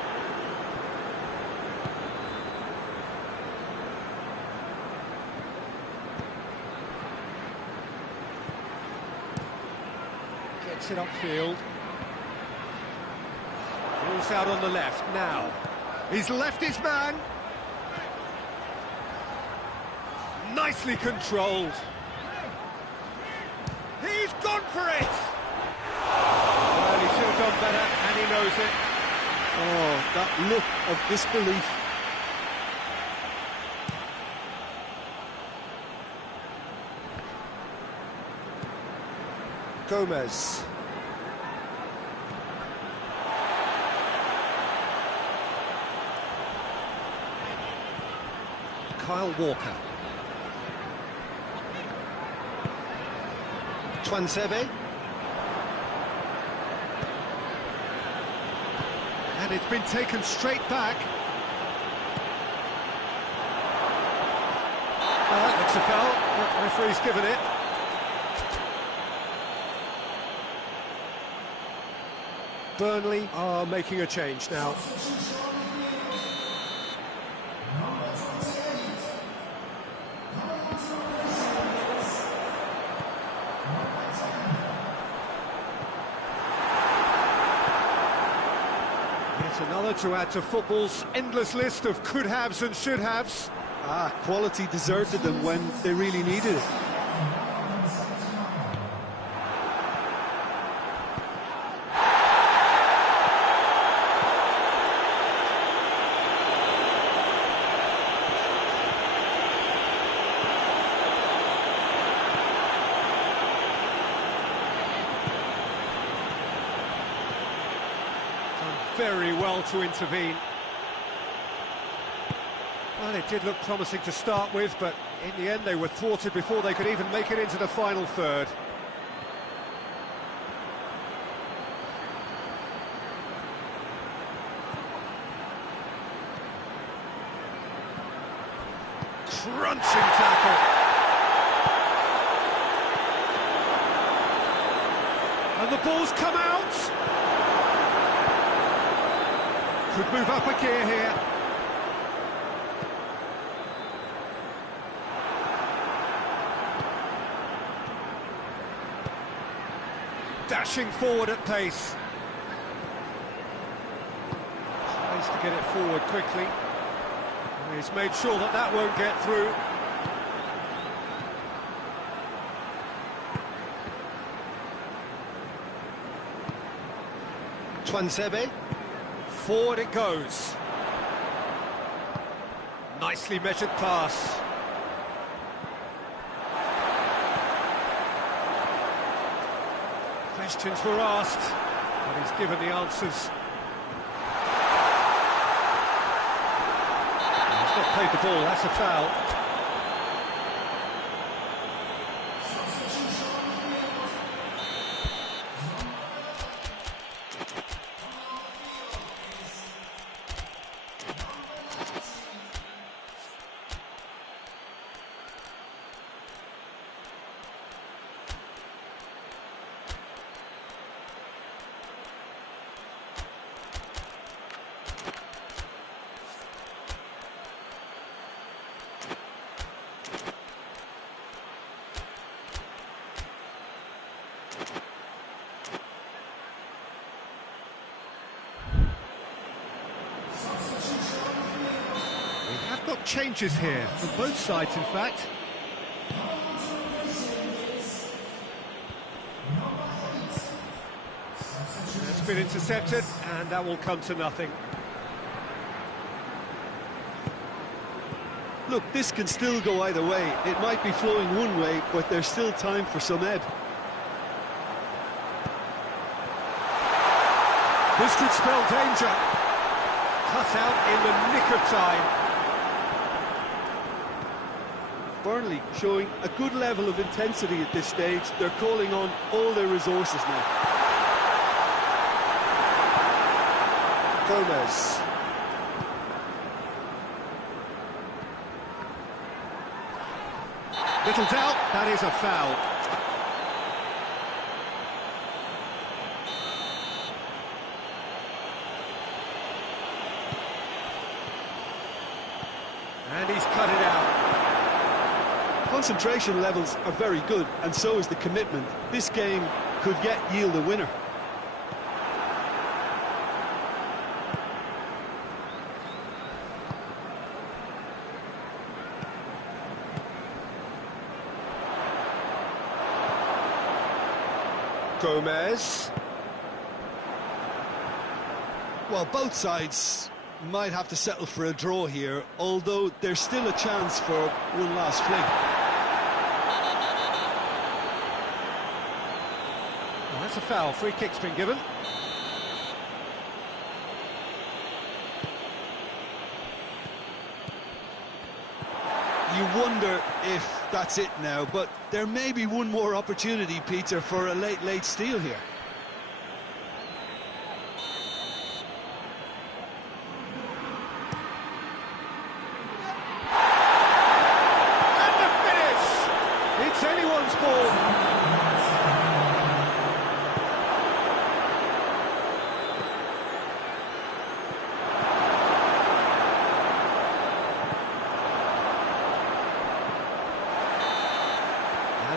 Gets it upfield. Ball's out on the left now. He's left his man. Nicely controlled. He's gone for it! Well, he should have done better, and he knows it. Oh, that look of disbelief. Gomez. Kyle Walker. Tuanzebe. And it's been taken straight back. That looks a foul. The referee's given it. Burnley are making a change now. Yet another to add to football's endless list of could-haves and should-haves. Quality deserted them when they really needed it. Very well to intervene. Well, it did look promising to start with, but in the end they were thwarted before they could even make it into the final third. Crunching tackle. And the ball's come out. Could move up a gear here. Dashing forward at pace. Tries to get it forward quickly. He's made sure that that won't get through. Tuanzebe. Forward it goes. Nicely measured pass. Questions were asked, but he's given the answers. He's not played the ball, that's a foul. changes here, from both sides in fact. It's been intercepted, and that will come to nothing. Look, this can still go either way. It might be flowing one way, but there's still time for some ebb. This could spell danger. Cut out in the nick of time. Burnley showing a good level of intensity at this stage. They're calling on all their resources now. Gomez. Little doubt, that is a foul. And he's cut it out. Concentration levels are very good, and so is the commitment. This game could yet yield a winner. Gomez. Well, both sides might have to settle for a draw here, although there's still a chance for one last fling. Well, that's a foul. Free kick's been given. You wonder if that's it now, but there may be one more opportunity, Peter, for a late steal here. And the finish! It's anyone's ball.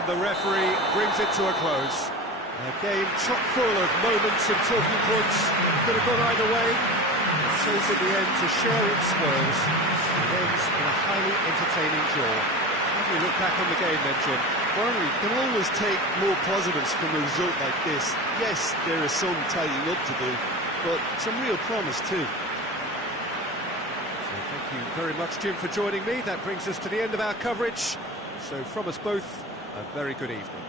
The referee brings it to a close. A game chock full of moments and talking points. Could have gone either way. It chose in the end to share its spoils. It ends in a highly entertaining draw. How do you look back on the game then, Jim? Burnley can always take more positives from a result like this. Yes, there is some tidying up to do, but some real promise too. So thank you very much, Jim, for joining me. That brings us to the end of our coverage. So from us both, a very good evening.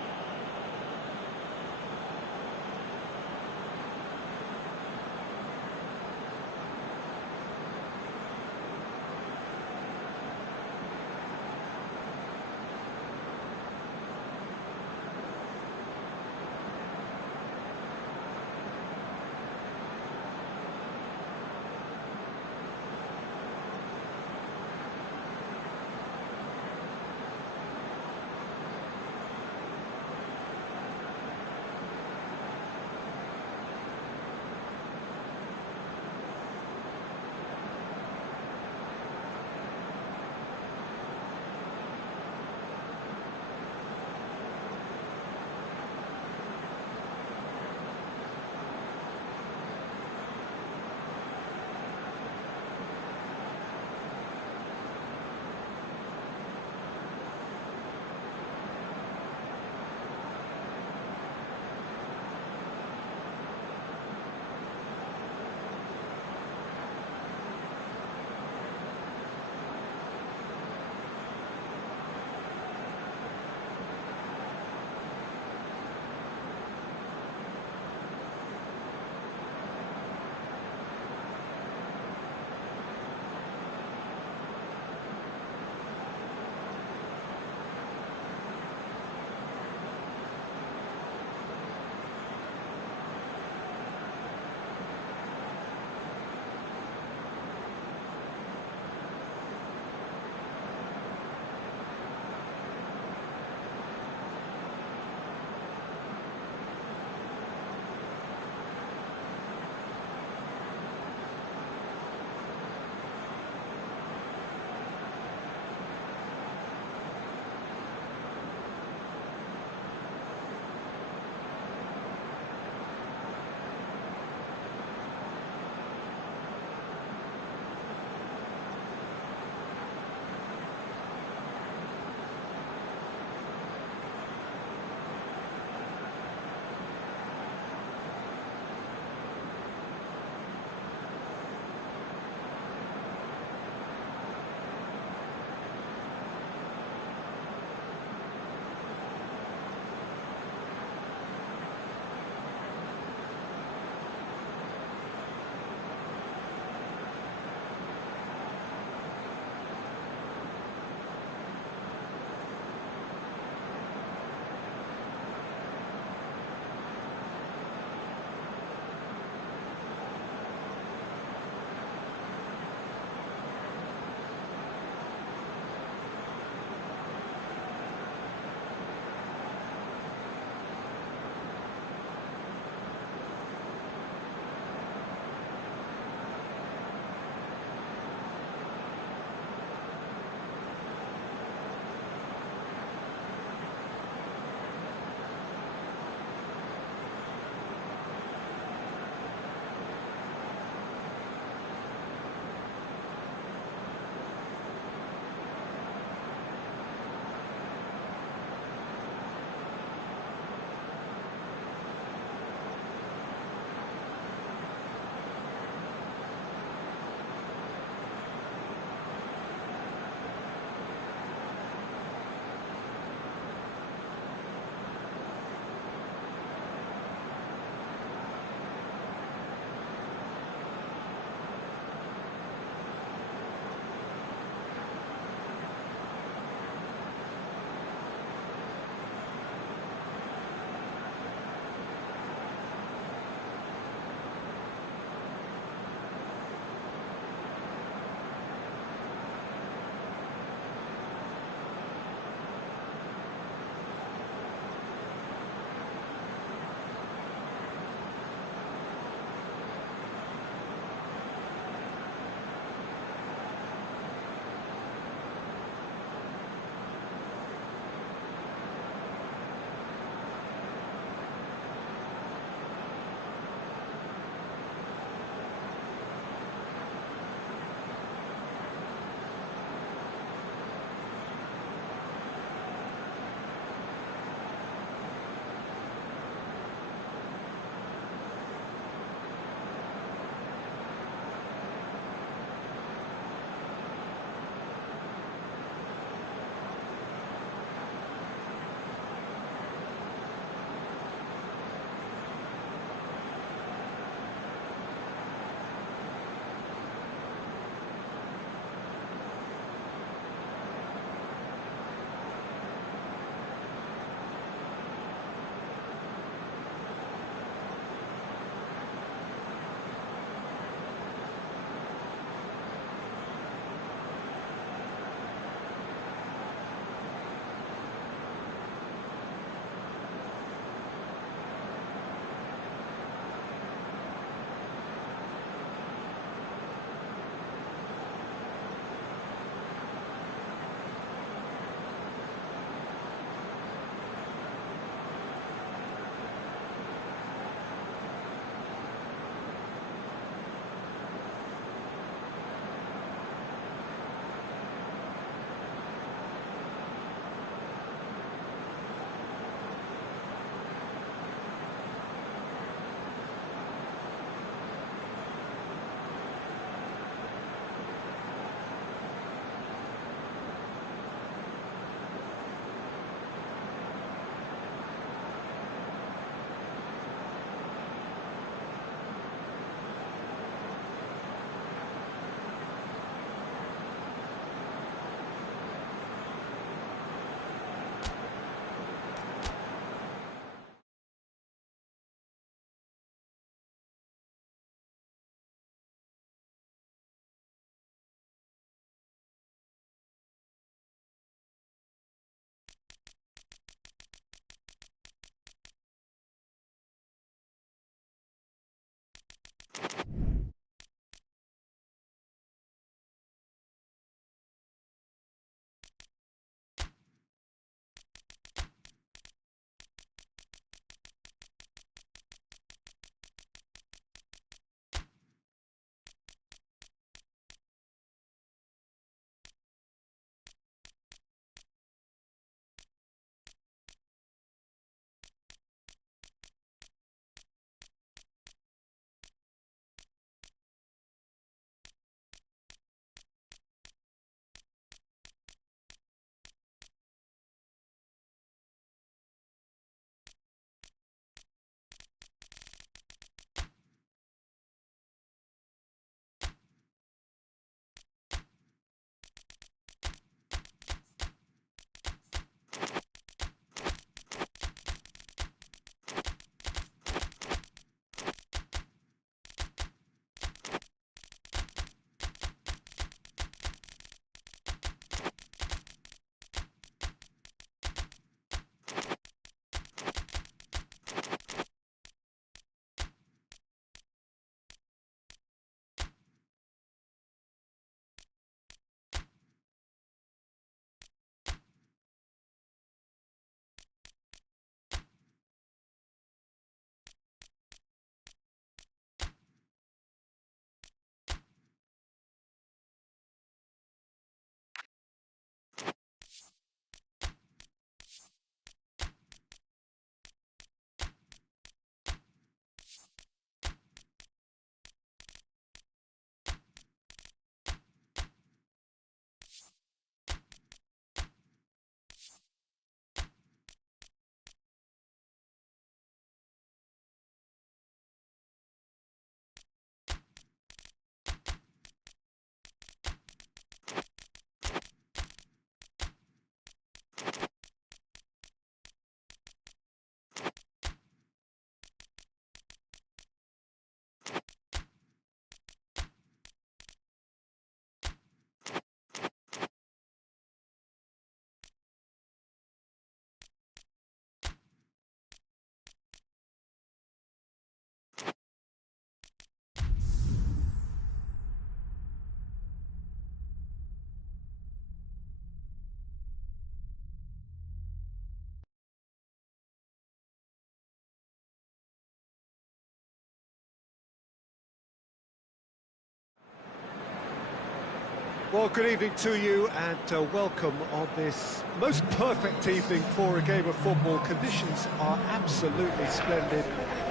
Well, good evening to you and welcome on this most perfect evening for a game of football. Conditions are absolutely splendid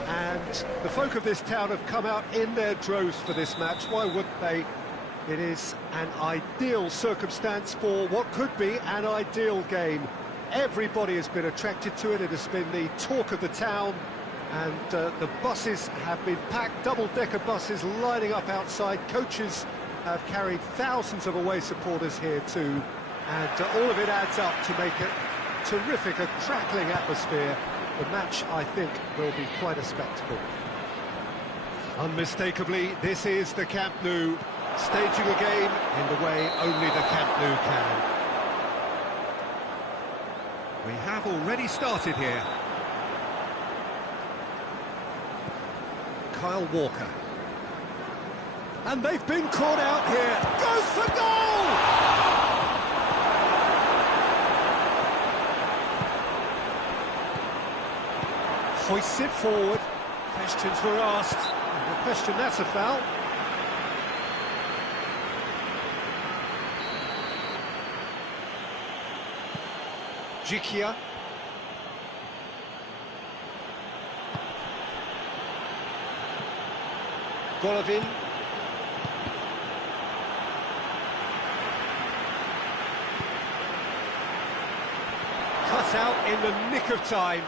and the folk of this town have come out in their droves for this match. Why wouldn't they? It is an ideal circumstance for what could be an ideal game. Everybody has been attracted to it. It has been the talk of the town and the buses have been packed, double-decker buses lining up outside. Coaches have carried thousands of away supporters here too, and all of it adds up to make it terrific, a crackling atmosphere. The match, I think, will be quite a spectacle. Unmistakably, this is the Camp Nou, staging a game in the way only the Camp Nou can. We have already started here. Kyle Walker. And they've been caught out here. Goes for goal! Hoists it forward. Questions were asked. And the question, that's a foul. Jikia. Golovin. Cut out in the nick of time.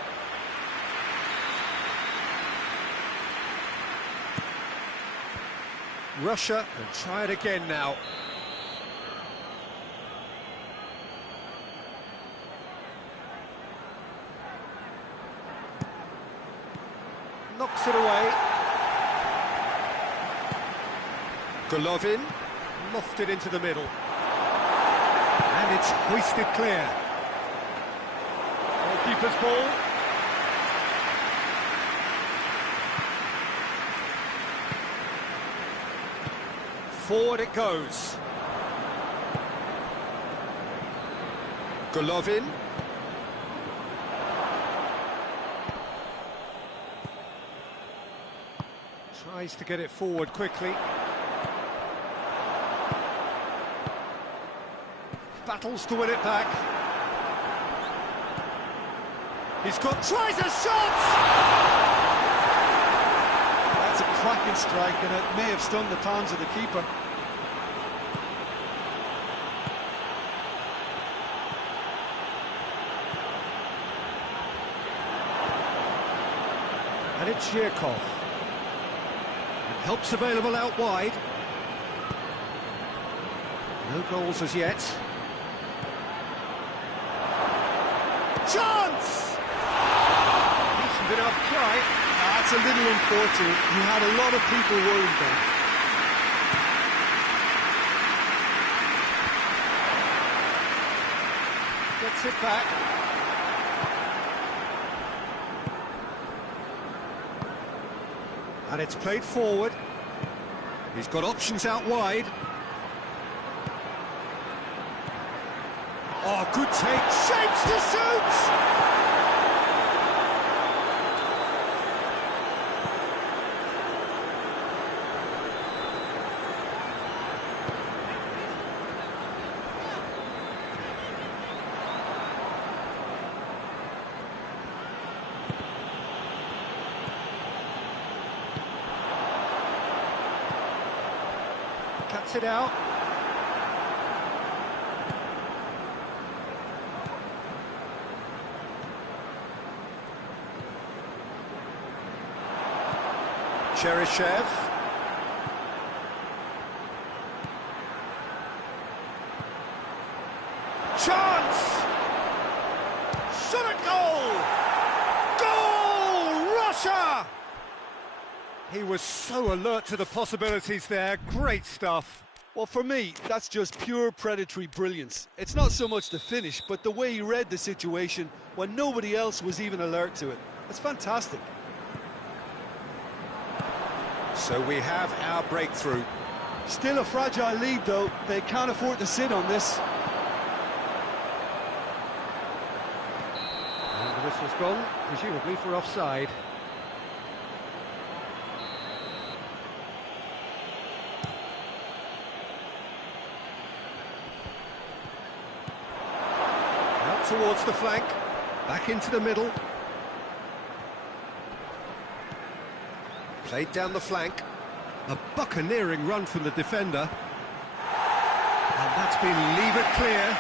Russia can try it again now. Knocks it away. Golovin, lofted into the middle. And it's hoisted clear. Keeper's ball. Forward it goes. Golovin. Tries to get it forward quickly. Battles to win it back. He's got... tries a shot! That's a cracking strike, and it may have stung the palms of the keeper. And it's Zhirkov. And help's available out wide. No goals as yet. Chance! Decent enough try. That's a little unfortunate. He had a lot of people worried there. Gets it back. And it's played forward. He's got options out wide. Oh, good take. Shapes to shoot! Cuts it out. Cheryshev. Chance! Shot at goal! Goal! Russia! He was so alert to the possibilities there. Great stuff. Well, for me, that's just pure predatory brilliance. It's not so much the finish, but the way he read the situation when nobody else was even alert to it. It's fantastic. So we have our breakthrough. Still a fragile lead, though. They can't afford to sit on this. And the whistle's gone, presumably for offside. Out towards the flank, back into the middle. Played down the flank. A buccaneering run from the defender. And that's been levered clear.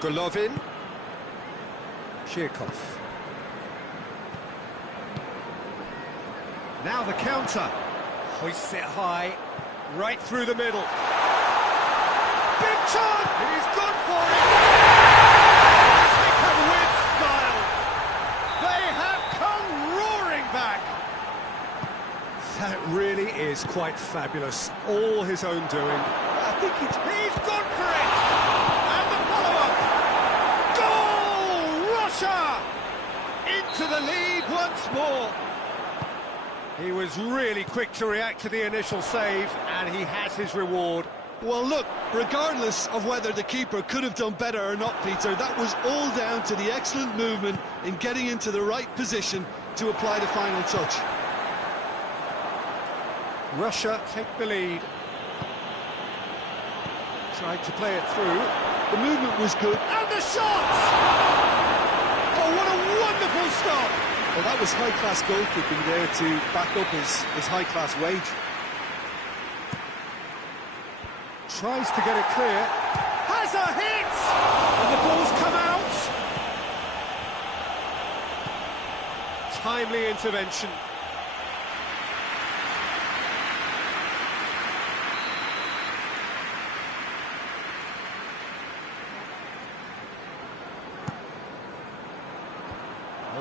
Golovin. Zhirkov. Now the counter. Hoists it high, right through the middle. Big chance! He's gone for it! They come with style. They have come roaring back. That really is quite fabulous. All his own doing. I think he's gone for it! And the follow-up! Goal! Russia! Into the lead once more. He was really quick to react to the initial save, and he has his reward. Well, look, regardless of whether the keeper could have done better or not, Peter, that was all down to the excellent movement in getting into the right position to apply the final touch. Russia take the lead. Tried to play it through. The movement was good. And the shot! Oh, what a wonderful stop! Well, that was high-class goalkeeping there to back up his high-class wage. Tries to get it clear. Has a hit! And the ball's come out. Timely intervention.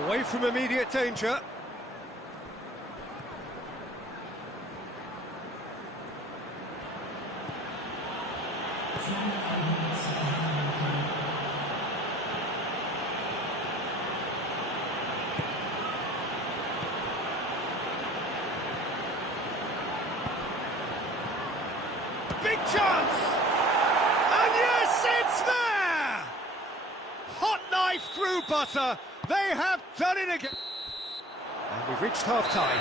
Away from immediate danger. Big chance! And yes, it's there! Hot knife through butter. They have done it again. And we've reached half-time.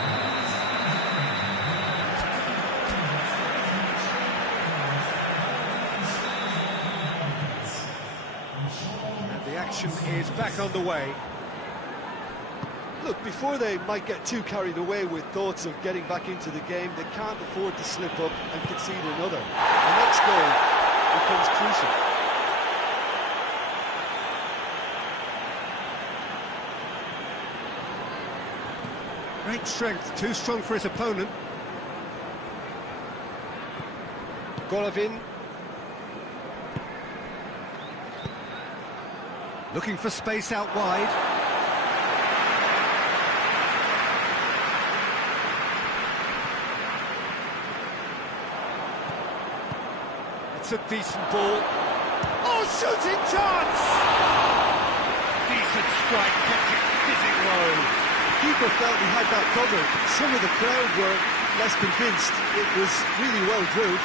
And the action is back underway. Look, before they might get too carried away with thoughts of getting back into the game, they can't afford to slip up and concede another. The next goal becomes crucial. Great strength, too strong for his opponent. Golovin. Looking for space out wide. It's a decent ball. Oh, shooting chance! Decent strike, kept it fizzing low. Keeper felt he had that covered. Some of the crowd were less convinced. It was really well drilled.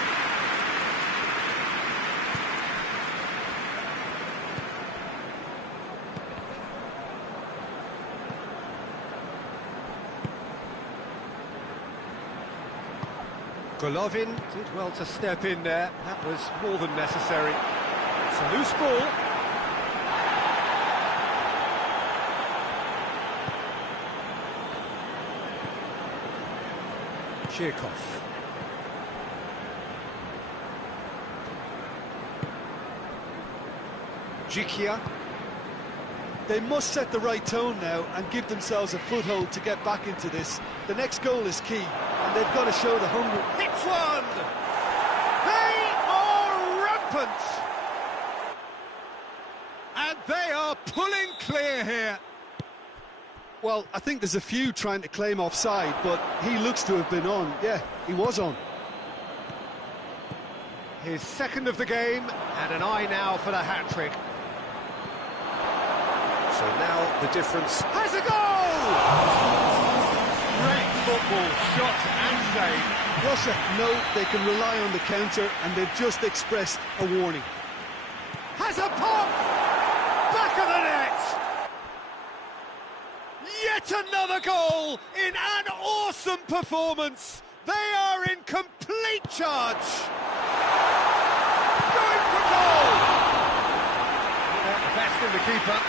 Golovin did well to step in there. That was more than necessary. It's a loose ball. Chirkov. Jikia. They must set the right tone now and give themselves a foothold to get back into this. The next goal is key, and they've got to show the hunger. Hits one! They are rampant! And they are pulling clear here. Well, I think there's a few trying to claim offside, but he looks to have been on. Yeah, he was on. His second of the game, and an eye now for the hat-trick. So now the difference has a goal! Great football, shot and save. Russia know they can rely on the counter, and they've just expressed a warning. Has a pop! Back of the net! Yet another goal in an awesome performance. They are in complete charge. Going for goal! The best in the keeper.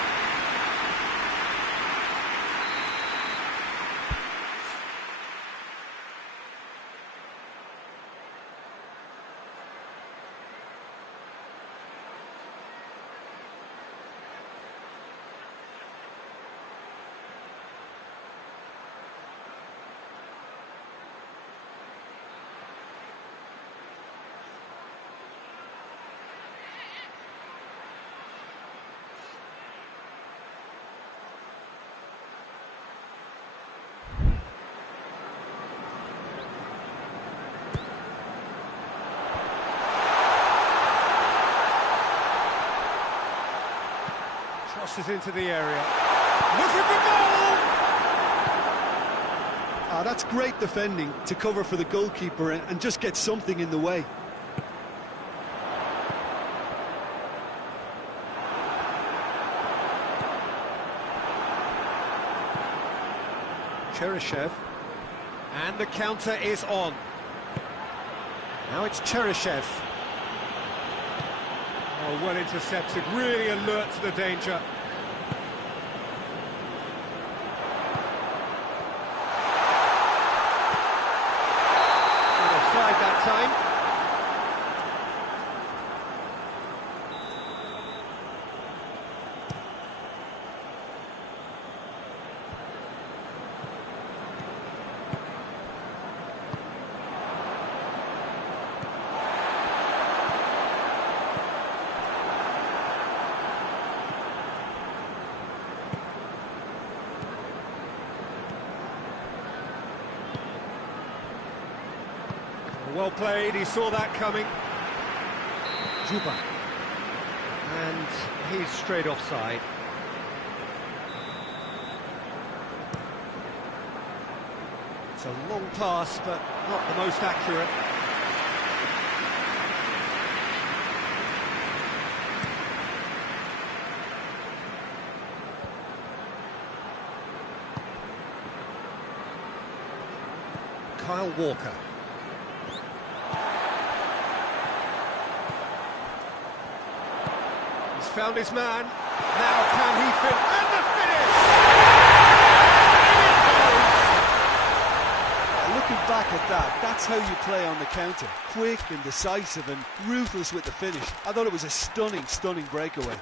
Crosses into the area. Looking for goal! Ah, that's great defending to cover for the goalkeeper and just get something in the way. Cheryshev. And the counter is on. Now it's Cheryshev. Oh, well intercepted, really alert to the danger. Offside that time. Well played, he saw that coming. Juba. And he's straight offside. It's a long pass, but not the most accurate. Kyle Walker. He's found his man. Now can he fit? And the finish! Looking back at that, that's how you play on the counter. Quick and decisive and ruthless with the finish. I thought it was a stunning, stunning breakaway.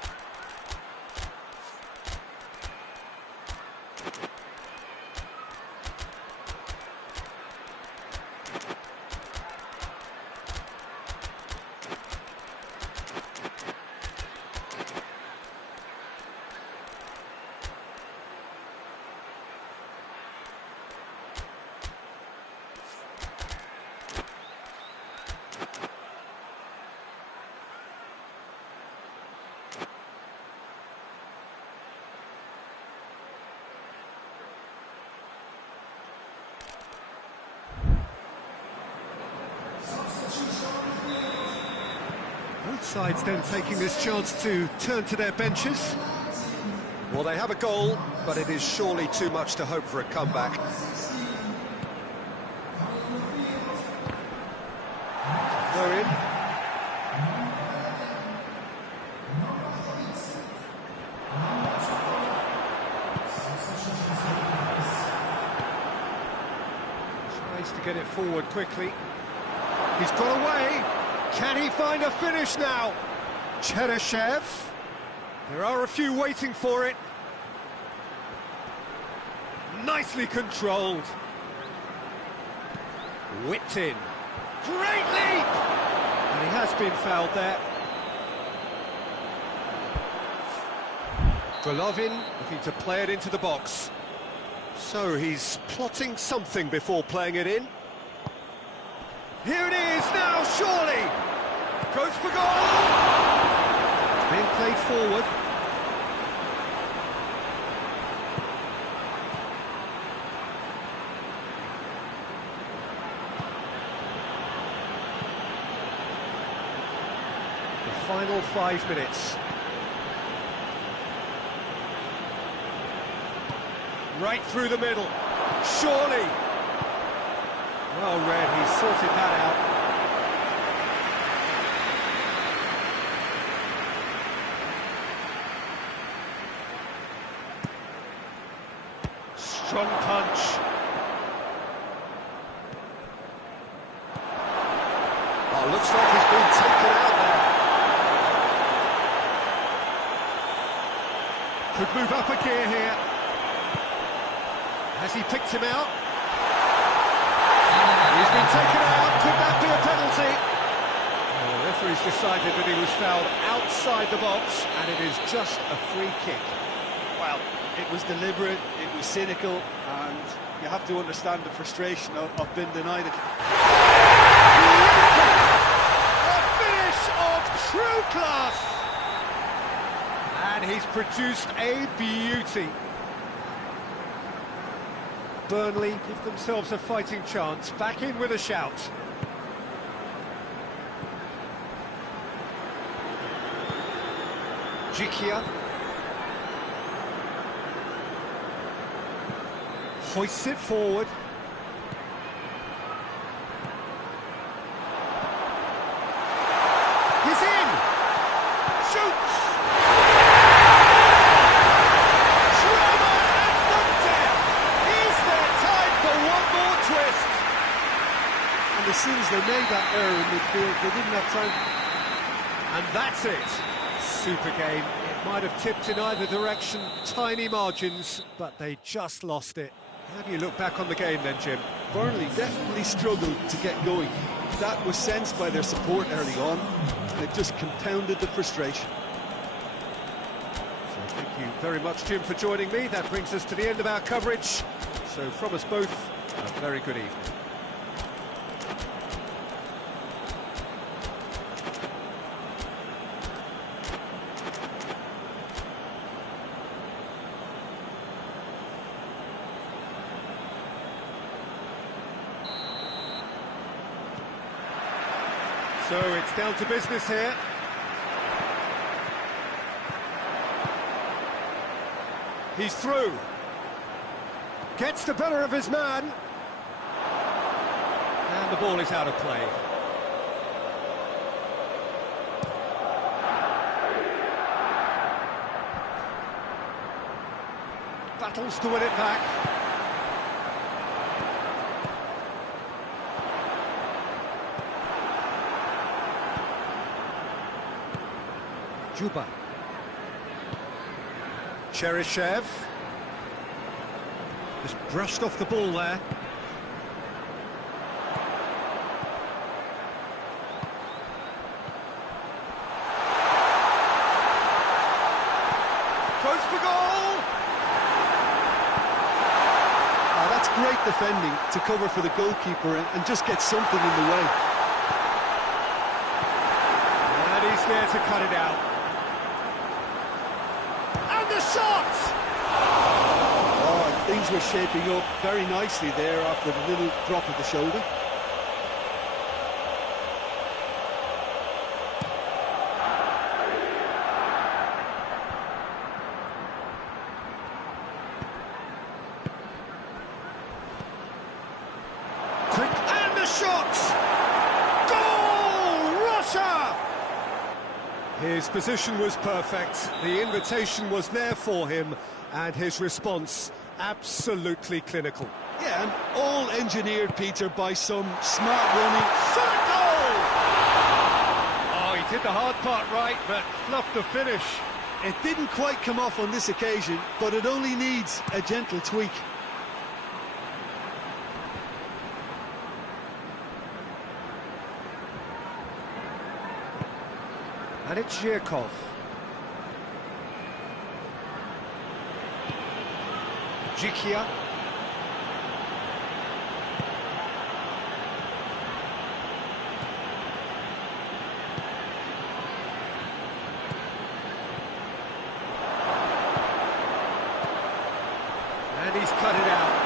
Both sides then taking this chance to turn to their benches. Well, they have a goal, but it is surely too much to hope for a comeback. Throw in. Tries to get it forward quickly. He's got away. Can he find a finish now? Cheryshev. There are a few waiting for it. Nicely controlled. Whipped in. Great leap! And he has been fouled there. Golovin looking to play it into the box. So he's plotting something before playing it in. Here it is now, surely! Goes for goal! It's being played forward. The final 5 minutes. Right through the middle. Surely! Well read, he's sorted that out. Strong punch. Oh, looks like he's been taken out there. Could move up a gear here. Has he picked him out? He's been taken out. Could that be a penalty? Well, the referee's decided that he was fouled outside the box, and it is just a free kick. Well, it was deliberate, it was cynical, and you have to understand the frustration of being denied it. A finish of true class! And he's produced a beauty. Burnley give themselves a fighting chance, back in with a shout. Jikia. Hoists it forward. He's in! Shoots! As soon as they made that error in midfield, they didn't have time. And that's it. Super game. It might have tipped in either direction, tiny margins, but they just lost it. How do you look back on the game then, Jim? Burnley definitely struggled to get going. That was sensed by their support early on, and it just compounded the frustration. So thank you very much, Jim, for joining me. That brings us to the end of our coverage. So from us both, a very good evening. So it's down to business here. He's through. Gets the better of his man. And the ball is out of play. Battles to win it back. Juba. Cheryshev. Just brushed off the ball there. Goes for goal! That's great defending to cover for the goalkeeper and just get something in the way. And he's there to cut it out. And the shot! Oh, things were shaping up very nicely there after the little drop of the shoulder. Quick, and the shot! Goal! Russia! His position was perfect, the invitation was there for him, and his response absolutely clinical. Yeah, and all engineered, Peter, by some smart running. Shot goal! Oh, he did the hard part right, but fluffed the finish. It didn't quite come off on this occasion, but it only needs a gentle tweak. And it's Zhirkov. Jikia. And he's cut it out.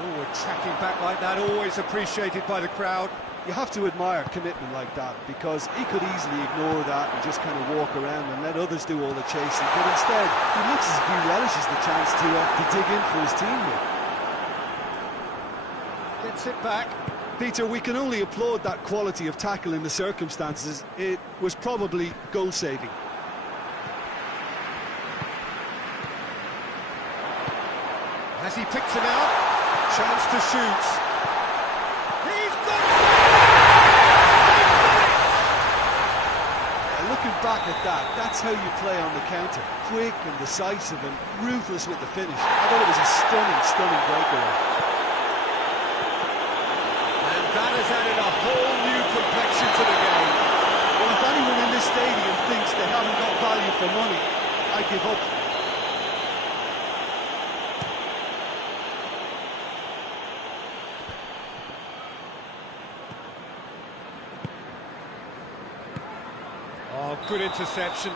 Forward tracking back like that, always appreciated by the crowd. You have to admire commitment like that, because he could easily ignore that and just kind of walk around and let others do all the chasing, but instead he looks as if he relishes the chance to dig in for his teammate. Gets it back. Peter, we can only applaud that quality of tackle in the circumstances. It was probably goal-saving. Has he picked him out? Chance to shoot. He's got it! Looking back at that, that's how you play on the counter. Quick and decisive and ruthless with the finish. I thought it was a stunning, stunning breakaway. And that has added a whole new complexion to the game. Well, if anyone in this stadium thinks they haven't got value for money, I give up. Oh, good interception.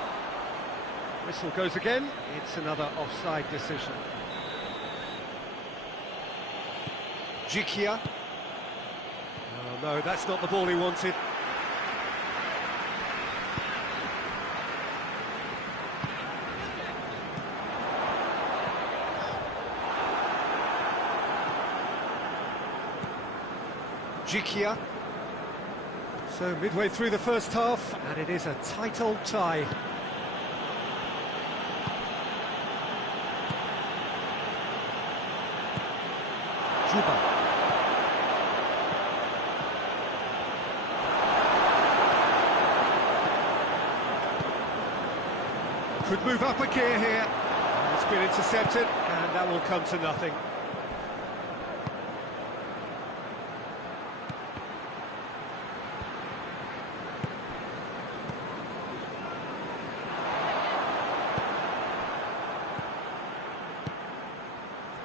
Whistle goes again. It's another offside decision. Jikia. Oh, no, that's not the ball he wanted. Jikia. So midway through the first half, and it is a tight old tie. Juba. Could move up a gear here. It's been intercepted, and that will come to nothing.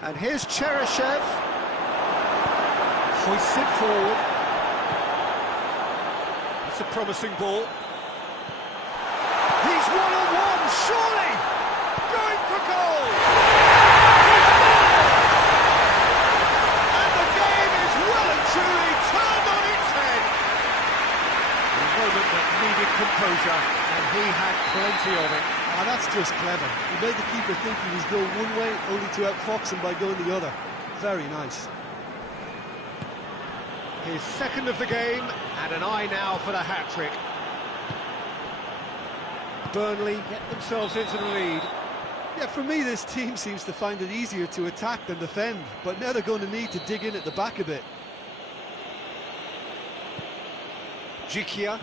And here's Cheryshev. Hoists it forward. It's a promising ball. He's one-on-one, surely! Going for goal! He scores! moment that needed composure, and he had plenty of it. Ah, that's just clever. He made the keeper think he was going one way, only to outfox him by going the other. Very nice. His second of the game, and an eye now for the hat-trick. Burnley get themselves into the lead. Yeah, for me, this team seems to find it easier to attack than defend, but now they're going to need to dig in at the back a bit. Diachi.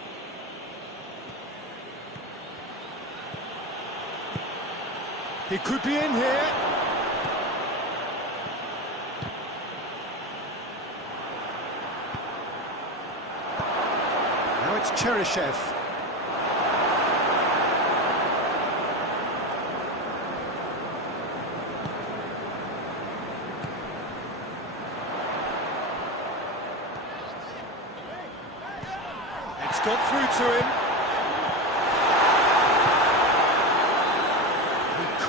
He could be in here. Now it's Cheryshev. It's got through to him.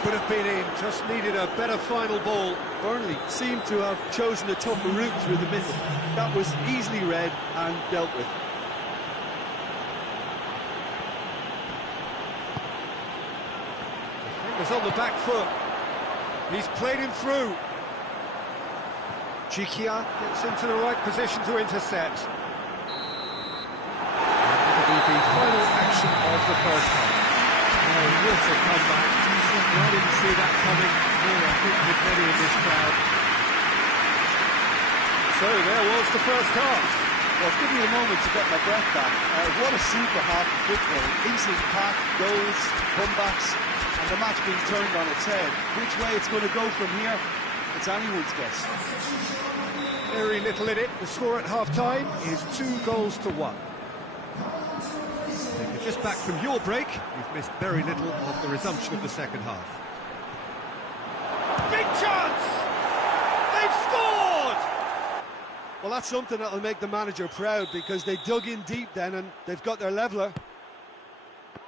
Could have been in, just needed a better final ball. Burnley seemed to have chosen a tougher route through the middle. That was easily read and dealt with. Defender's on the back foot. He's played him through. Diachi gets into the right position to intercept. And it'll be the final action of the first half. Oh, what a comeback. I didn't see that coming, nor I think with many in this crowd. So there was the first half. Well, give me a moment to get my breath back. What a super half of football. Easily packed, goals, comebacks, and the match being turned on its head. Which way it's going to go from here, it's anyone's guess. Very little in it. The score at half-time is 2-1. If you're just back from your break, you've missed very little of the resumption of the second half. Big chance! They've scored! Well, that's something that'll make the manager proud, because they dug in deep then and they've got their leveller.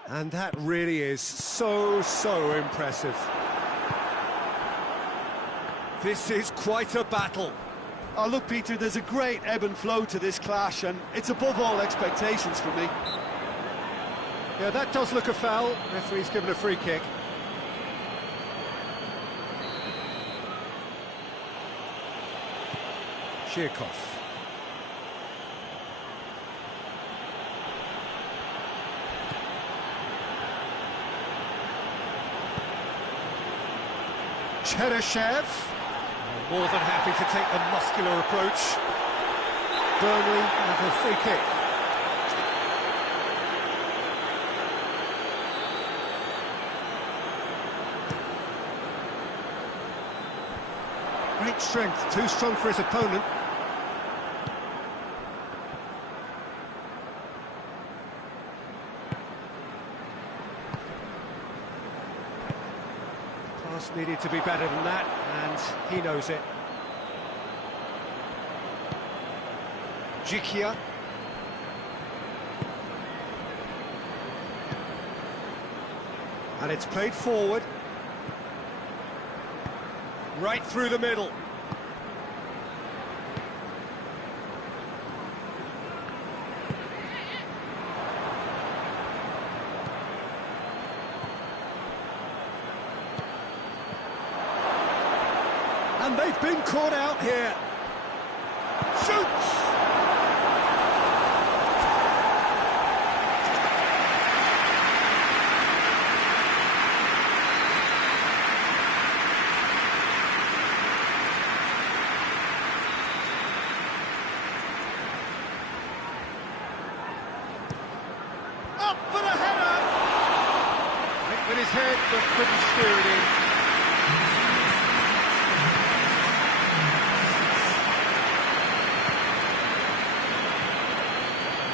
And that really is so impressive. This is quite a battle. Oh, look, Peter, there's a great ebb and flow to this clash, and it's above all expectations for me. Yeah, that does look a foul. Referee's given a free kick. Shirkov. Cheryshev. More than happy to take the muscular approach. Burnley have a free kick. Great strength, too strong for his opponent. Pass needed to be better than that, and he knows it. Diachi. And it's played forward. Right through the middle. And they've been caught out here. Shoots! Up for the header! Went with his head, but couldn't steer it in.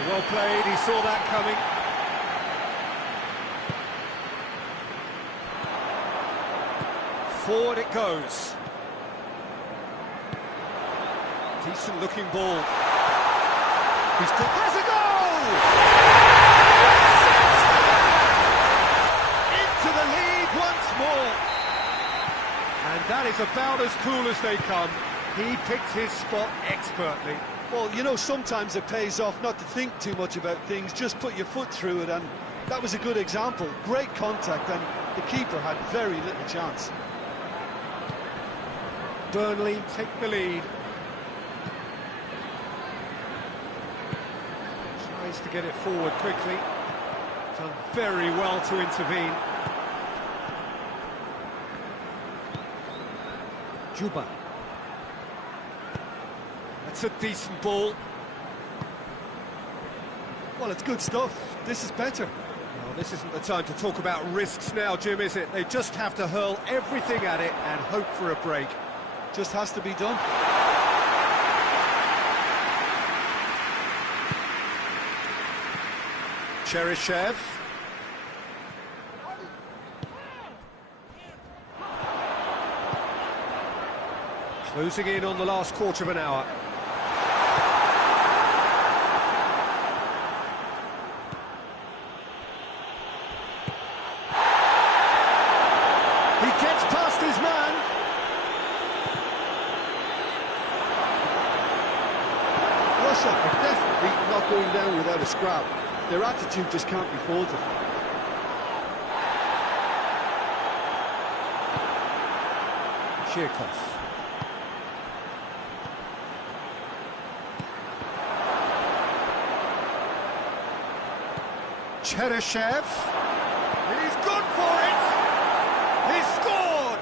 Well played, he saw that coming. Forward it goes. Decent looking ball. He's got... has a goal! Into the lead once more. And that is about as cool as they come. He picked his spot expertly. Well, you know, sometimes it pays off not to think too much about things, just put your foot through it, and that was a good example. Great contact, and the keeper had very little chance. Burnley take the lead. Tries to get it forward quickly. Done very well to intervene. Juba. That's a decent ball. Well, it's good stuff. This is better. Well, this isn't the time to talk about risks now, Jim, is it? They just have to hurl everything at it and hope for a break. Just has to be done. Cheryshev. Closing in on the last quarter of an hour. He gets past his man. Russia are definitely not going down without a scrap. Their attitude just can't be faulted. Shirkov. Cheryshev. He's good for it. He's scored.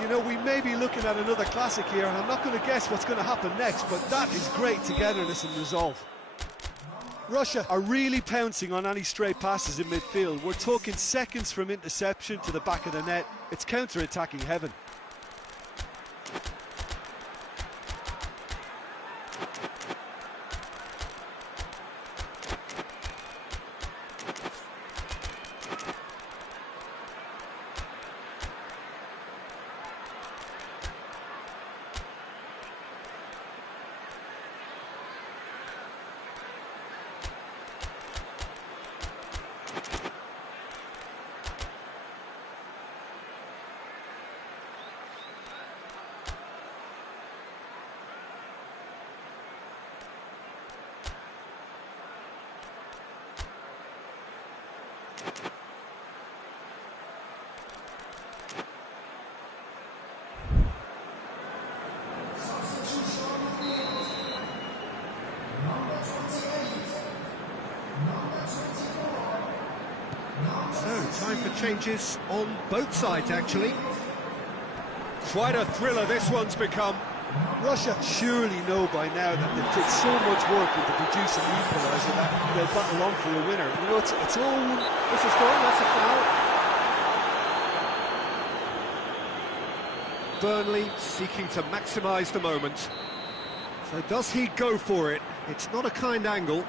You know, we may be looking at another classic here, and I'm not going to guess what's going to happen next, but that is great togetherness and resolve. Russia are really pouncing on any stray passes in midfield. We're talking seconds from interception to the back of the net. It's counter-attacking heaven. So, time for changes on both sides, actually. Quite a thriller this one's become. Russia surely know by now that they've put so much work into producing the equaliser that they'll battle on for a winner. You know, it's all... This is gone, that's a foul. Burnley seeking to maximise the moment. So does he go for it? It's not a kind angle.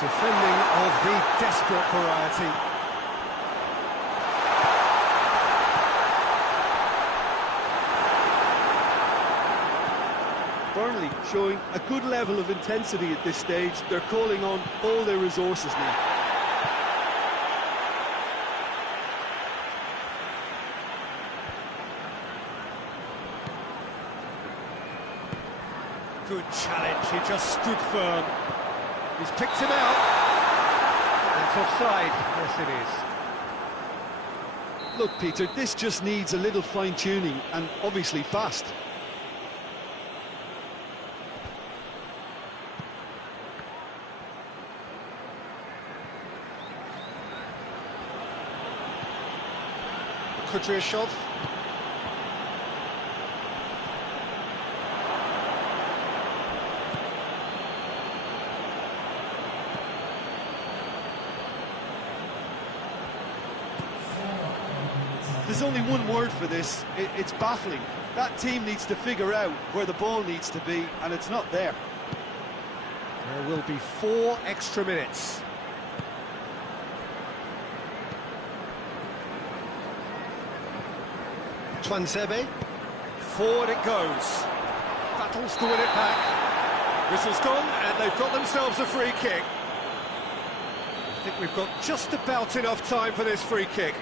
Defending of the desperate variety. Burnley showing a good level of intensity at this stage. They're calling on all their resources now. Good challenge, he just stood firm. He's picked him out. It's offside. Yes, it is. Look, Peter, this just needs a little fine-tuning, and obviously fast. Kudryashov. there's only one word for this, it's baffling. That team needs to figure out where the ball needs to be, and it's not there. There will be 4 extra minutes. Sebe. Forward it goes. Battles to win it back. Whistle's gone, and they've got themselves a free kick. I think we've got just about enough time for this free kick.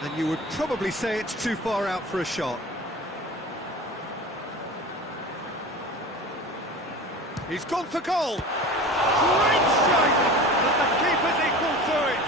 And you would probably say it's too far out for a shot. He's gone for goal. Great strike, but the keeper's equal to it.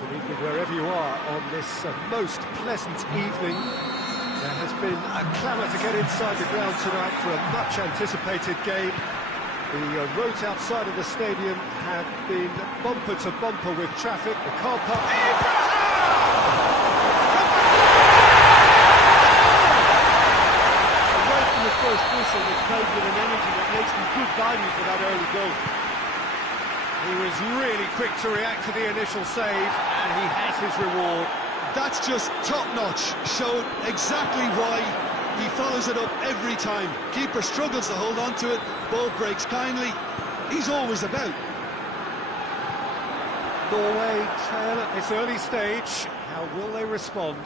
Good evening wherever you are on this most pleasant evening. There has been a clamour to get inside the ground tonight for a much anticipated game. The roads outside of the stadium have been bumper to bumper with traffic. The car park... Right from the first whistle, they played with an energy that makes them good value for that early goal. He was really quick to react to the initial save, and he has his reward. That's just top-notch. Showed exactly why he follows it up every time. Keeper struggles to hold on to it, ball breaks kindly. He's always about. Norway trail at this early stage. How will they respond?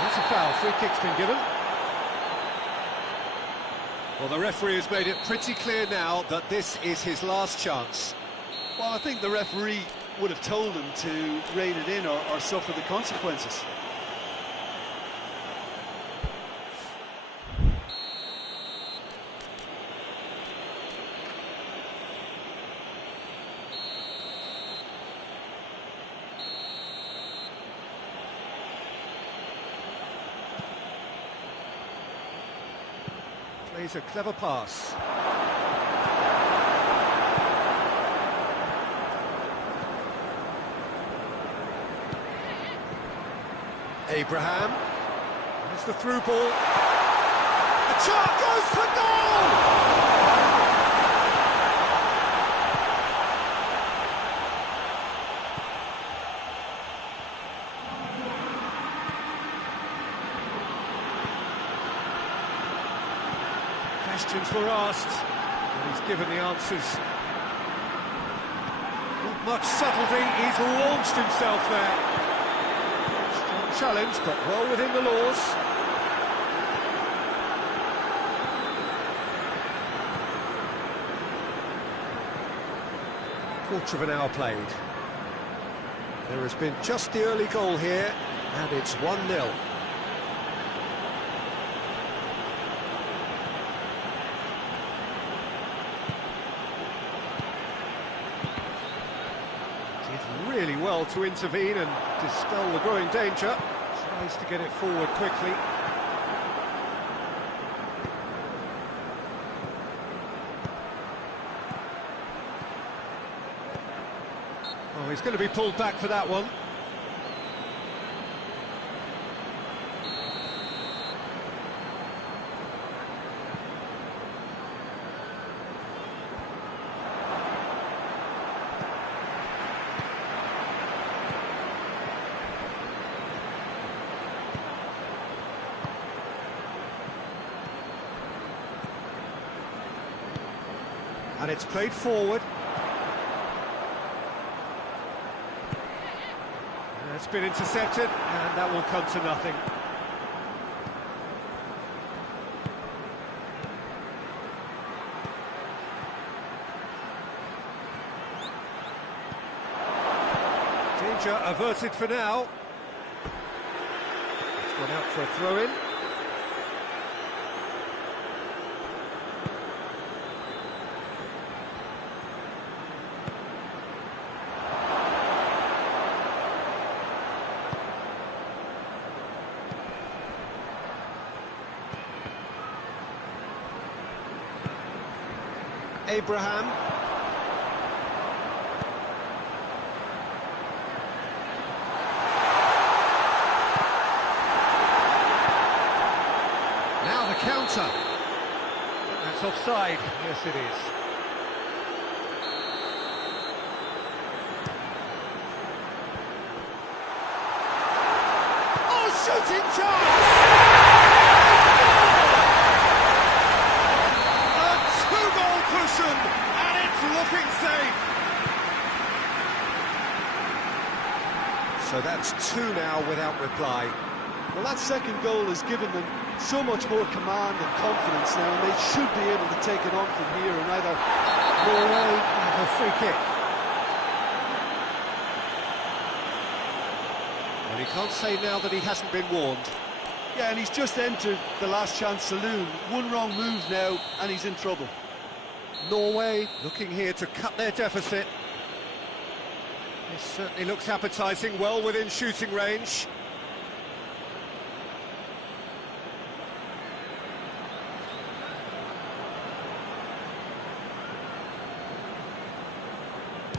That's a foul. Free kick's been given. Well, the referee has made it pretty clear now that this is his last chance. Well, I think the referee would have told him to rein it in or suffer the consequences. Plays a clever pass. Abraham. There's the through ball. The shot goes for goal! Questions were asked, and he's given the answers. Not much subtlety, he's launched himself there. Challenge, but well within the laws. Quarter of an hour played. There has been just the early goal here, and it's 1-0. Really well to intervene and dispel the growing danger. Tries to get it forward quickly. Oh, he's going to be pulled back for that one. And it's played forward. And it's been intercepted, and that will come to nothing. Danger averted for now. It's gone out for a throw-in. Abraham. Now the counter. That's offside. Yes, it is. Oh, shooting chance! And it's looking safe. So that's two now without reply. Well, that second goal has given them so much more command and confidence now, and they should be able to take it on from here and either Norway have a free kick. Well, he can't say now that he hasn't been warned. Yeah, and he's just entered the last chance saloon. One wrong move now, and he's in trouble. Norway looking here to cut their deficit. This certainly looks appetising, well within shooting range.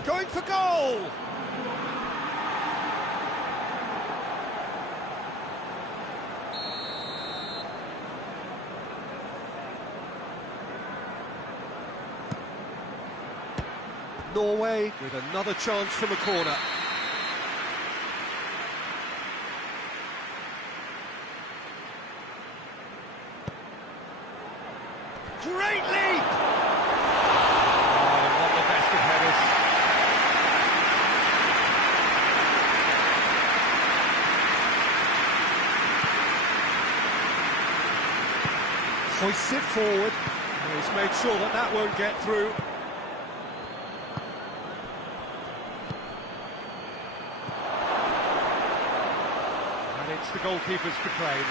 Going for goal! Norway with another chance from a corner. Great leap! Oh, not the best of headers. Hoists it forward. He's made sure that that won't get through. And it's the goalkeepers to claim.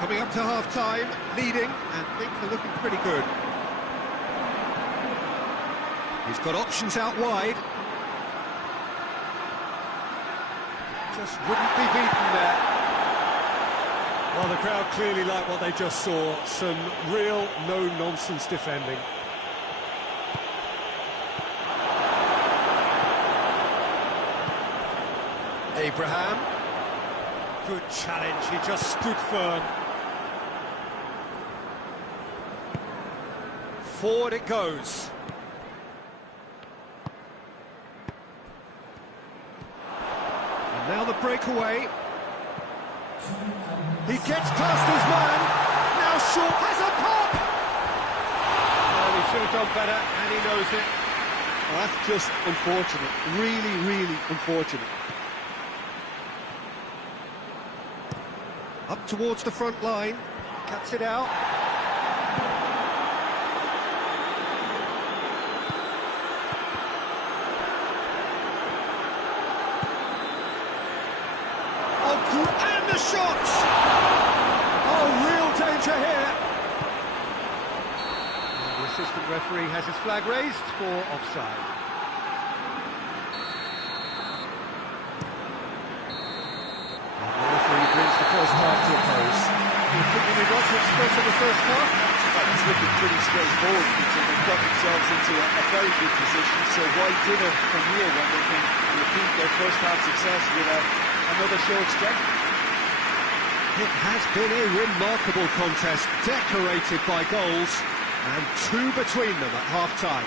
Coming up to half-time, leading, and things are looking pretty good. He's got options out wide. Just wouldn't be beaten there. Well, the crowd clearly like what they just saw. Some real no-nonsense defending. Abraham. Good challenge, he just stood firm. Forward it goes. And now the breakaway. He gets past his man. Now Shaw has a pop. Well, he should have done better, and he knows it. Well, that's just unfortunate. Really, really unfortunate. Up towards the front line. Cuts it out. And the shot! Oh, real danger here. And the assistant referee has his flag raised for offside. And the referee brings the first half to a close. You thinking we got to express in the first half? It's looking pretty straightforward, because they've got themselves into a very good position, so why dinner from here when they can repeat their first half success with another show of strength? It has been a remarkable contest, decorated by goals, and two between them at half-time.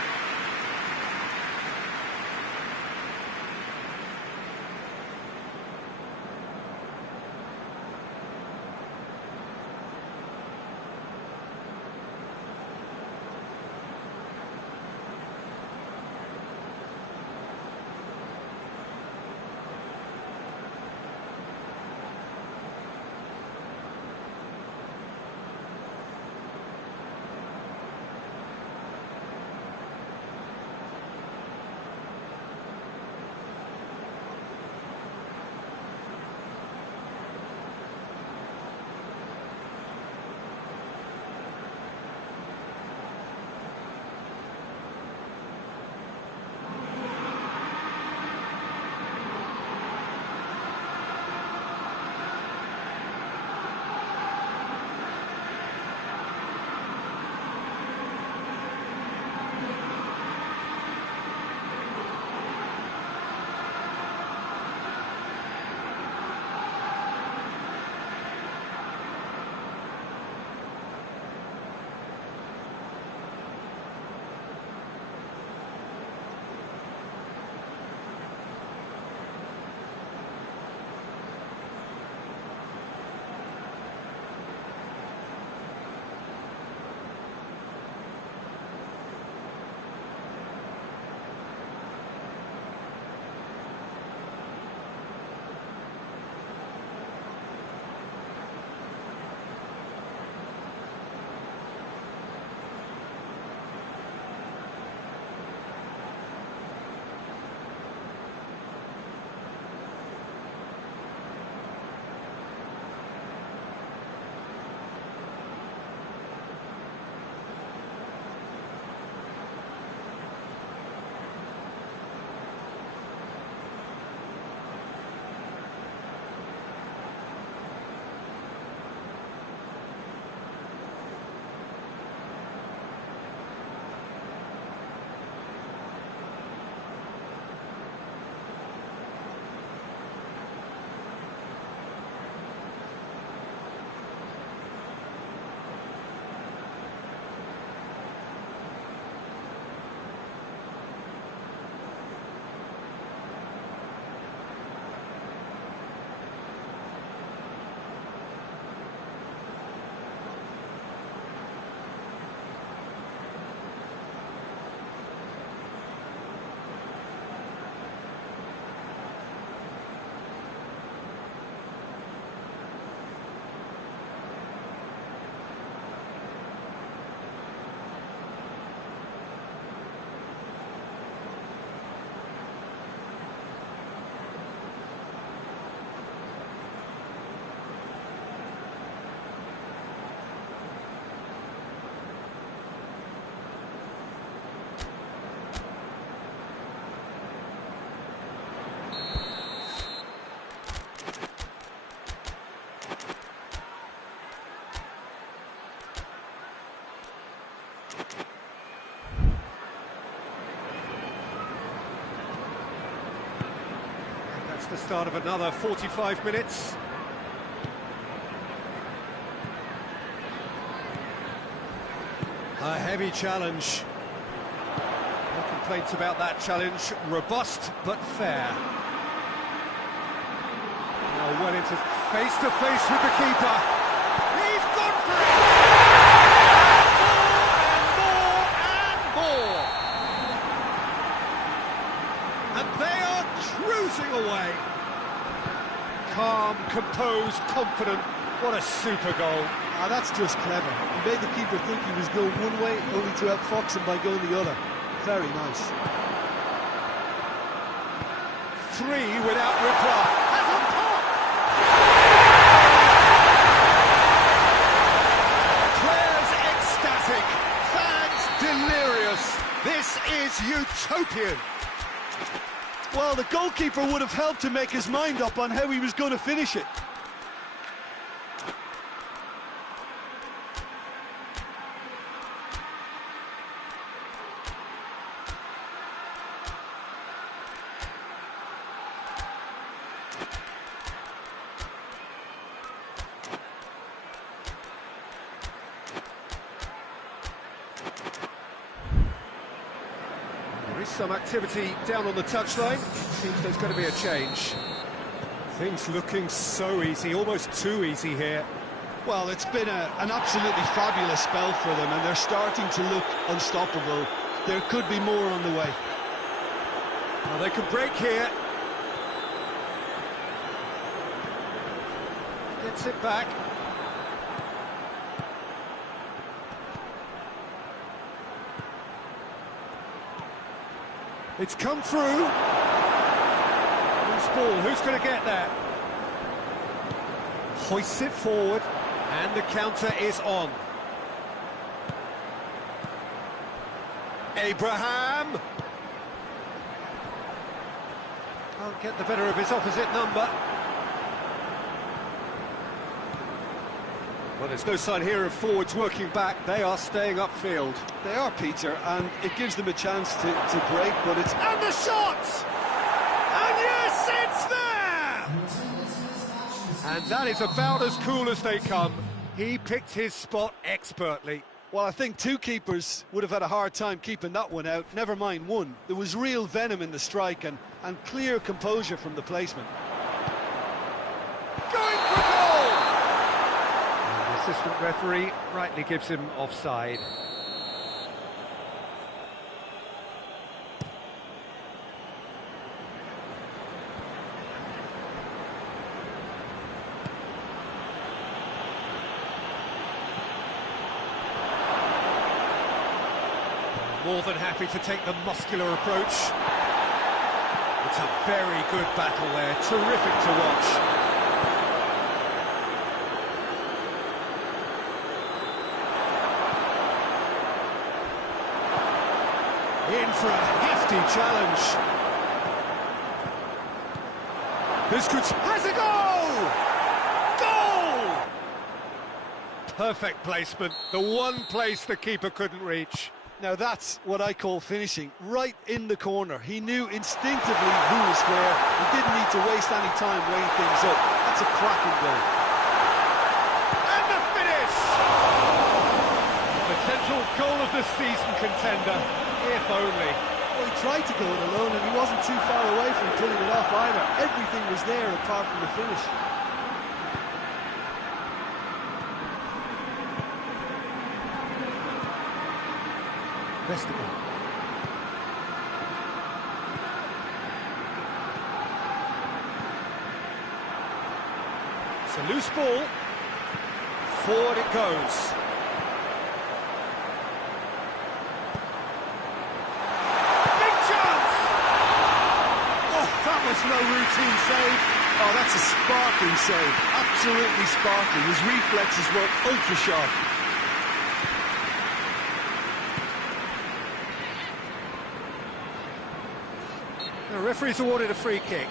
the start of another 45 minutes. A heavy challenge. No complaints about that challenge. Robust but fair. Now well into face-to-face with the keeper. He's gone for it! More and more! And they are cruising away. Calm, composed, confident. What a super goal. Ah, that's just clever. He made the keeper think he was going one way, only to outfox him by going the other. Very nice. 3 without reply. Has a pop! Players ecstatic. Fans delirious. This is utopian. Well, the goalkeeper would have helped to make his mind up on how he was going to finish it. There is some activity down on the touchline. Seems there's going to be a change. Things looking so easy, almost too easy here. Well, it's been an absolutely fabulous spell for them, and they're starting to look unstoppable. There could be more on the way. Well, they can break here. Gets it back. It's come through. Loose ball, who's going to get that? Hoists it forward, and the counter is on. Abraham! Can't get the better of his opposite number. Well, there's no sign here of forwards working back. They are staying upfield. They are, Peter, and it gives them a chance to break, but it's... And the shot! And yes, it's there! And that is about as cool as they come. He picked his spot expertly. Well, I think 2 keepers would have had a hard time keeping that one out, never mind 1. There was real venom in the strike and clear composure from the placement. Going for goal! And the assistant referee rightly gives him offside. More than happy to take the muscular approach. It's a very good battle there, terrific to watch. In for a hefty challenge. This could... has a goal! Goal! Perfect placement, the one place the keeper couldn't reach. Now that's what I call finishing, right in the corner. He knew instinctively who was where. He didn't need to waste any time weighing things up. That's a cracking goal. And the finish! Potential goal of the season contender, if only. Well, he tried to go it alone and he wasn't too far away from pulling it off either. Everything was there apart from the finish. Vestibular. It's a loose ball. Forward it goes. Big chance! Oh, that was no routine save. Oh, that's a sparkling save. Absolutely sparkling. His reflexes were ultra sharp. The referee's awarded a free kick.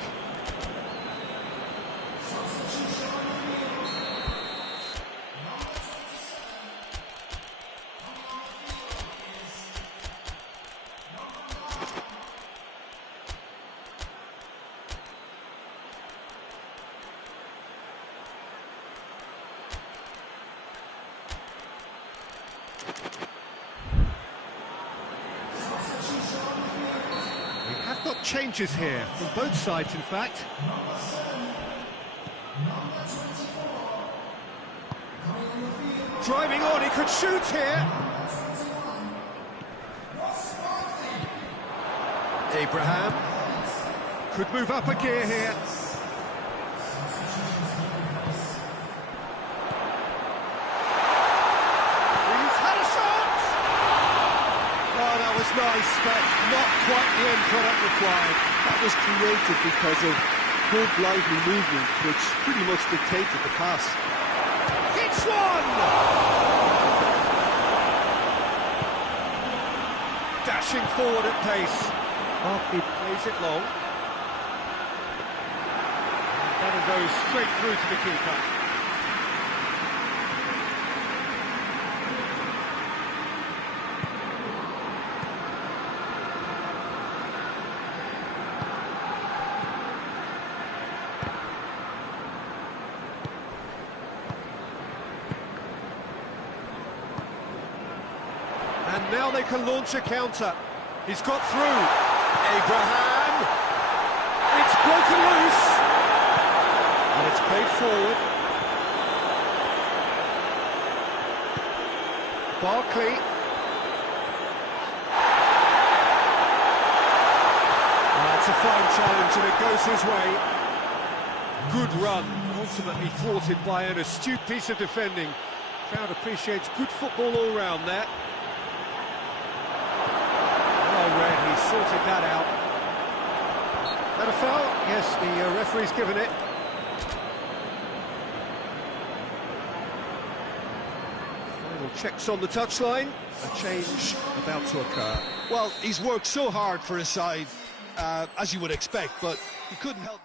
We have got changes here, from both sides in fact. Driving on, he could shoot here. Abraham could move up a gear here. He's had a shot! Oh, that was nice, but not quite the end product required. That was created because of good lively movement, which pretty much dictated the pass. Hits one! Dashing forward at pace. Oh, he plays it long. That'll go straight through to the keeper. And now they can launch a counter. He's got through. Abraham! It's broken loose! And it's played forward. Barkley. That's a fine challenge and it goes his way. Good run, ultimately thwarted by an astute piece of defending. Crowd appreciates good football all round there. He sorted that out. That a foul? Yes, the referee's given it. Final checks on the touchline. A change about to occur. Well, he's worked so hard for his side, as you would expect, but he couldn't help...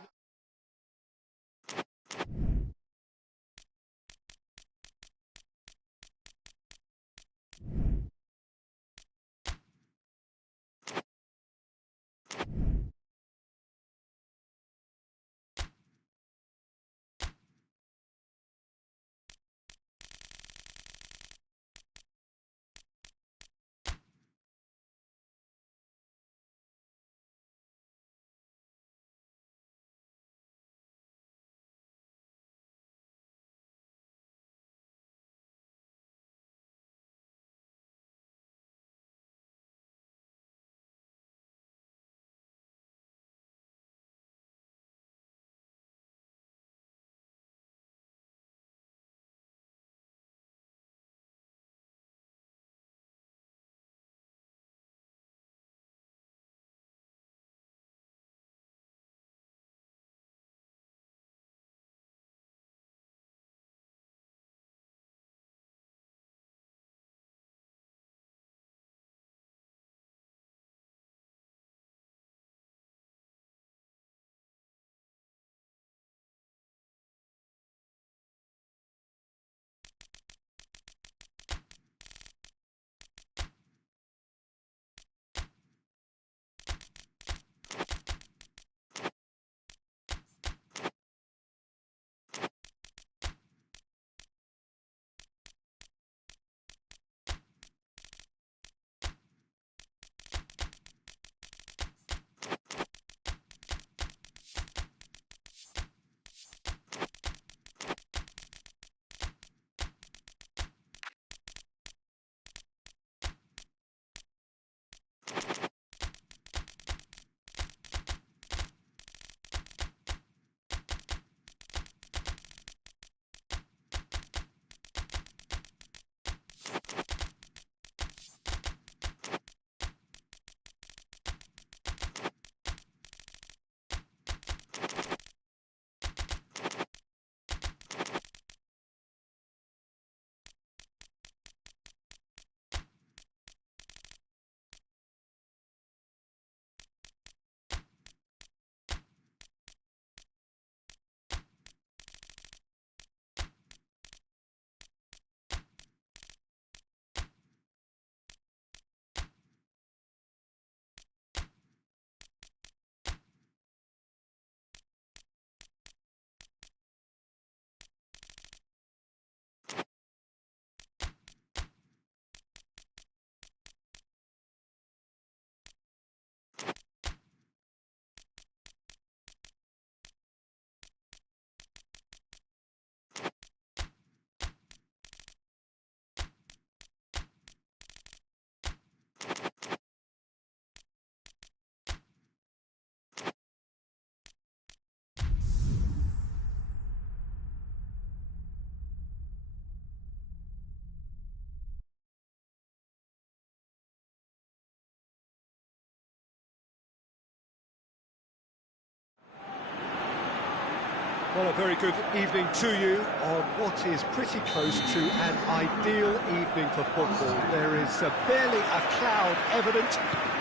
Well, a very good evening to you on what is pretty close to an ideal evening for football. There is barely a cloud evident.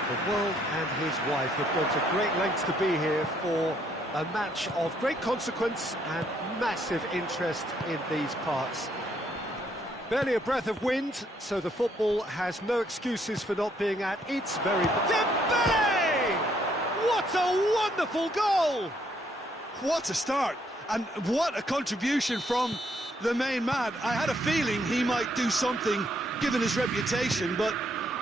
The world and his wife have gone to great lengths to be here for a match of great consequence and massive interest in these parts. Barely a breath of wind, so the football has no excuses for not being at its very best. Dembele! What a wonderful goal! What a start, and what a contribution from the main man. I had a feeling he might do something, given his reputation, but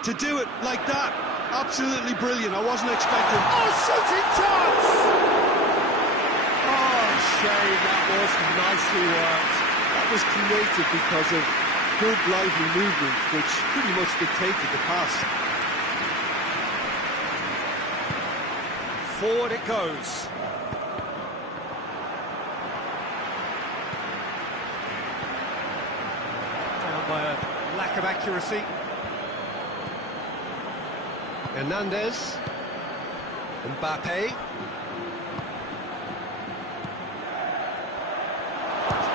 to do it like that, absolutely brilliant. I wasn't expecting... Oh, shooting chance! Oh, shame, that was nicely worked. That was created because of good, lively movement, which pretty much dictated the pass. Forward it goes. Down by a lack of accuracy. Hernandez. Mbappe.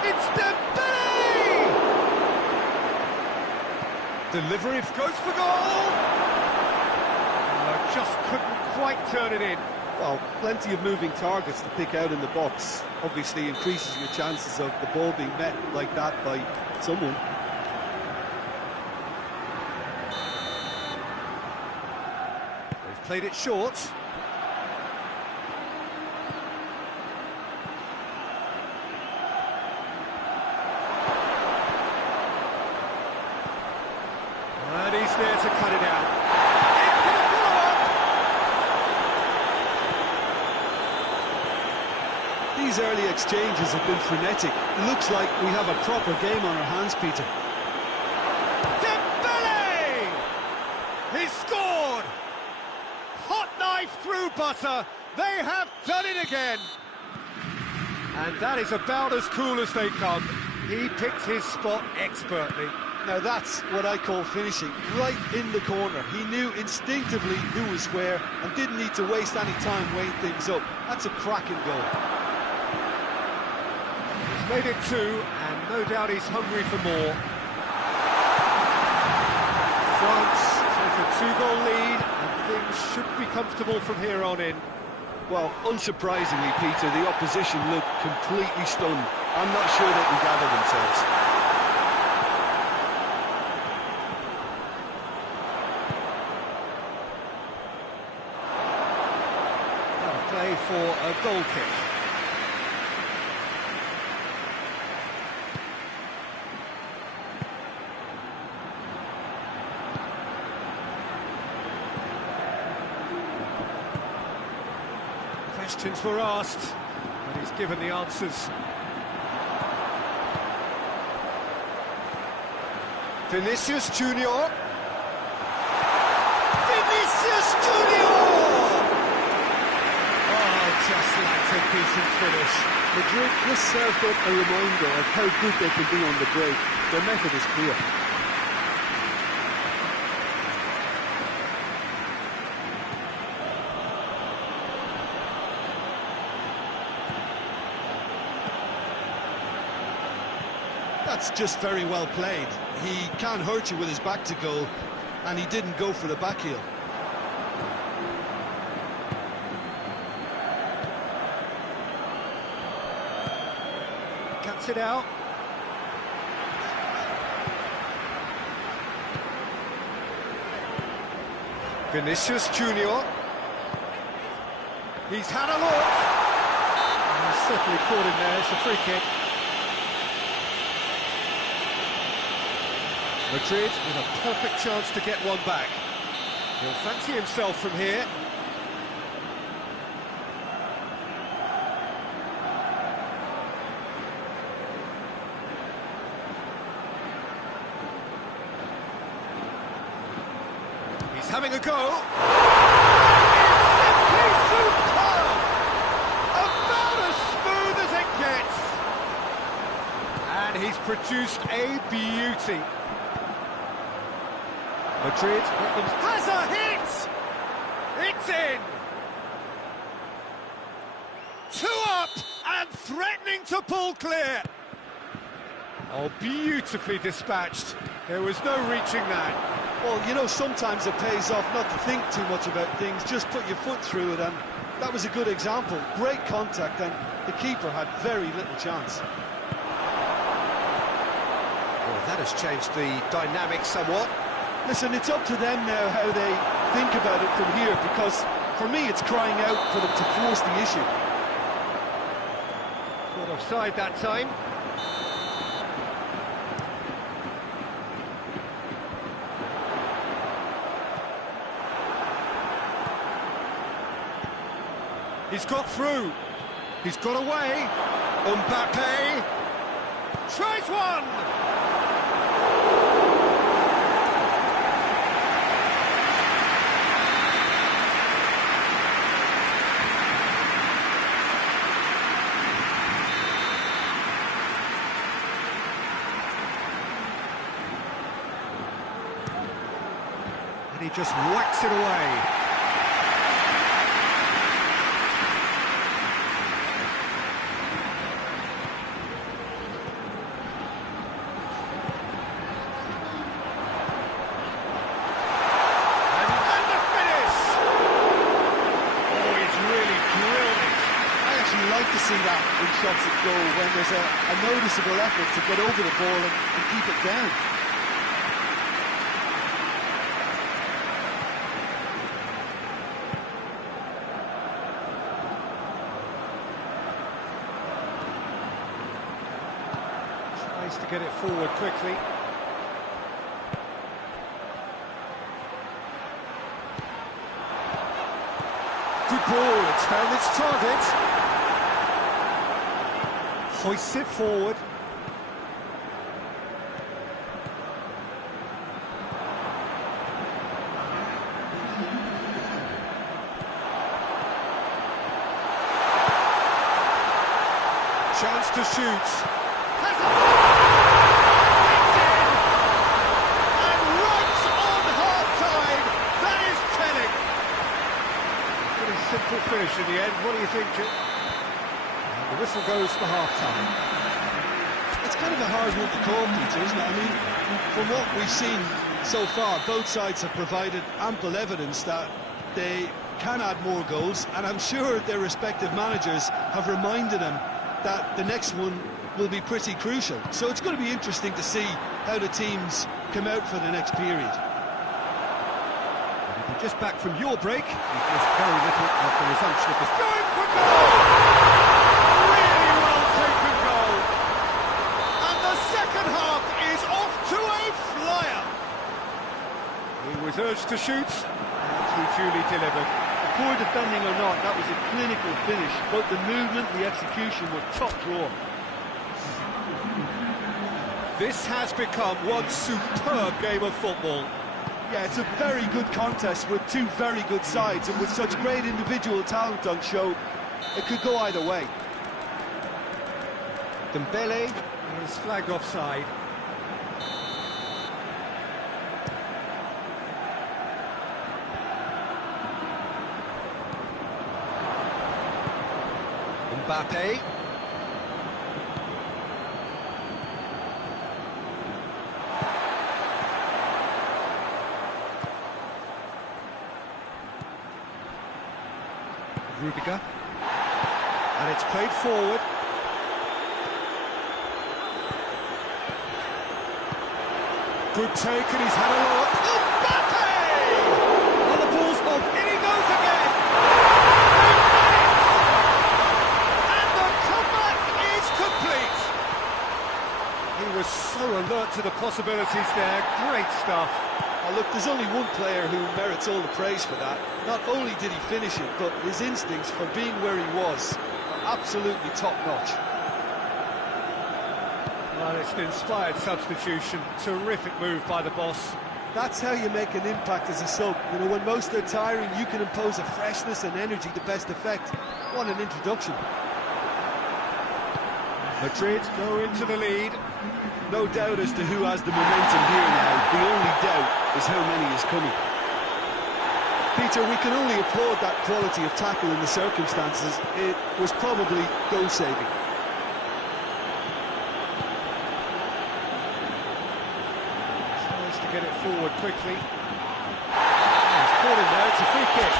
It's Dembele! Delivery goes for goal! Just couldn't quite turn it in. Well, plenty of moving targets to pick out in the box. Obviously increases your chances of the ball being met like that by someone. They've played it short. And he's there to cut it out. Into the follow-up! These early exchanges have been frenetic. It looks like we have a proper game on our hands, Peter. Dembele! He's scored! Hot knife through butter. They have done it again. And that is about as cool as they come. He picked his spot expertly. Now that's what I call finishing, right in the corner. He knew instinctively who was where and didn't need to waste any time weighing things up. That's a cracking goal. He's made it two, and no doubt he's hungry for more. France take a two-goal lead, and things should be comfortable from here on in. Well, unsurprisingly, Peter, the opposition looked completely stunned. I'm not sure they can gather themselves. Play for a goal kick. Questions were asked, but he's given the answers. Vinicius Junior. Vinicius Junior! Just like a decent finish. Madrid just served up a reminder of how good they can be on the break. Their method is clear. That's just very well played. He can't hurt you with his back to goal, and he didn't go for the back heel. Cuts it out. Vinicius Junior. He's had a look. And he's certainly caught him there. It's a free kick. Madrid with a perfect chance to get one back. He'll fancy himself from here. He's having a go. It's simply superb! About as smooth as it gets. And he's produced a beauty. Madrid has a hit! It's in! 2 up, and And threatening to pull clear. Oh, beautifully dispatched. There was no reaching that. Well, you know, sometimes it pays off not to think too much about things, just put your foot through it, and that was a good example. Great contact, and the keeper had very little chance. Well, that has changed the dynamic somewhat. Listen, it's up to them now how they think about it from here, because for me it's crying out for them to force the issue. Not offside that time. He's got through. He's got away. Mbappe tries one. And he just whacks it away. To see that in shots at goal when there's a noticeable effort to get over the ball and keep it down. Tries to get it forward quickly. Good ball, it's found its target. Hoists it forward. Chance to shoot. Has it? It's in! And right on half-time. That is telling. Pretty simple finish in the end. What do you think? The whistle goes for half-time. It's kind of a hard one to call, Peter, isn't it? I mean, from what we've seen so far, both sides have provided ample evidence that they can add more goals, and I'm sure their respective managers have reminded them that the next one will be pretty crucial. So it's going to be interesting to see how the teams come out for the next period. If you're just back from your break, you've missed very little after resumption of this. Going for goal! He was urged to shoot, and he duly delivered. Poor defending or not, that was a clinical finish. Both the movement and the execution were top draw. This has become one superb game of football. Yeah, it's a very good contest with two very good sides, and with such great individual talent on show, it could go either way. Dembele is flagged offside. Mbappe. Rudiger. And it's played forward. Good take, and he's had a look. Mbappe! On the ball's off, in he goes again! And the comeback is complete! He was so alert to the possibilities there, great stuff. Oh, look, there's only one player who merits all the praise for that. Not only did he finish it, but his instincts for being where he was are absolutely top-notch. Well, it's an inspired substitution. Terrific move by the boss. That's how you make an impact as a sub. You know, when most are tiring, you can impose a freshness and energy to best effect. What an introduction. Madrid go into the lead. No doubt as to who has the momentum here now. The only doubt is how many is coming. Peter, we can only applaud that quality of tackle in the circumstances. It was probably goal-saving. get it forward quickly. He's caught him there, it's a free kick.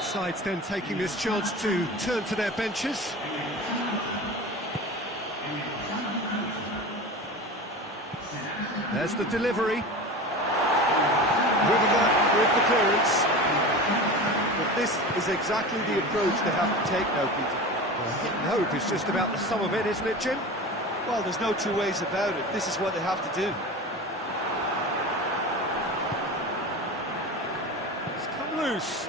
Sides then taking this chance to turn to their benches. There's the delivery. Rudiger with the clearance. But this is exactly the approach they have to take now, Peter. Well, hit and hope is just about the sum of it, isn't it, Jim? Well, there's no two ways about it. This is what they have to do. It's come loose.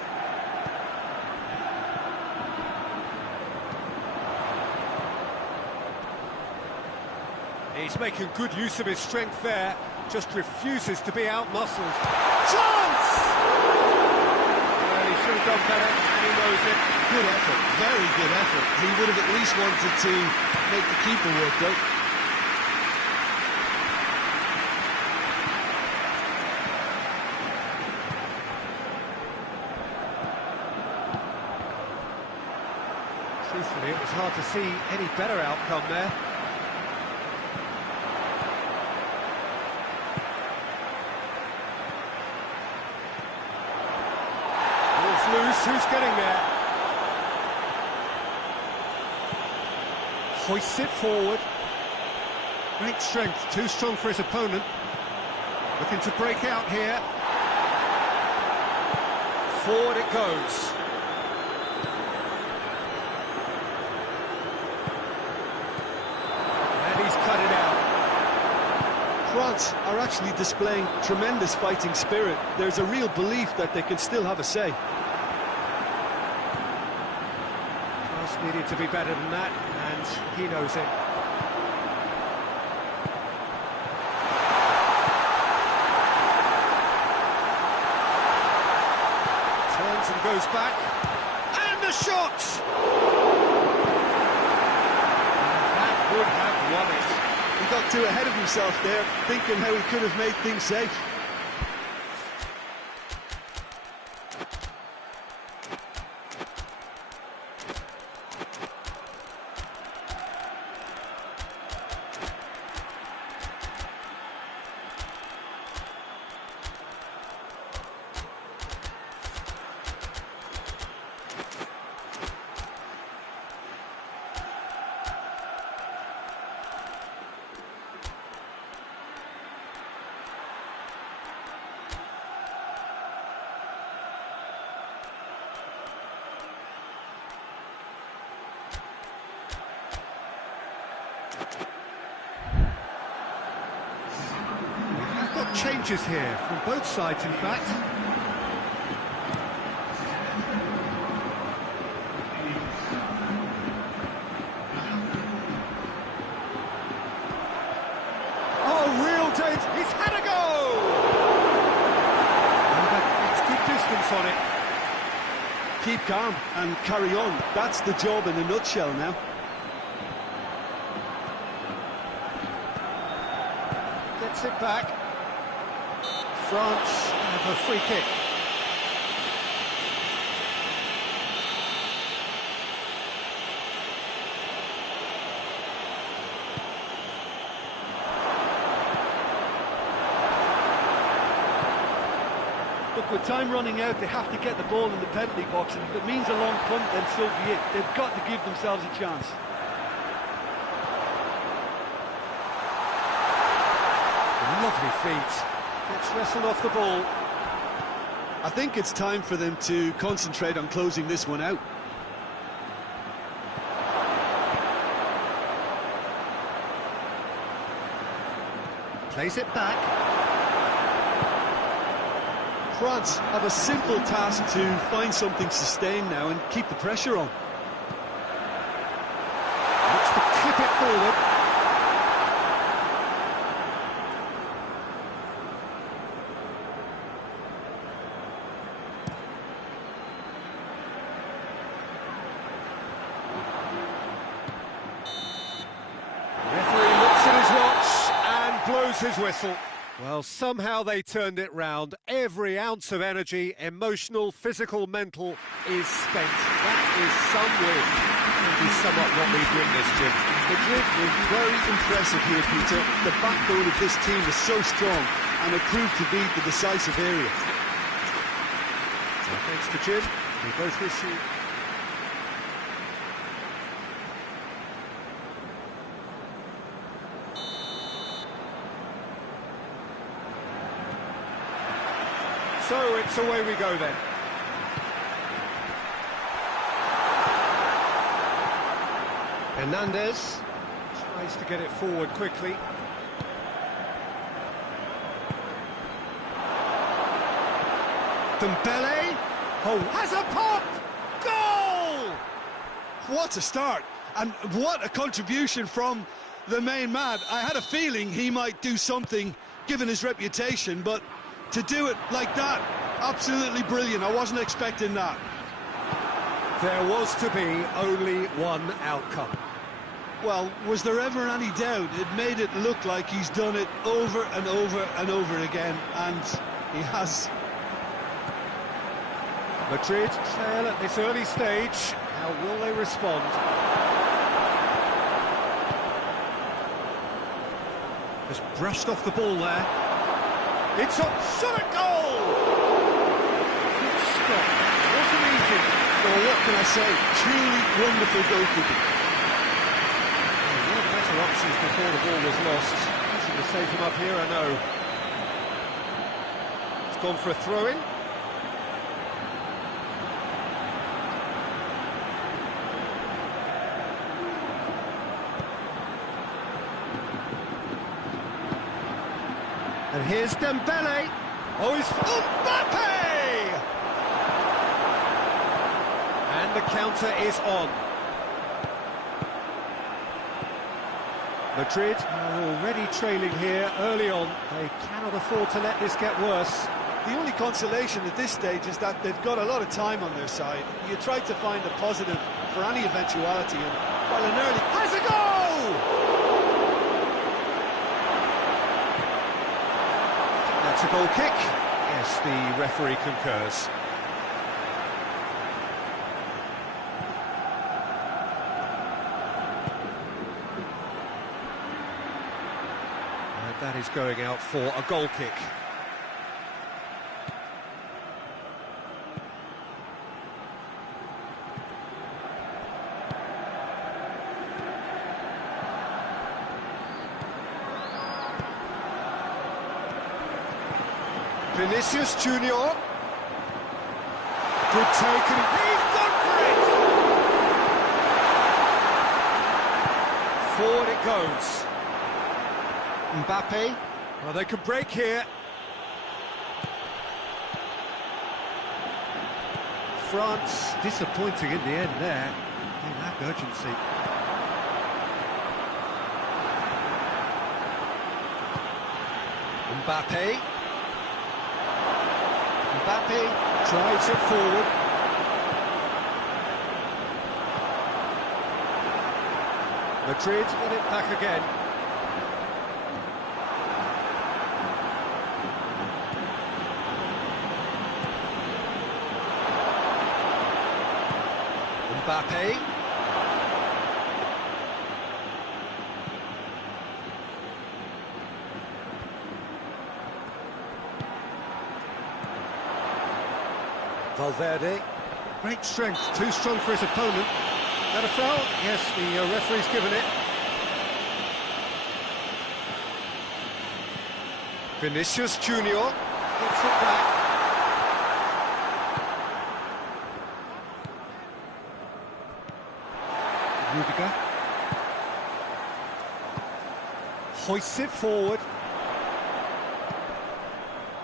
He's making good use of his strength there, just refuses to be out-muscled. Chance! Well, he should have done better, and he knows it. Good effort, very good effort. He would have at least wanted to make the keeper work, though. Truthfully, it was hard to see any better outcome there. Loose, who's getting there? Hoists it forward. Great strength, too strong for his opponent. Looking to break out here. Forward it goes. And he's cut it out. France are actually displaying tremendous fighting spirit. There's a real belief that they can still have a say. Needed to be better than that, and he knows it. Turns and goes back, and the shot! And that would have won it. He got too ahead of himself there, thinking how he could have made things safe. changes here, from both sides, in fact. Oh, real danger! He's had a go! It's good distance on it. Keep calm and carry on. That's the job in a nutshell now. Gets it back. France have a free kick. Look, with time running out, they have to get the ball in the penalty box, and if it means a long punt, then so be it. They've got to give themselves a chance. Lovely feet. Gets wrestled off the ball. I think it's time for them to concentrate on closing this one out. Plays it back. France have a simple task to find something sustained now and keep the pressure on. Looks to clip it forward. Referee looks at his watch and blows his whistle. Well, somehow they turned it round. Every ounce of energy, emotional, physical, mental, is spent. That is some win. Maybe somewhat what we've witnessed, Jim. Madrid were very impressive here, Peter. The backbone of this team is so strong, and it proved to be the decisive area. Well, thanks to Jim. We both wish you... So it's away we go then. Hernandez tries to get it forward quickly. Dembele, oh, has a pop! Goal! What a start, and what a contribution from the main man. I had a feeling he might do something, given his reputation, but to do it like that, absolutely brilliant. I wasn't expecting that. There was to be only one outcome. Well, was there ever any doubt? It made it look like he's done it over and over and over again, and he has. Madrid trail at this early stage. How will they respond? Just brushed off the ball there. It's a shot at goal! Good stop. Wasn't easy. Well, what can I say? Truly wonderful goalkeeping. One of the better options before the ball was lost. Easy to save him up here, I know. It's gone for a throw-in. And here's Dembele. Oh, he's Mbappe! And the counter is on. Madrid are already trailing here early on. They cannot afford to let this get worse. The only consolation at this stage is that they've got a lot of time on their side. You try to find a positive for any eventuality, and well, an early has a goal! That's a goal kick. Yes, the referee concurs. And that is going out for a goal kick. Vinicius Junior. Good take, and he's gone for it! Forward it goes. Mbappe. Well, they could break here. France disappointing in the end there. They lack urgency. Mbappe. Mbappe drives it forward. Madrid get it back again. Mbappe. Valverde. Great strength, too strong for his opponent. That a foul? Yes, the referee's given it. Vinicius Junior gets it back. Rudiger hoists it forward.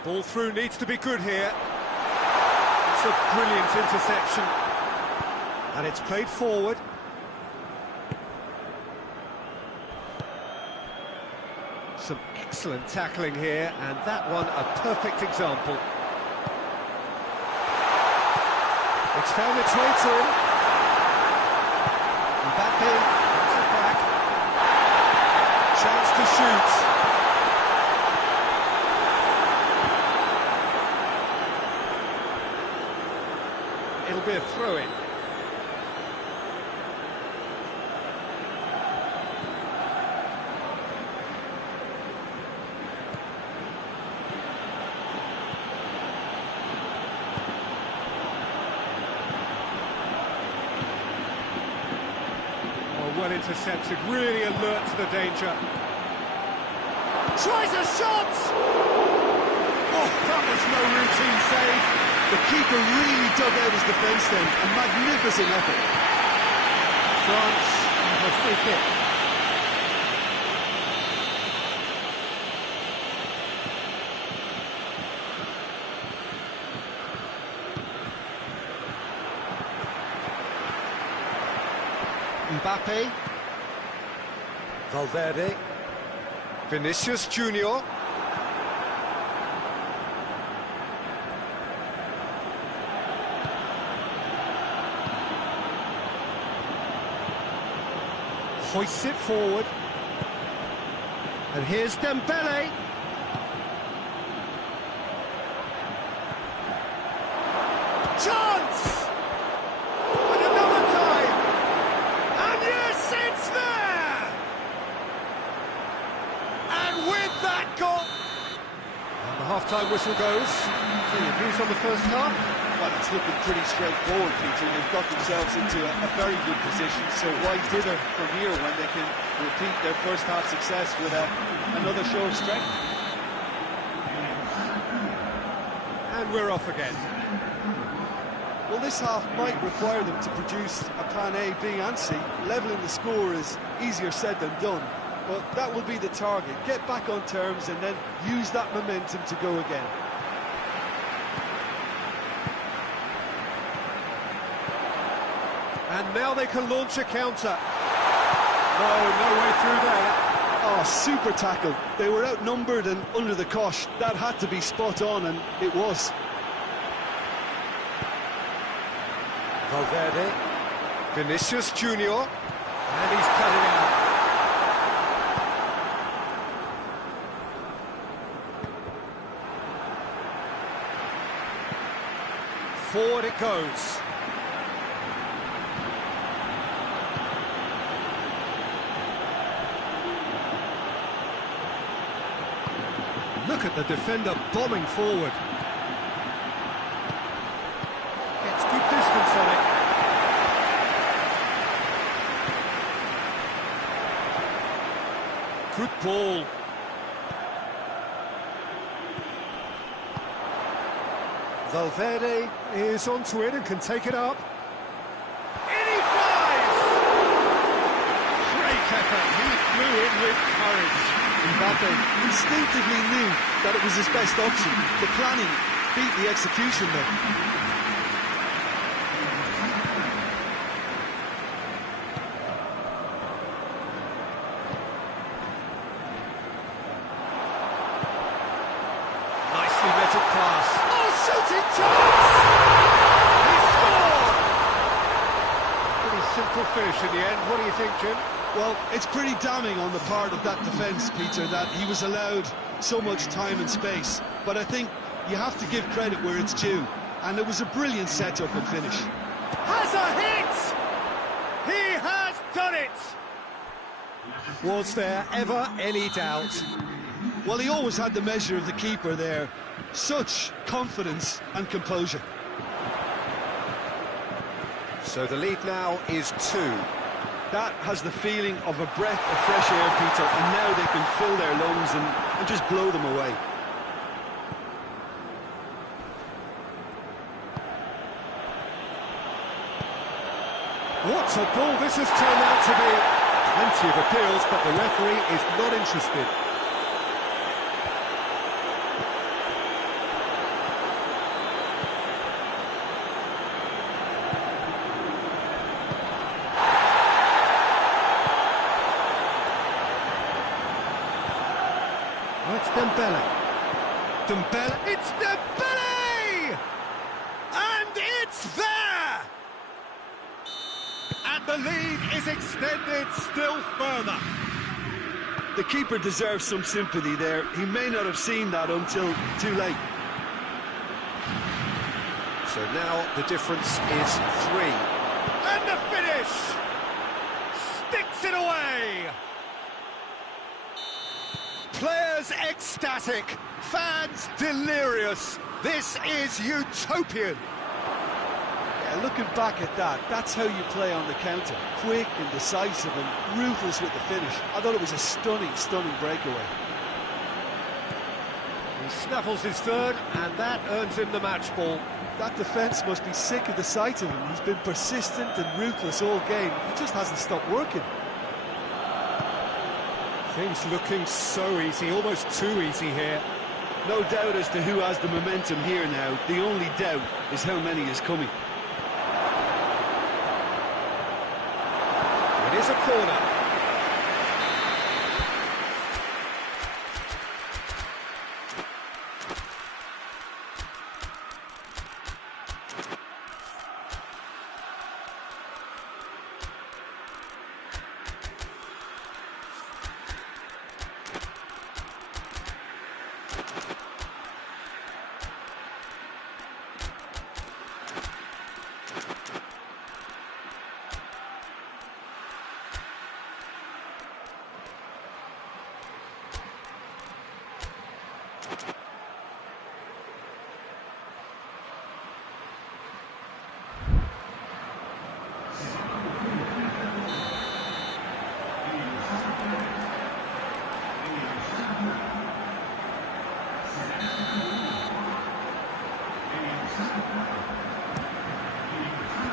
Ball through needs to be good here. It's a brilliant interception. And it's played forward. Some excellent tackling here, and that one a perfect example. It's found its way to him. Mbappe puts it back. Chance to shoot. It'll be a throw-in. Well intercepted, really alert to the danger. Tries a shot! Oh, that was no routine save. The keeper really dug out his defence then. A magnificent effort. France have a free kick. Mbappe. Valverde. Vinicius Junior. Hoists it forward. And here's Dembele. Chance! And another time! And yes, it's there! And with that goal... And the half-time whistle goes. So your views on the first half? Well, it's looking pretty straightforward, Peter. They've got themselves into a very good position, so why dither from here when they can repeat their first half success with another show of strength? And we're off again. Well, this half might require them to produce a plan A, B and C. Levelling the score is easier said than done, but that will be the target. Get back on terms and then use that momentum to go again. And now they can launch a counter. No way through there. Oh, super tackle. They were outnumbered and under the cosh. That had to be spot on, and it was. Valverde. Vinicius Junior. And he's cut it out. Forward it goes. Look at the defender bombing forward. Gets good distance on it. Good ball. Valverde is onto it and can take it up. In he flies! Great effort. He flew in with courage. Mbappe instinctively knew that it was his best option. The planning beat the execution there. Chance! He scored! Pretty simple finish in the end. What do you think, Jim? Well, it's pretty damning on the part of that defence, Peter, that he was allowed so much time and space. But I think you have to give credit where it's due. And it was a brilliant setup and finish. Has a hit! He has done it! Was there ever any doubt? Well, he always had the measure of the keeper there. Such confidence and composure. So the lead now is 2. That has the feeling of a breath of fresh air, Peter, and now they can fill their lungs and just blow them away. What a ball this has turned out to be. Plenty of appeals, but the referee is not interested. Oh, it's Dembele. Dembele. It's Dembele! And it's there! And the lead is extended still further. The keeper deserves some sympathy there. He may not have seen that until too late. So now the difference is 3. And the finish! Sticks it away! Players ecstatic, fans delirious. This is utopian. Yeah, looking back at that, that's how you play on the counter. Quick and decisive and ruthless with the finish. I thought it was a stunning, stunning breakaway. He snaffles his third, and that earns him the match ball. That defence must be sick of the sight of him. He's been persistent and ruthless all game. He just hasn't stopped working. Things looking so easy, almost too easy here. No doubt as to who has the momentum here now. The only doubt is how many is coming. It is a corner.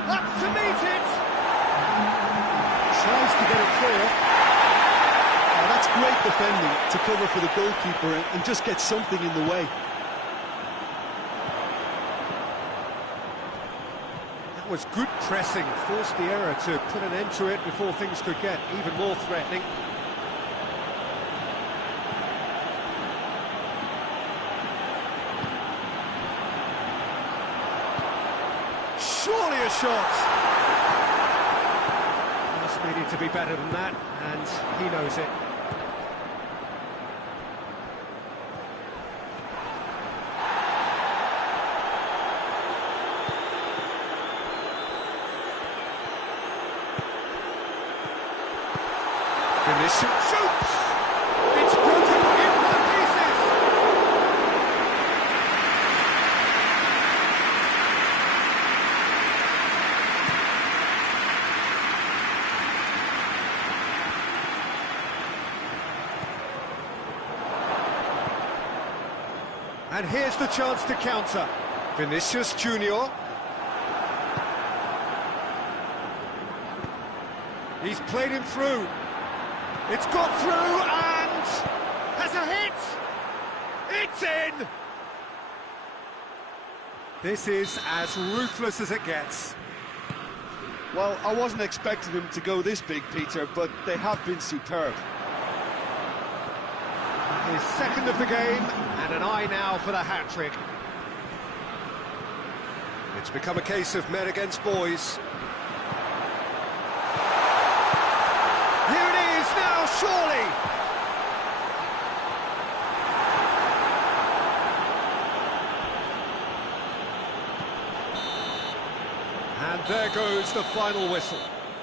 Up to meet it! Tries to get it clear. Oh, that's great defending to cover for the goalkeeper and just get something in the way. That was good pressing, forced the error to put an end to it before things could get even more threatening. Surely a shot! Must needed to be better than that, and he knows it. Vinicius shoots! It's broken into pieces! And here's the chance to counter. Vinicius Junior. He's played him through. It's got through and has a hit. It's in. This is as ruthless as it gets. Well, I wasn't expecting them to go this big, Peter, but they have been superb. His second of the game, and an eye now for the hat-trick. It's become a case of men against boys. Here it is now, surely! And there goes the final whistle.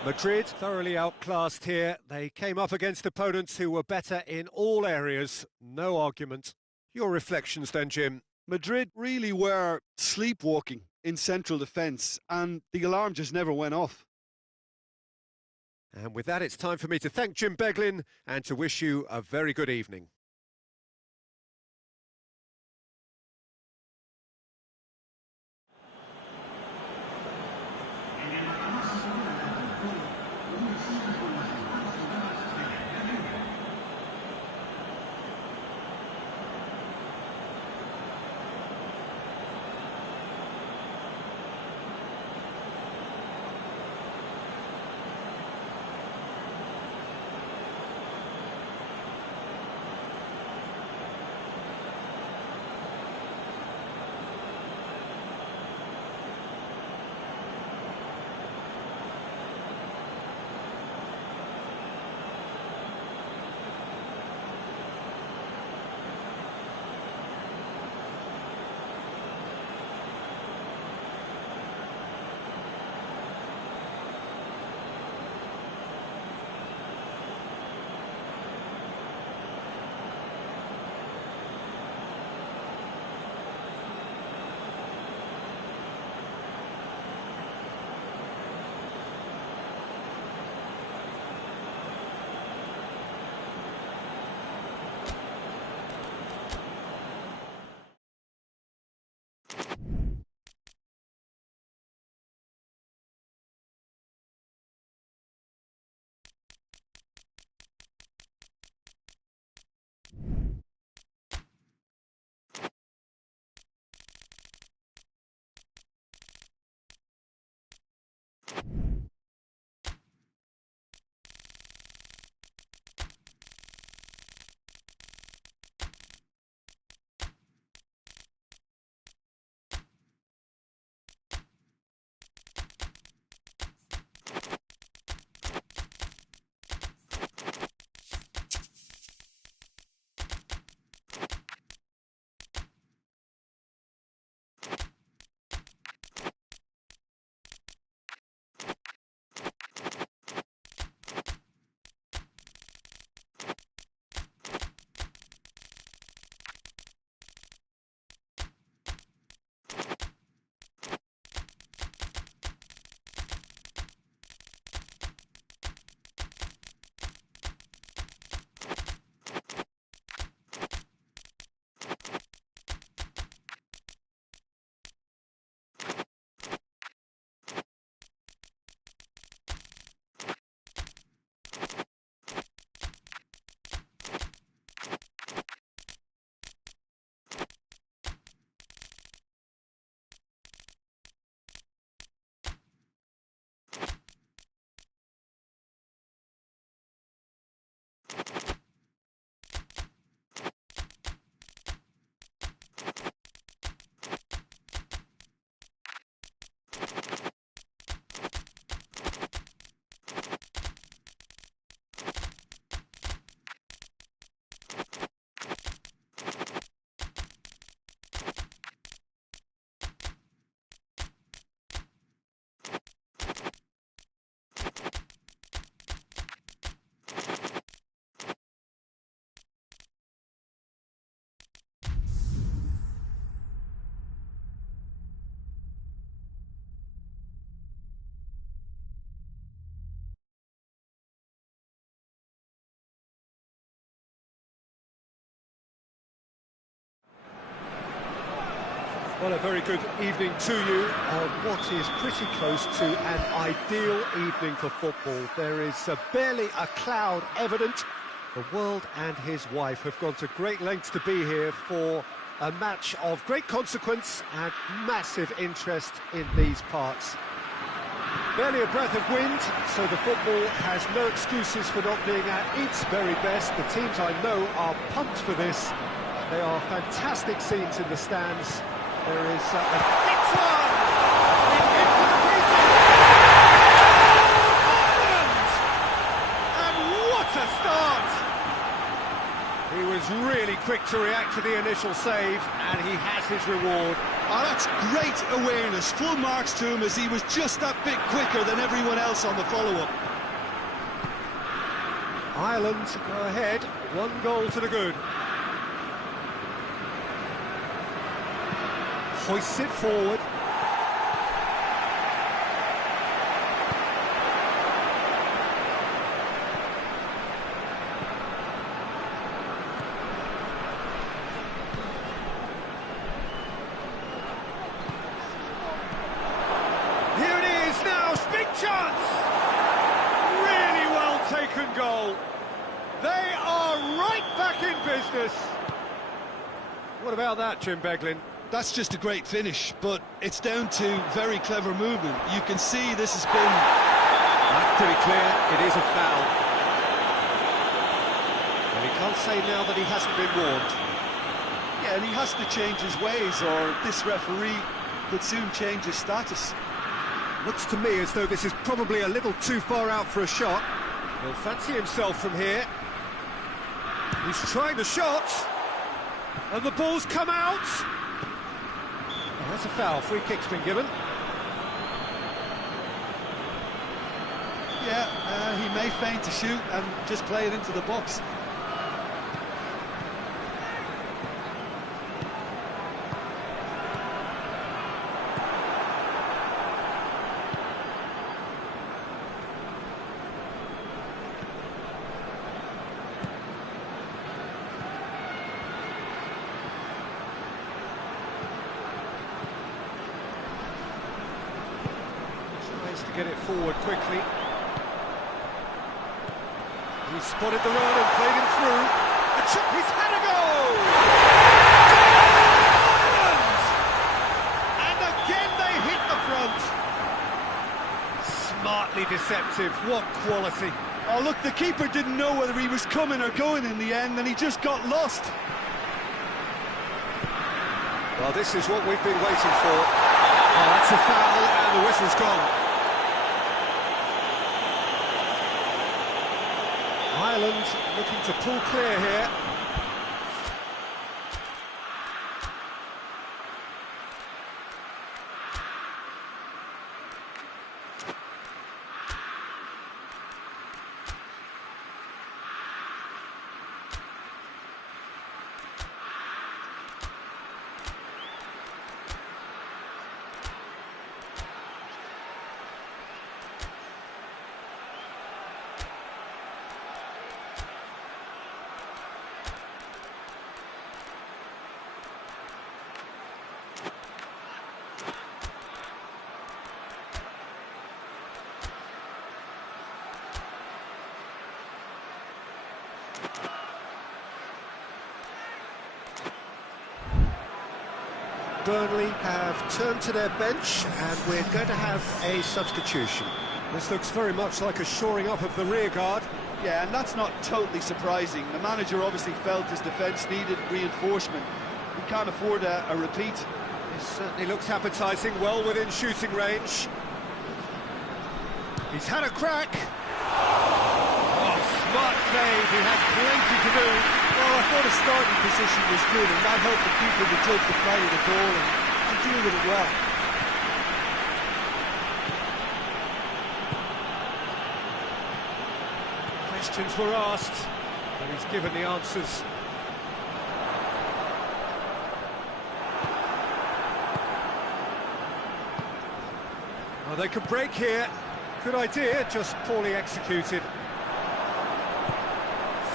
Madrid thoroughly outclassed here. They came up against opponents who were better in all areas. No argument. Your reflections then, Jim? Madrid really were sleepwalking in central defence, and the alarm just never went off. And with that, it's time for me to thank Jim Beglin and to wish you a very good evening. Well, a very good evening to you on what is pretty close to an ideal evening for football. There is barely a cloud evident. The world and his wife have gone to great lengths to be here for a match of great consequence and massive interest in these parts. Barely a breath of wind, so the football has no excuses for not being at its very best. The teams I know are pumped for this. They are fantastic scenes in the stands. There is a hit one! a start! He was really quick to react to the initial save, and he has his reward. Oh, that's great awareness. Full marks to him, as he was just that bit quicker than everyone else on the follow-up. Ireland go ahead, 1 goal to the good. Hoists it forward. Here it is now, big chance! Really well taken goal. They are right back in business. What about that, Jim Beglin? That's just a great finish, but it's down to very clever movement. You can see this has been... That's pretty clear, it is a foul. And he can't say now that he hasn't been warned. Yeah, and he has to change his ways, or this referee could soon change his status. Looks to me as though this is probably a little too far out for a shot. He'll fancy himself from here. He's trying the shot, and the ball's come out. Oh, that's a foul. Free kick's been given. Yeah, he may feign to shoot and just play it into the box. To get it forward quickly. He spotted the run and played him through. He's had a goal! Ireland! And again they hit the front. Smartly deceptive, what quality. Oh, look, the keeper didn't know whether he was coming or going in the end, and he just got lost. Well, this is what we've been waiting for. Oh, that's a foul, and the whistle's gone. Ireland looking to pull clear here. Burnley have turned to their bench, and we're going to have a substitution. This looks very much like a shoring up of the rear guard. Yeah, and that's not totally surprising. The manager obviously felt his defence needed reinforcement. He can't afford a repeat. It certainly looks appetising, well within shooting range. He's had a crack. Oh, smart save, he had plenty to do. Well, I thought his starting position was good, and that helped the keeper to judge the flight of the ball and deal with it well. Questions were asked, and he's given the answers. Well, they could break here. Good idea, just poorly executed.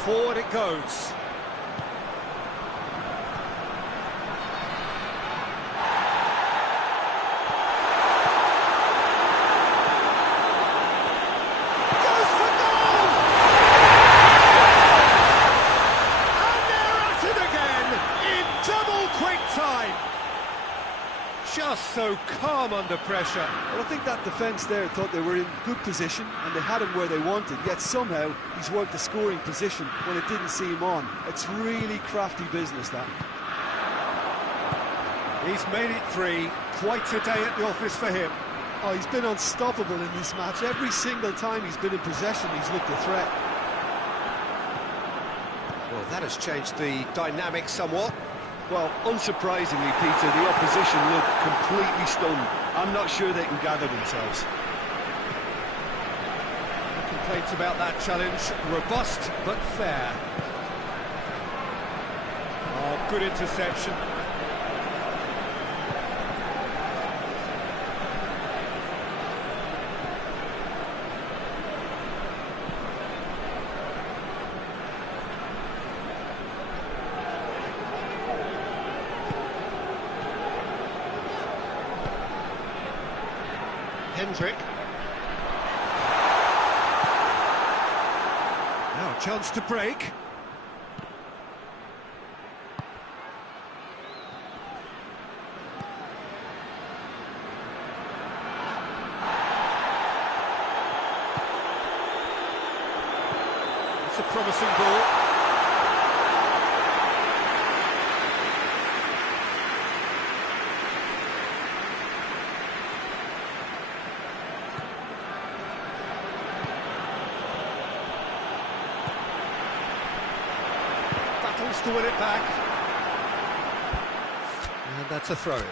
Forward it goes. Just so calm under pressure. Well, I think that defence there thought they were in good position and they had him where they wanted, yet somehow he's worked the scoring position when it didn't see him on. It's really crafty business, that. He's made it 3. Quite a day at the office for him. Oh, he's been unstoppable in this match. Every single time he's been in possession, he's looked a threat. Well, that has changed the dynamic somewhat. Well, unsurprisingly, Peter, the opposition look completely stunned. I'm not sure they can gather themselves. No complaints about that challenge. Robust, but fair. Oh, good interception. Hendrick. Now a chance to break. It's a promising ball. To win it back, and that's a throw-in.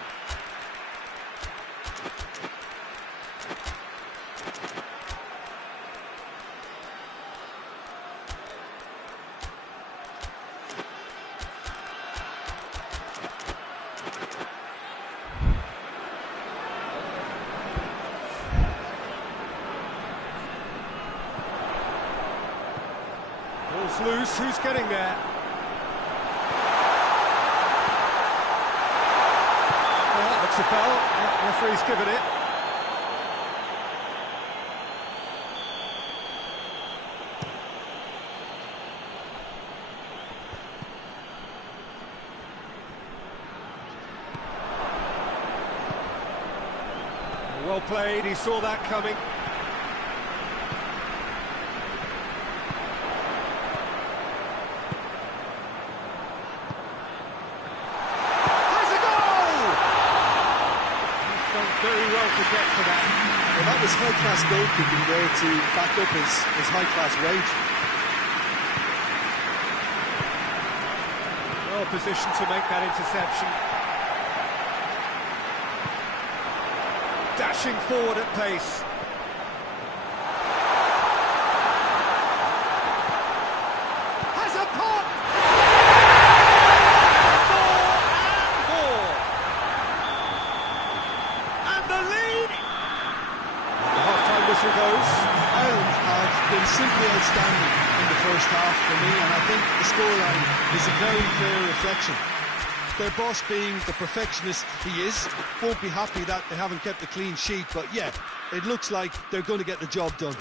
Ball's loose. Who's getting there? That's a foul. Referee's given it. Well played, he saw that coming. Very well to get to that. Well, that was high-class goalkeeping there to back up his high-class wage. Well positioned to make that interception. Dashing forward at pace. Has a pop! Goes. Ireland have been simply outstanding in the first half for me, and I think the scoreline is a very fair reflection. Their boss, being the perfectionist he is, won't be happy that they haven't kept a clean sheet, but yeah, it looks like they're going to get the job done.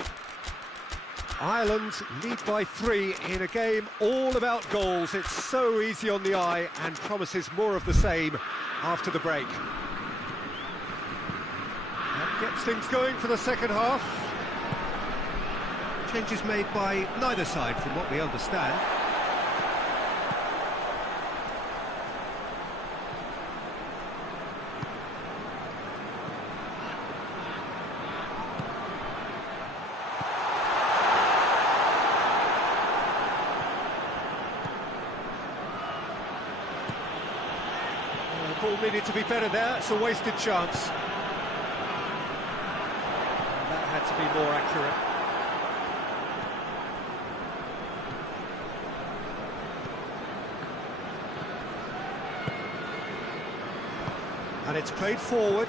Ireland lead by 3 in a game all about goals. It's so easy on the eye and promises more of the same after the break. That gets things going for the second half. Changes made by neither side from what we understand. The ball needed to be better there. It's a wasted chance. Had to be more accurate. And it's played forward.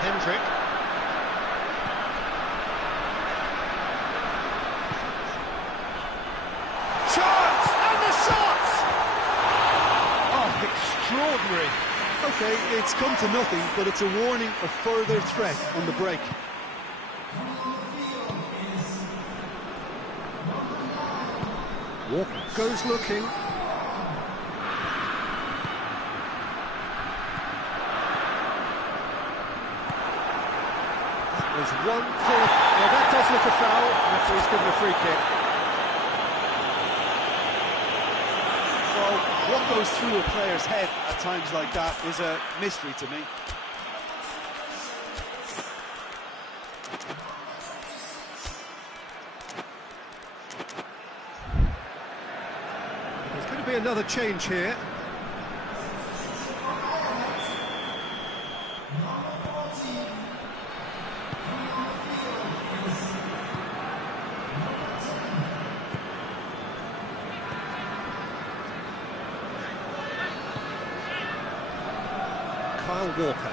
Hendrick. Extraordinary. Okay, it's come to nothing, but it's a warning of further threat on the break. Walker goes looking. That was one call. Well, that does look a foul. Referee's given a free kick. Well, what goes through a player's head at times like that is a mystery to me. There's going to be another change here. Walker.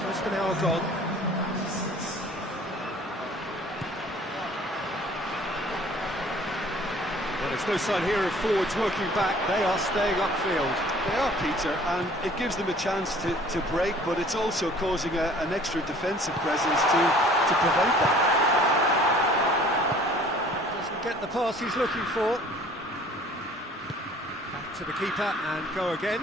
Almost an hour gone. Well, there's no sign here of forwards working back. They are staying upfield. They are, Peter, and it gives them a chance to break, but it's also causing an extra defensive presence to prevent that. Doesn't get the pass he's looking for. To the keeper and go again.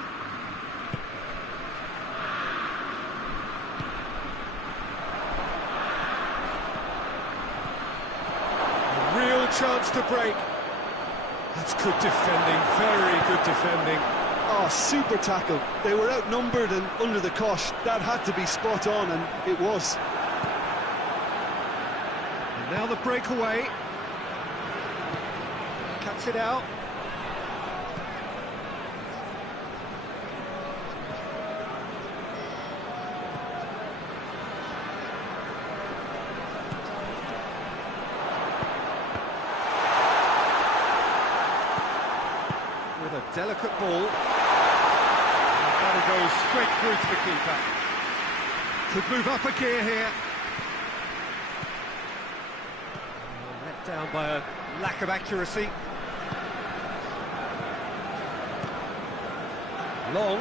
A real chance to break. That's good defending, very good defending. Oh, super tackle. They were outnumbered and under the cosh. That had to be spot on, and it was. And now the breakaway. Cuts it out. A delicate ball, and that'll go straight through to the keeper. Could move up a gear here. Let down by a lack of accuracy. Long.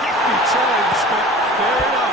Hefty challenge, but fair enough.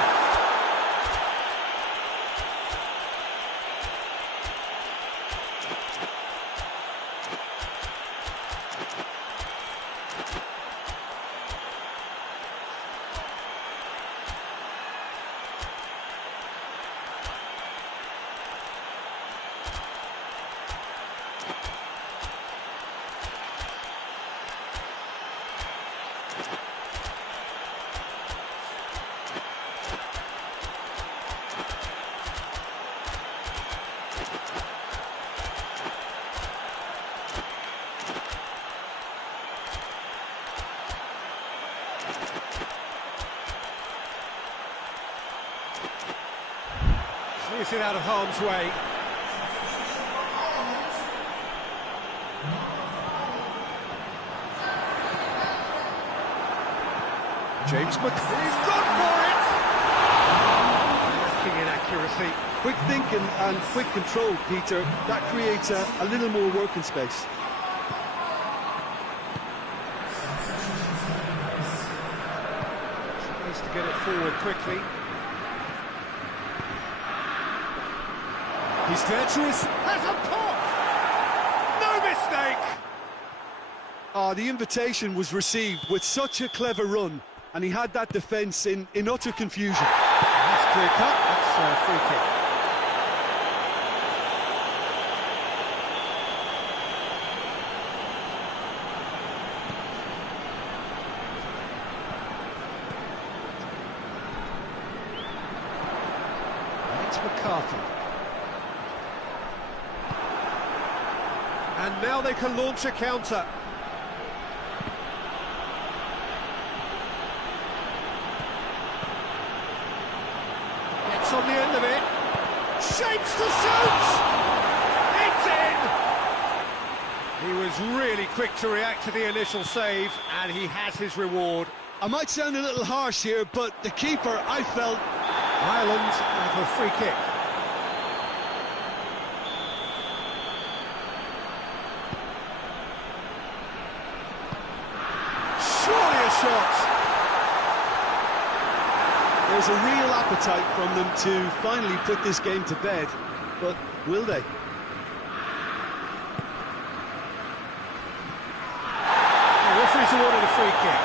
Clears it out of harm's way. James McCarthy's gone for it! Lacking in accuracy. Quick thinking and quick control, Peter. That creates a little more working space. Tries to get it forward quickly. He's there to his... has a pop! No mistake! Oh, the invitation was received with such a clever run, and he had that defence in utter confusion. That's clear cut, that's a free kick. It's McCarthy. And now they can launch a counter. Gets on the end of it. Shapes to shoot! It's in! He was really quick to react to the initial save, and he has his reward. I might sound a little harsh here, but the keeper, I felt... Ireland have a free kick. Surely a shot! There's a real appetite from them to finally put this game to bed, but will they? The referee's awarded a free kick.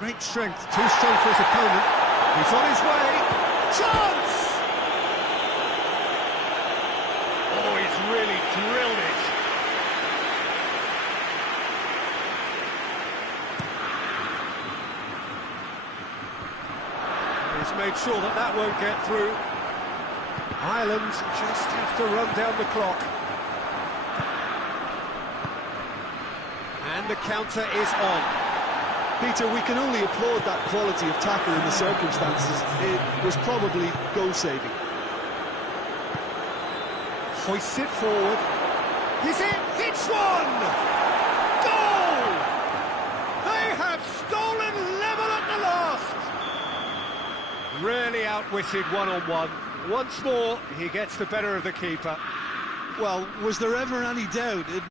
Great strength, too strong for his opponent. He's on his way. Chance! Oh, he's really drilled it. He's made sure that that won't get through. Ireland just have to run down the clock. And the counter is on. Peter, we can only applaud that quality of tackle in the circumstances. It was probably goal-saving. Hoists it forward. He's in! Hits one! Goal! They have stolen level at the last! Really outwitted one-on-one. Once more, he gets the better of the keeper. Well, was there ever any doubt? It